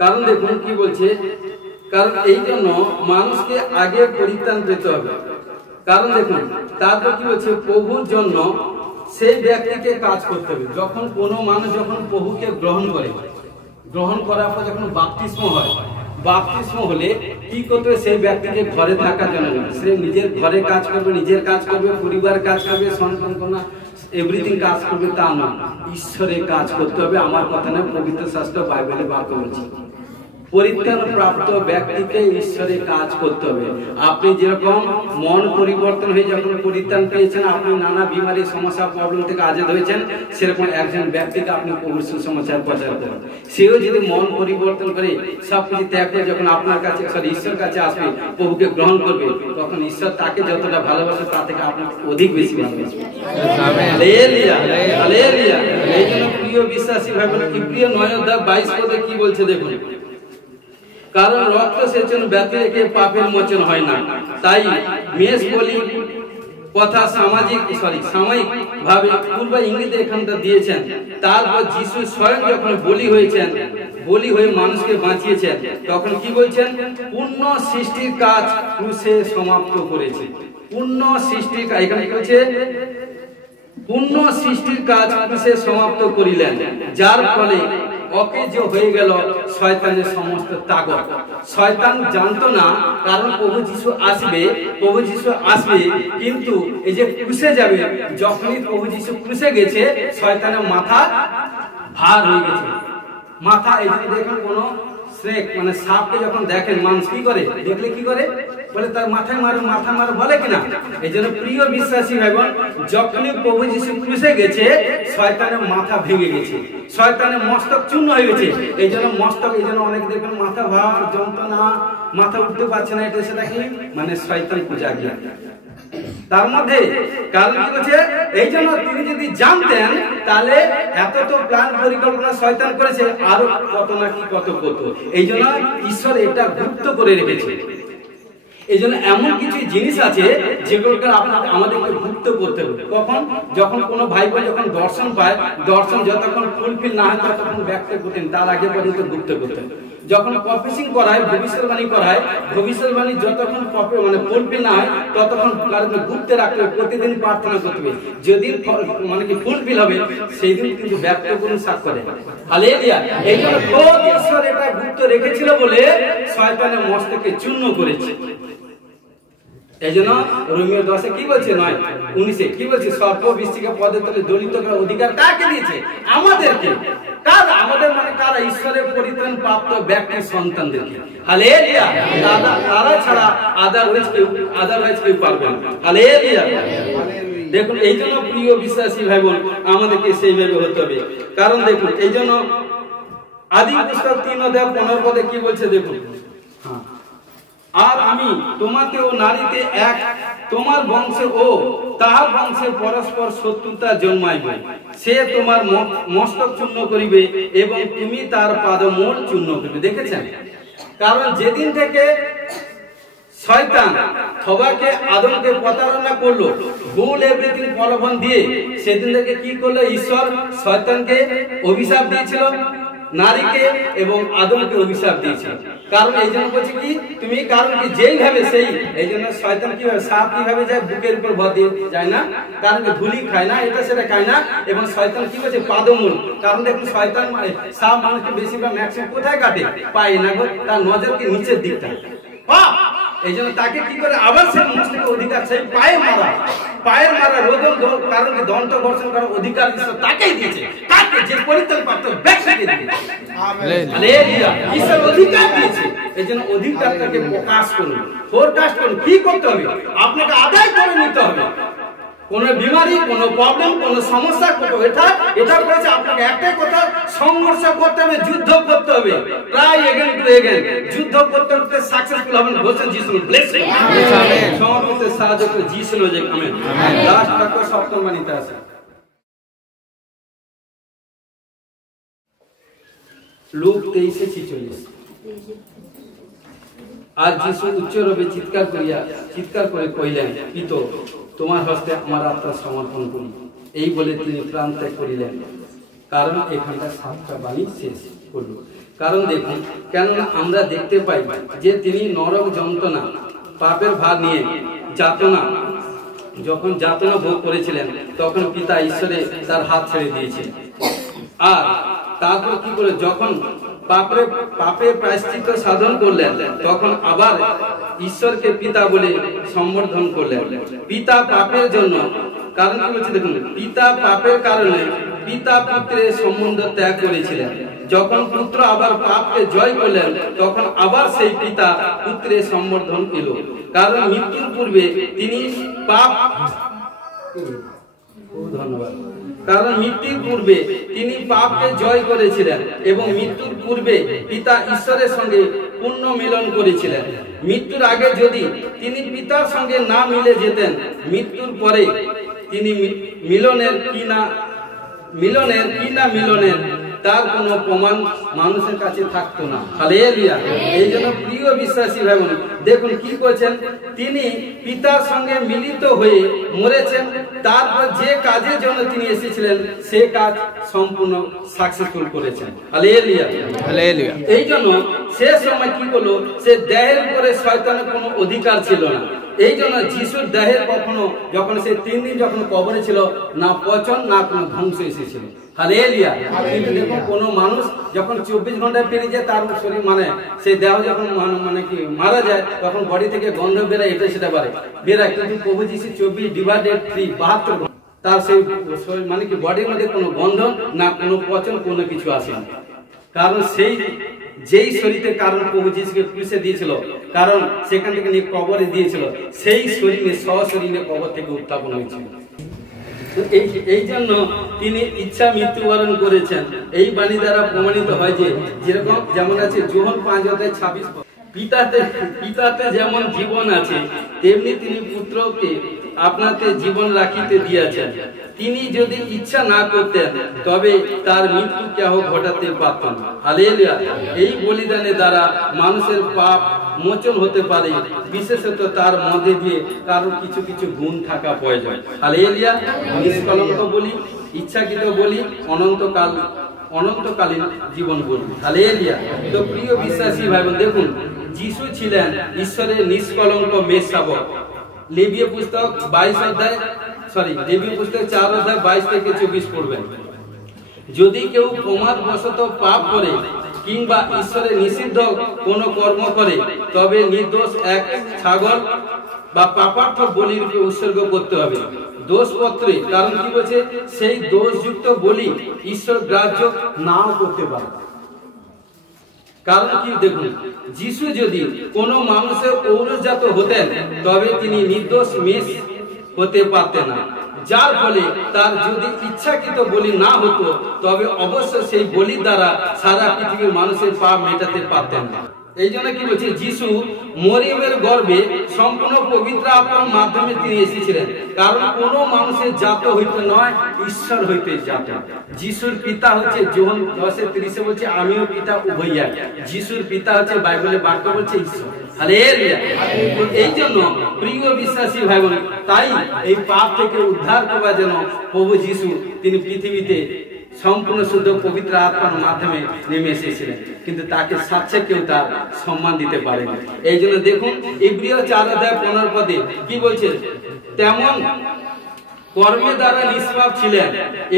কারণ দেখুন কি বলছে, কারণ এই জন্য মানুষকে আগে পরিত্রাণ পেতে হবে। কারণ দেখুন তারপর কি বলছে, প্রভুর জন্য সেই ব্যক্তিকে কাজ করতে হবে। যখন কোনো মানুষ যখন প্রভুকে গ্রহণ করে, গ্রহণ করার পর যখন বাপ্তিস্ম হয়, বাপ্তিস্ম হলে কি করতে হবে, সেই ব্যক্তিকে ঘরে থাকার জন্য নয়, সে নিজের ঘরে কাজ করবে, নিজের কাজ করবে, পরিবার কাজ করবে, সন্তান কন্যা এভরিথিং কাজ করবে তা নয়, ঈশ্বরের কাজ করতে হবে। আমার কথা নয়, পবিত্র শাস্ত্র বাইবেলে বাক্য বলছে পরিত্রাণ প্রাপ্ত ব্যক্তিকে ঈশ্বরের কাজ করতে হবে। আপনি যেরকম মন পরিবর্তন হয়ে যখন পরিত্রাণ পেয়েছেন, আপনি নানা বিমারি সমস্যা প্রবলেম থেকে আজাদ হয়েছেন, সেরকম একজন ব্যক্তিকে আপনি প্রভুর সুসমাচার প্রচার করেন। সেও যদি মন পরিবর্তন করে সবকিছু ত্যাগ করে যখন আপনার কাছে ঈশ্বরের কাছে আসবে, প্রভুকে গ্রহণ করবে, তখন ঈশ্বর তাকে যতটা ভালোবাসে তার থেকে আপনাকে অধিক বেশি ভালোবাসে। Hallelujah, hallelujah. এই জন্য প্রিয় বিশ্বাসী ভাই বোন, প্রিয় 9:22 পদে কি বলছে দেখুন, কারণ রক্ত সেচন ব্যতি রেখে পাপের মোচন হয় না, তাই মেষ বলি কথা সামাজিক সাময়িক ভাবে পূর্ব ইঙ্গিত এখানটা দিয়েছেন। তারপর যিশু স্বয়ং যখন বলি হয়েছেন, বলি হয়ে মানুষকে বাঁচিয়েছেন, তখন কি বলছেন, পূর্ণ সৃষ্টির কাজ ক্রুশে সমাপ্ত করেছে। পূর্ণ সৃষ্টির কাজ এখানে কি বলছে, পূর্ণ সৃষ্টির কাজ ক্রুশে সমাপ্ত করিলেন, যার ফলে অকেজ হয়ে গেল শয়তানের সমস্ত তাকত। শয়তান জানতো না, কারণ প্রভু যিশু আসবে, প্রভু যিশু আসবে, কিন্তু এই যে ক্রুশে যাবে, যখনই প্রভু যিশু ক্রুশে গেছে, শয়তানের মাথা ভার হয়ে গেছে। মাথা এই যে দেখেন কোন স্নেক মানে সাপকে যখন দেখেন, মানুষ কি করে, দেখলে কি করে বলে তার মাথায় মারো, মাথা মারো বলে কিনা। এই জন্য প্রিয় বিশ্বাসী ভাই বোন, যখনই প্রভু যিশু ক্রুশে গেছে, শয়তানের মাথা ভেঙে গেছে, শয়তানের মস্তক চূর্ণ হয়ে গেছে। এই জন্য মস্তক, এই জন্য অনেক দেখবেন মাথা ভার, যন্ত্রণা, মাথা উঠতে পারছে না, এটা সেটা কি মানে শয়তান পূজা গিয়া। তার মধ্যে কারণ কি বলছে, এই জন্য তিনি যদি জানতেন, তাহলে এত তো প্ল্যান পরিকল্পনা শয়তান করেছে, আরো কত না কি কত কত। এই জন্য ঈশ্বর এটা গুপ্ত করে রেখেছে। এই জন্য এমন কিছু জিনিস আছে যেগুলোকে আমাদেরকে গুপ্ত করতে হবে। কখন, যখন কোনো ভাই বোন যখন দর্শন পায়, দর্শন যতক্ষণ ফুলফিল না হয় ততক্ষণ ব্যক্ত করতেন, তার আগে পর্যন্ত গুপ্ত করতেন। যখন প্রফেসিং করায়, ভবিষ্যৎবাণী করায়, ভবিষ্যৎবাণী যতক্ষণ মানে ফুলফিল না হয় ততক্ষণ গুপ্তে রাখতে হবে, প্রতিদিন প্রার্থনা করতে হবে। যেদিন মানে কি ফুলফিল হবে, সেই দিন কিন্তু ব্যক্ত করুন সাক্ষরে। হালেলুয়া। এই জন্য ঈশ্বর এটা গুপ্ত রেখেছিল বলে শয়তানের মস্তকে চূর্ণ করেছে। এই জন্য রোমিও 10 কি বলছে, 9:19 কি বলছে, সর্প বৃষ্টিকে পদের তলে দলিত করার অধিকার কাকে দিয়েছে, আমাদেরকে। কারা আমাদের, মানে কারা, ঈশ্বরের পরিত্রাণ প্রাপ্ত ব্যক্তির সন্তানদেরকে। হালেলুয়া। তারা ছাড়া আদারওয়াইজ কেউ পারবে না। হালেলুয়া। দেখুন এই জন্য প্রিয় বিশ্বাসী ভাই বোন, আমাদেরকে সেইভাবে হতে হবে। কারণ দেখুন এই জন্য আদি পুস্তক 3:15 পদে কি বলছে দেখুন, আর আমি তোমাকে ও নারীতে এক, তোমার বংশে ও তাহার বংশে পরস্পর শত্রুতা জন্মাইবে, সে তোমার মস্তক চূর্ণ করিবে এবং তুমি তার পাদমূল চূর্ণ করিবে। দেখেছেন, কারণ যেদিন থেকে শয়তান হওয়াকে আদমকে প্রতারণা করলো, ভুল এভরিথিং প্রলোভন দিয়ে, সেদিন থেকে কি করলো, ঈশ্বর শয়তানকে অভিশাপ দিয়েছিল, নারীকে এবং আদমকে অভিশাপ দিয়েছিল। কারণ এই জন্য বলছে কি, তুমি কারণ কি যেইভাবে সেই, এই জন্য শয়তান কিভাবে, সাপ কিভাবে যায়, বুকের উপর ভর দিয়ে যায় না, কারণ ধুলি খায় না, এটা সেটা খায় না। এবং শয়তান কি বলছে, পাদমূল। কারণ দেখুন শয়তান সাপ মানুষকে বেশিরভাগ ম্যাক্সিমাম কোথায় কাটে, পায় না, তার নজর কি নিচের দিকটা। এই জন্য তাকে কি করে, আবার সে মস্তকে অধিকার, সেই পায়ে মারা, পায়ের মারা রোদন, কারণ কি দন্ত ঘর্ষণ করার অধিকার ঈশ্বর তাকেই দিয়েছে, তাকে যে পরিত্রাণ প্রাপ্ত ব্যক্তিকে দিয়েছে। হালেলুয়া। ঈশ্বর অধিকার দিয়েছে, এই জন্য অধিকারটাকে প্রকাশ করুন, ফোরকাস্ট করুন। কি করতে হবে, আপনাকে আদায় করে নিতে হবে। কোনো বিমারি, কোনো প্রবলেম, কোনো সমস্যা, কোনো এটা করেছে আপনাকে একটাই কথা, সংঘর্ষ করতে হবে, যুদ্ধ করতে হবে, প্রায় এগেন টু এগেন যুদ্ধ করতে করতে সাকসেসফুল হবেন। বলছেন যিশু ব্লেস আমেন, সমর্পিত সাহায্য করে যিশু যে আমেন। লাস্ট বাক্য সপ্তম বাণীতে আছে, লুক 23:46। আর যিশু উচ্চরবে চিৎকার করে কইলেন, পিতা তোমার হস্তে আমার আত্মা সমর্পণ করি। এই বলে তিনি প্রাণ ত্যাগ করিলেন। কারণ এখানটা 7টা বাণী শেষ করল। কারণ দেখুন, কেননা আমরা দেখতে পাই যে তিনি নরক যন্ত্রণা, পাপের ভার নিয়ে যখন যাতনা ভোগ করেছিলেন, তখন পিতা ঈশ্বরে তার হাত ছেড়ে দিয়েছে। আর তারপর কি করে যখন পাপের প্রায়শ্চিত্ত সাধন করলেন, তখন আবার ঈশ্বরকে পিতা বলে সম্বোধন করলেন। পিতা পাপের জন্য, কারণ কি বলছে দেখুন, পিতা পাপের কারণে পিতা পুত্রের সম্বন্ধ ত্যাগ করেছিলেন। যখন পুত্র আবার পাপকে জয় করলেন, তখন আবার সেই পিতা পুত্রের সম্বোধন এলো। কারণ মৃত্যুর পূর্বে তিনি পাপকে জয় করেছিলেন এবং মৃত্যুর পূর্বে পিতা ঈশ্বরের সঙ্গে পূর্ণ মিলন করেছিলেন। মৃত্যুর আগে যদি তিনি পিতার সঙ্গে না মিলে যেতেন, মৃত্যুর পরে তিনি মিলনের তার কোনো প্রমাণ মানুষের কাছে থাকতো না। হালেলুয়া। এই জন্য প্রিয় বিশ্বাসী ভাই বোন, দেখুন কি করেছেন, তিনি পিতার সঙ্গে মিলিত হয়ে মরেছেন। তারপর যে কাজের জন্য তিনি এসেছিলেন, সে কাজ সম্পূর্ণ সাকসেসফুল করেছেন। Hallelujah, hallelujah. এই জন্য সে সময় কি হলো, সে দেহের উপরে শয়তানের কোনো অধিকার ছিল না। এই জন্য যিশুর দেহের কখনো, যখন সে 3 দিন যখন কবরে ছিল, না পচন না কোনো ধ্বংস এসেছিল। হালেলুয়া। কিন্তু দেখুন, কোনো মানুষ যখন 24 ঘন্টা পেরিয়ে যায়, তার শরীর সেই দেহ যখন মারা যায়, তখন বডি থেকে গন্ধ বেরায়, এটা সেটা বেরায়। কিন্তু প্রভু যিশু 24/3 তার সেই বডির মধ্যে কোনো গন্ধ না কোনো পচন কোনো কিছু আসে না। কারণ যেই শরীরে, কারণ প্রভু যিশুকে ক্রুশে দিয়েছিল, কারণ সেখান থেকে নিয়ে কবরে দিয়েছিল, সেই শরীরে সশরীরে কবর থেকে উত্থাপন হয়েছিল। এই জন্য তিনি ইচ্ছা মৃত্যুবরণ করেছেন। এই বাণী দ্বারা প্রমাণিত হয় যে, যেমন আছে যোহন 5:26, পিতাতে যেমন জীবন আছে, তেমনি তিনি পুত্রকে আপনাতে জীবন রাখিতে দিয়েছেন। তিনি যদি ইচ্ছা না করতেন, তবে তার মৃত্যু কেহ ঘটাতে পারতেন না। হালেলুয়া। এই বলিদানের দ্বারা মানুষের পাপ মোচন হতে পারে, বিশেষত তার মধ্যে দিয়ে কারো কিছু কিছু গুণ থাকা প্রয়োজন। হালেলুয়া। নিষ্কলঙ্ক বলি, ইচ্ছাকৃত বলি, অনন্তকালীন জীবন বলি। হালেলুয়া। তো প্রিয় বিশ্বাসী ভাই বোন, দেখুন যিশু ছিলেন ঈশ্বরের নিষ্কলঙ্ক মেষশাবক। লেবীয় পুস্তক 4:22-24 পড়বেন। যদি কেউ প্রমাদবশত পাপ করে কিংবা ঈশ্বরের নিষিদ্ধ কোনো কর্ম করে, তবে নির্দোষ এক ছাগল বা পাপার্থ বলির উৎসর্গ করতে হবে দোষপত্রে। কারণ কি বলছে, সেই দোষযুক্ত বলি ঈশ্বর গ্রাহ্য নাও করতে পারে। কারণ কি দেখুন, যিশু যদি কোনো মানুষের ঔরসজাত হতেন, তবে তিনি নির্দোষ মেষ হতে পারতেন না। যার ফলে তার যদি ইচ্ছাকৃত বলি না হতো, তবে অবশ্য সেই বলির দ্বারা সারা পৃথিবীর মানুষের পাপ মেটাতে পারতেন না। এই জন্য কি বলছে, যিশু মরিয়মের গর্ভে সম্পূর্ণ পবিত্র আত্মার মাধ্যমে তিনি এসেছিলেন। কারণ কোন মানুষের জাত হইতে নয়, ঈশ্বর হইতে জাত। যিশুর পিতা হচ্ছে যোহন 10:30 বলছে, আমিও পিতা উভয় এক। যিশুর পিতা হচ্ছে, বাইবেলে বাক্য বলছে, ঈশ্বর। হালেলুয়া। এই জন্য প্রিয় বিশ্বাসী ভাই বোন, তাই এই পাপ থেকে উদ্ধার করার জন্য প্রভু যিশু তিনি পৃথিবীতে সম্পূর্ণ শুদ্ধ পবিত্র আত্মার মাধ্যমে নেমে এসেছিলেন, কিন্তু তাকে সাথে কেউ তার সম্মান দিতে পারেনি। এই জন্য দেখুন ইব্রিয় 4:15 কি বলছে, তেমন কর্মে দ্বারা নিষ্পাপ ছিলেন।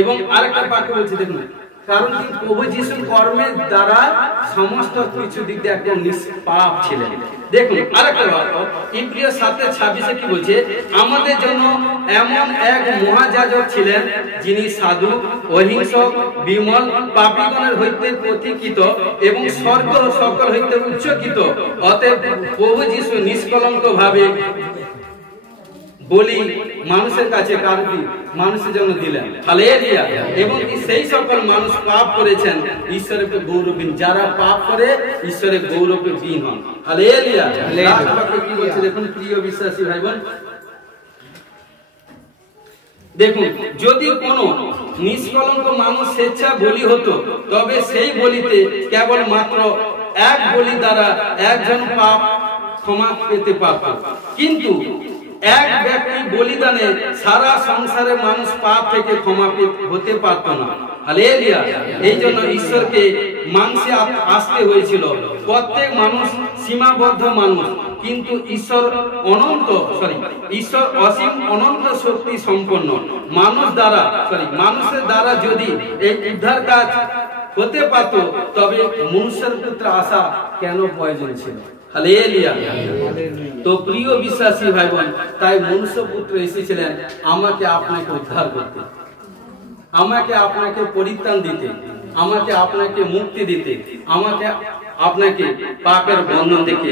এবং আরেকটা বাক্য বলছে দেখুন, কারণ তিনি প্রভু যিশু কর্মের দ্বারা সমস্ত কিছু দিক দিয়ে একদম নিষ্পাপ ছিলেন। দেখুন আরেকটা বাক্য ইব্রিয় 7:26 কি বলছে, আমাদের জন্য এমন এক মহাযাজক ছিলেন, যিনি সাধু, অহিংসক, বিমল, পাপীগণের হইতে প্রতীক্ষিত এবং স্বর্গ সকল হইতে উচ্চকিত। অতএব প্রভু যিশু নিষ্কলঙ্ক ভাবে বলি মানুষের কাছে কারবি মানুষের জন্য দিলেন, হালেলুয়া। এবং সেই সকল মানুষ পাপ করেছেন ঈশ্বরের গৌরবহীন, যারা পাপ করে ঈশ্বরের গৌরবহীন হন, হালেলুয়া। কি বলছে দেখুন প্রিয় বিশ্বাসী ভাই বোন, দেখুন যদি কোন নিষ্কলঙ্ক মানুষ স্বেচ্ছা বলি হতো তবে সেই বলিতে কেবল মাত্র এক বলি দ্বারা একজন পাপ ক্ষমা পেতে পারত, কিন্তু এক ব্যক্তি বলিদানে সারা সংসারের মানুষ পাপ থেকে ক্ষমা হতে পারত না, হালেলুয়া। এই জন্য ঈশ্বরকে মাংসে আসতে হয়েছিল। প্রত্যেক মানুষ সীমাবদ্ধ মানুষ, কিন্তু ঈশ্বর ঈশ্বর অসীম অনন্ত শক্তি সম্পন্ন। মানুষের দ্বারা যদি এই উদ্ধার কাজ হতে পারত তবে মনুষ্যের পুত্র আসা কেন প্রয়োজন ছিল, হালেলুয়া। তো প্রিয় বিশ্বাসী ভাই বোন, তাই মনুষ্য পুত্র এসেছিলেন আমাকে আপনাকে উদ্ধার করতে, আমাকে আপনাকে পরিত্রাণ দিতে, আমাকে আপনাকে মুক্তি দিতে, আমাকে আপনাকে পাপের বন্ধন থেকে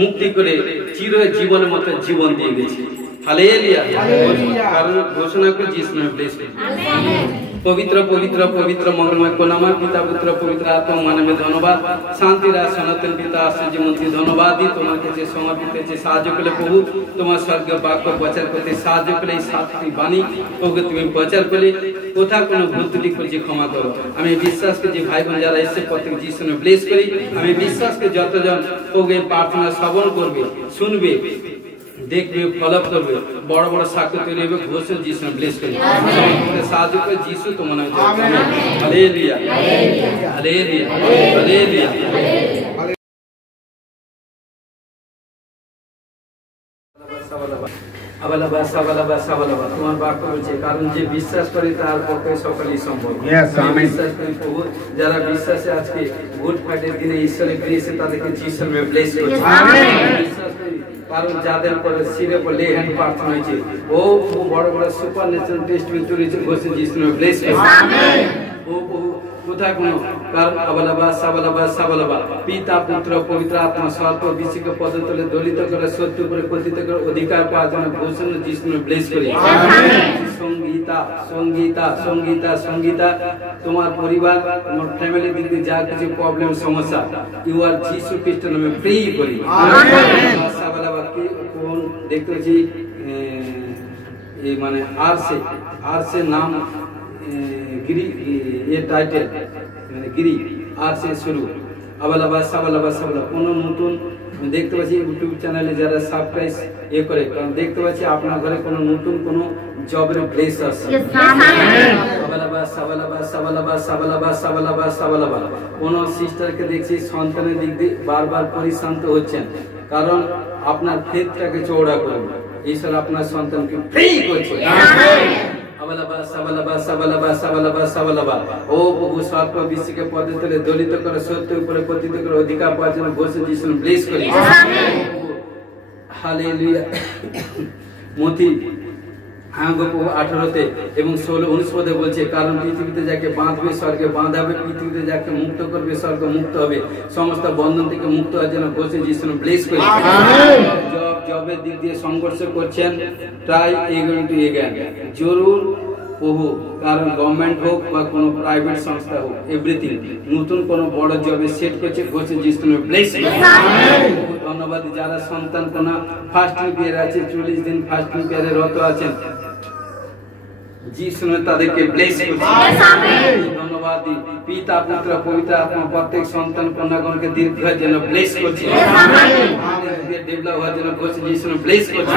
মুক্তি করে চির জীবনের মতো জীবন দিয়ে গেছে, হালেলুয়া। কারণ ঘোষণা করে যিশু নামে ব্লেস করুন। পবিত্র পবিত্র পবিত্র মঙ্গলময় করুণাময় পিতা পুত্র পবিত্র আত্মা মানবে ধন্যবাদ। শান্তির আর সনাতন পিতা আশ্চর্যমন্ত্রী ধন্যবাদ দিই তোমার কাছে সমর্পিত হয়েছে সাহায্য করলে প্রভু তোমার স্বর্গীয় বাক্য প্রচার করতে সাহায্য করে এই সাতটি বাণী ওকে তুমি প্রচার করলে কোথাও কোনো ভুল ত্রুটি করছি ক্ষমা করো। আমি বিশ্বাস করি যে ভাই বোন যারা এসে প্রত্যেক যিশু নামে ব্লেস করি, আমি বিশ্বাস করি যতজন ওকে প্রার্থনা শ্রবণ করবে, শুনবে, দেখবে, ফলো করবে, বড় বড় সাক্ষ্য তৈরি হবে। ঘোষণা যিশু নামে ব্লেস করি, সাহায্য করে যিশু তোমার নামে, হালেলুয়া হালেলুয়া হালেলুয়া। তোমার বাক্য বলছে কারণ যে বিশ্বাস করে তার পক্ষে সকলেই সম্ভব। বিশ্বাস করি প্রভু যারা বিশ্বাসে আজকে গুড ফ্রাইডের দিনে ঈশ্বরের ফিরেছে তাদেরকে যিশুর নামে ব্লেস করছি। বিশ্বাস করি কারণ যাদের পরে সিরে পর লে হ্যান্ড প্রার্থনা হয়েছে ও বড় বড় সুপার ন্যাচারাল টেস্টমেন্ট তৈরিছে ঘোষে যিশুর নামে ব্লেস করছি। ও কোথায় কোনো কারণ সাবালাবা পিতা পুত্র পবিত্র আত্মা সর্ব বিশ্বকে পদতলে দলিত করে সত্য করে কথিত করে অধিকার পাওয়ার জন্য ঘোষণা যিশু নামে ব্লেস করি। সঙ্গীতা সঙ্গীতা সঙ্গীতা সঙ্গীতা তোমার পরিবার তোমার ফ্যামিলির দিক দিয়ে যা কিছু প্রবলেম সমস্যা ইউ আর যিশু খ্রিস্ট নামে ফ্রি করি। সাবালাবা কি কোন দেখতে পাচ্ছি এই মানে আর সে নাম গিরি ये টাইটেল মানে গিরি আর সে শুরু আবালাবা সাবালাবা সাবালা কোন নতুন দেখতে পাচ্ছি ইউটিউব চ্যানেলে যারা সাবস্ক্রাইব করে কারণ দেখতে পাচ্ছি আপনার ঘরে কোন নতুন কোন জবের প্লেস আছে। আবালাবা সাবালাবা সাবালাবা সাবালাবা সাবালাবা সাবালাবা কোন সিস্টারকে দেখছি সন্তানের দিক দিয়ে বারবার পরিশ্রান্ত হচ্ছেন কারণ আপনার ফেথটাকে চওড়া করুন, ঈশ্বর আপনার সন্তানকে ফ্রি করছে। ও প্রভু সর্ব বিশ্বকে পদে তলে দলিত করে সত্য উপরে পতিত করে অধিকার পাওয়ার জন্য ঘোষে যিশু ব্লেস করি। হালেলুয়া। মতি 18 এবং 16-19 বলছে কারণ পৃথিবীতে যাকে বাঁধবে স্বর্গে বাঁধাবে, পৃথিবীতে যাকে মুক্ত করবে স্বর্গ মুক্ত হবে। সমস্ত বন্ধন থেকে মুক্ত হওয়ার জন্য ঘোষে যিশু ব্লেস করি। জবের দিক দিয়ে সংঘর্ষ করছেন ট্রাই এগেন টু এগেন জরুর প্রভু কারণ গভর্নমেন্ট হোক বা কোনো প্রাইভেট সংস্থা হোক এভরিথিং নতুন কোনো বড় জবে সেট করছে ঘোষে যিশু ব্লেস করি। ধন্যবাদ যারা সন্তান কোনা ফাস্টিং পিরিয়ড আছে 40 দিন ফাস্টিং পিরিয়ডে রত আছেন যিশু তাদেরকে ব্লেস করছি। ধন্যবাদ দিই পিতা পুত্র পবিত্র আত্মা প্রত্যেক সন্তান কন্যাগণকে দীর্ঘায়ুর জন্য ব্লেস করছি, ডেভেলপ হওয়ার জন্য ঘোষে যিশু ব্লেস করছি।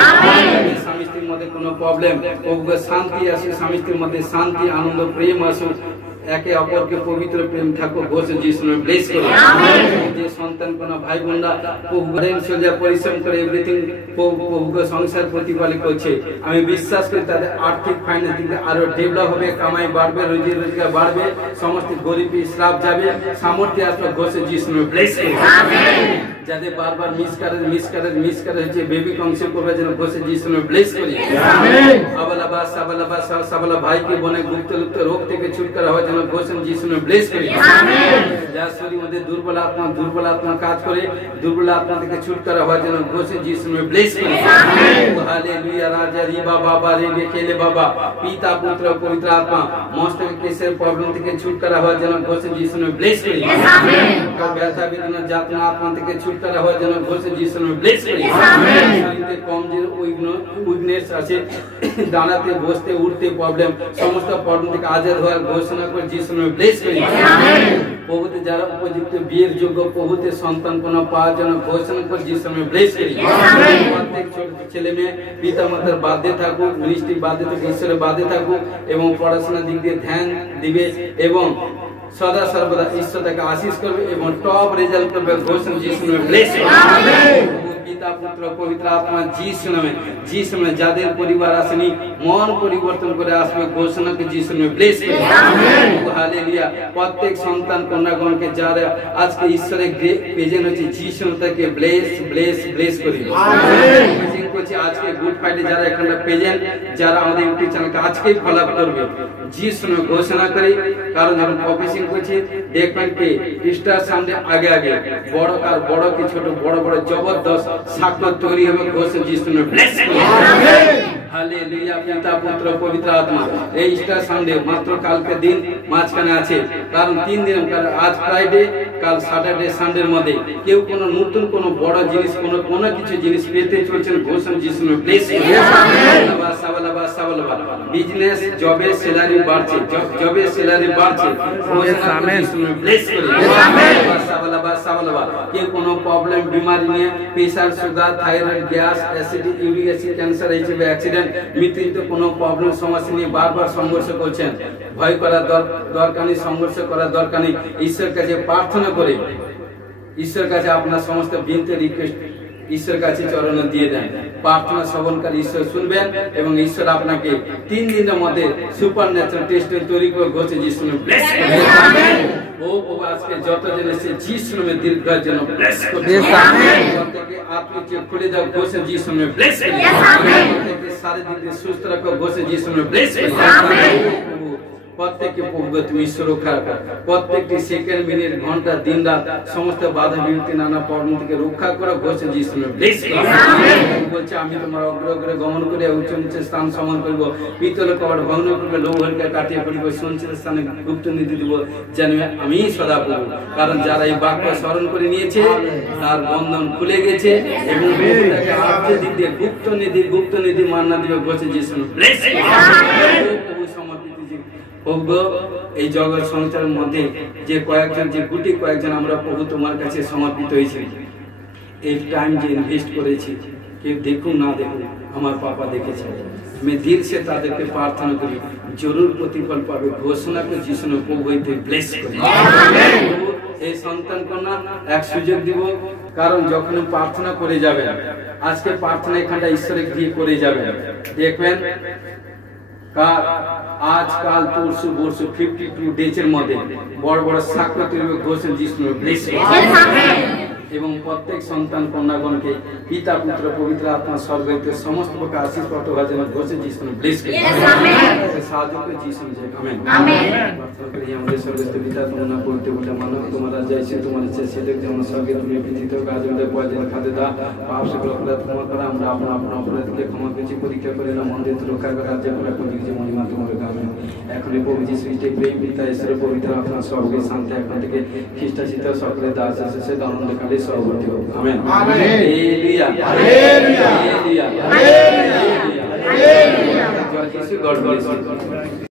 স্বামী স্ত্রীর মধ্যে কোনো প্রবলেম প্রভুকে শান্তি আসুক, স্বামী স্ত্রীর মধ্যে শান্তি আনন্দ প্রেম আসুক, একে অপরকে পবিত্র প্রেম ঠাকুর ঘোষে যিশু ব্লেস করুন। যে সন্তান কোন ভাই বোনরা পরিশ্রম করে এভরিথিং প্রভুকে সংসার প্রতিপালিত করছে আমি বিশ্বাস করি তাদের আর্থিক ফাইন্যান্স দিকে আরো ডেভেলপ হবে, কামাই বাড়বে, রোজি রোজগার বাড়বে, সমস্ত গরিবী শ্রাপ যাবে, সামর্থ্য আসবে ঘোষে যিশু ব্লেস করুন। যাদের বারবার মিস করে হচ্ছে বেবি কনসিভ করবে যেন ঘোষে যিশু ব্লেস করি। আবালাবা সাবালাবা সাবালা ভাইকে বনে গুপ্ত লুপ্ত রোগ থেকে ছুটকারা হওয়ার জন্য যেন ঘোষণ যিশু নামে ব্লেস করি। যার শরীর মধ্যে দুর্বল আত্মা কাজ করে, দুর্বল আত্মা থেকে ছুটকারা হওয়ার জন্য ঘোষণ যিশু নামে ব্লেস করি। হালেলুয়া। রাজা রিবা বাবা রেবে খেলে বাবা, পিতা পুত্র পবিত্র আত্মা মস্তক কেসের প্রবলেম থেকে ছুটকারা হওয়ার জন্য ঘোষণ যিশু নামে ব্লেস করি। ব্যথা বেদনা যাতনা আত্মা থেকে ছুটকারা হওয়ার জন্য ঘোষণ যিশু নামে ব্লেস করি। শরীরে কমজোর উইকনেস আছে, দাঁড়াতে বসতে উঠতে প্রবলেম, সমস্ত প্রবলেম থেকে আজাদ হওয়ার ঘোষণা করে যিশু নামে ব্লেস করি। প্রভুতে যারা উপযুক্ত বিয়ের যোগ্য, প্রভুতে সন্তান কোন পাওয়ার জন্য ঘোষণা করে যিশু নামে ব্লেস করি। প্রত্যেক ছোট ছেলে মেয়ে পিতা মাতার বাধ্যে থাকুক, মিনিস্ট্রি বাধ্যে থাকুক, ঈশ্বরের বাধ্যে থাকুক এবং পড়াশোনার দিক দিয়ে ধ্যান দিবে এবং সদা সর্বদা ঈশ্বর তাকে আশীষ করবে এবং টপ রেজাল্ট করবে ঘোষণা যিশু নামে ব্লেস করি। পিতা পুত্র পবিত্র আত্মা যিশু নামে যাদের পরিবার আসেনি মন পরিবর্তন করে আসবে ঘোষণাকে যিশু নামে ব্লেস করি। হালেলুয়া। প্রত্যেক সন্তান কন্যাগণকে যারা আজকে ঈশ্বরের প্রেজেন্ট হচ্ছে যিশু তাকে ব্লেস করি। আজকে গুড ফ্রাইডে যারা এখানে প্রেজেন্ট, যারা আমাদের ইউটিউব চ্যানেলকে আজকেই ফলো করবে যিশু নামে ঘোষণা করি। কারণ যখন প্রফেসিং করছি দেখবেন কি ইস্টার সামনে আগে বড় কার বড় কি ছোট বড় জবরদস্ত সাক্ষ্য তৈরি হবে ঘোষণা যিশু নামে ব্লেস করি। হালেলুয়া। পিতা পুত্র পবিত্র আত্মা এই ইস্টার সানডে মাত্র কালকে দিন মাঝখানে আছে, কারণ 3 দিন, আজ ফ্রাইডে, কাল স্যাটারডে, সানডের মধ্যে কেউ কোনো নতুন কোনো বড় জিনিস কোনো কিছু জিনিস পেতে চলছেন ঘোষণা যিশু নামে ব্লেস করি। বিজনেস জবে স্যালারি বাড়ছে, কেউ কোনো প্রবলেম বিমারি নিয়ে pressure sugar thyroid gas acidic uric acid cancer HIV accident মৃত্যুতে কোনো প্রবলেম সমস্যা নিয়ে বারবার সংঘর্ষ করছেন, ভয় করার দরকার নেই, সংঘর্ষ করার দরকার নেই। ঈশ্বরের কাছে প্রার্থনা করে ঈশ্বরের কাছে আপনার সমস্ত বিনতি রিকোয়েস্ট ঈশ্বর কাছে চরণে দিয়ে দেন। প্রার্থনা শ্রবণকারী ঈশ্বর শুনবেন এবং ঈশ্বর আপনাকে 3 দিনের মধ্যে সুপার ন্যাচারাল টেস্ট তৈরি করে ঘোষণা যিশু নামে ব্লেস করবে। ও বাবা আজকে যতজন এসে যিশু নামে দীর্ঘার জন্য ব্লেস করবে। প্রত্যেকে আত্মীয় খুলে দাও ঘোষণা যিশু নামে ব্লেস করবে। প্রত্যেকে শারীরিক দিক সুস্থ রাখো ঘোষণা যিশু নামে ব্লেস করবে। প্রত্যেককে প্রভু তুমি ঈশ্বর রক্ষা করো। প্রত্যেকটি সেকেন্ড মিনিট ঘন্টা দিন রাত সমস্ত বাধা বিপত্তি নানা প্রবলেম থেকে রক্ষা করো ঘোষণা যিশু নামে ব্লেস করো। বলছে আমি তোমার অগ্রগ্রে গমন করে উচ্চ নিচে স্থান সমান করব, পিতল কবাট ভগ্ন করবে, লৌহকে কাটিয়ে পড়িব, সঞ্চিত স্থানে গুপ্ত নিধি দিব, জানবে আমি সদা প্রভু। কারণ যারা এই বাক্য স্মরণ করে নিয়েছে তার বন্ধন খুলে গেছে এবং তাকে আর্থিক দিক দিয়ে গুপ্ত নিধি মান্না দিবে ঘোষণা যিশু নামে ব্লেস করো। সমর্পিত এই জগৎ সংসারের মধ্যে যে গুটি কয়েকজন আমরা প্রভু তোমার কাছে সমর্পিত হয়েছি, এই টাইম যে ইনভেস্ট করেছি, কেউ দেখুন না দেখুন আমার পাপা দেখেছে, আমি দিল সে তাদেরকে প্রার্থনা করি জরুর প্রতিফল পাবে ঘোষণাকে যিশু নামে প্রভু হইতে ব্লেস করি। এই সন্তান কন্যা এক সুযোগ দিব, কারণ যখন প্রার্থনা করে যাবেন, আজকে প্রার্থনা এখানটা ঈশ্বরে গিয়ে করে যাবেন, দেখবেন আজকাল পরশু 52 ডেজের মধ্যে বড় সাক্ষ্য তৈরি ঘোষণা যিশু নামে ব্লেস এবং প্রত্যেক সন্তান কন্যাগণকে পিতা পুত্র পবিত্র আত্মা স্বর্গ হইতে সমস্ত প্রকার আশীষ প্রাপ্ত হওয়ার জন্য ঘোষণা যিশু নামে ব্লেস সাহায্য করে যিশু নামে আমেন। প্রার্থনা করি আমাদের স্বর্গস্থ পিতা, তোমার নাম পবিত্র বলে মানব, তোমার রাজ্য আসে, তোমার ইচ্ছা সেদিক যেমন স্বর্গে তুমি পৃথিবীতে কাজ আমাদের পয়জন খাদ্য দাও, পাপ সকল অপরাধ ক্ষমা করো, আমরা আপন অপরাধকে ক্ষমা করেছি, পরীক্ষা করে না মন্দির রক্ষা করে রাজ্য করে এখন কিছু মহিমা তোমার আমেন। এখন প্রভু যিশু খ্রিস্টের প্রেম পিতা ঈশ্বরের পবিত্র আত্মা স্বর্গের শান্তি এখন থেকে খ্রিস্ট শীত সকলের দাস এসেছে আনন্দকালে সহবর্তী হোক আমেন। Hallelujah hallelujah hallelujah. জয় যিশু, গড ব্লেস ইউ।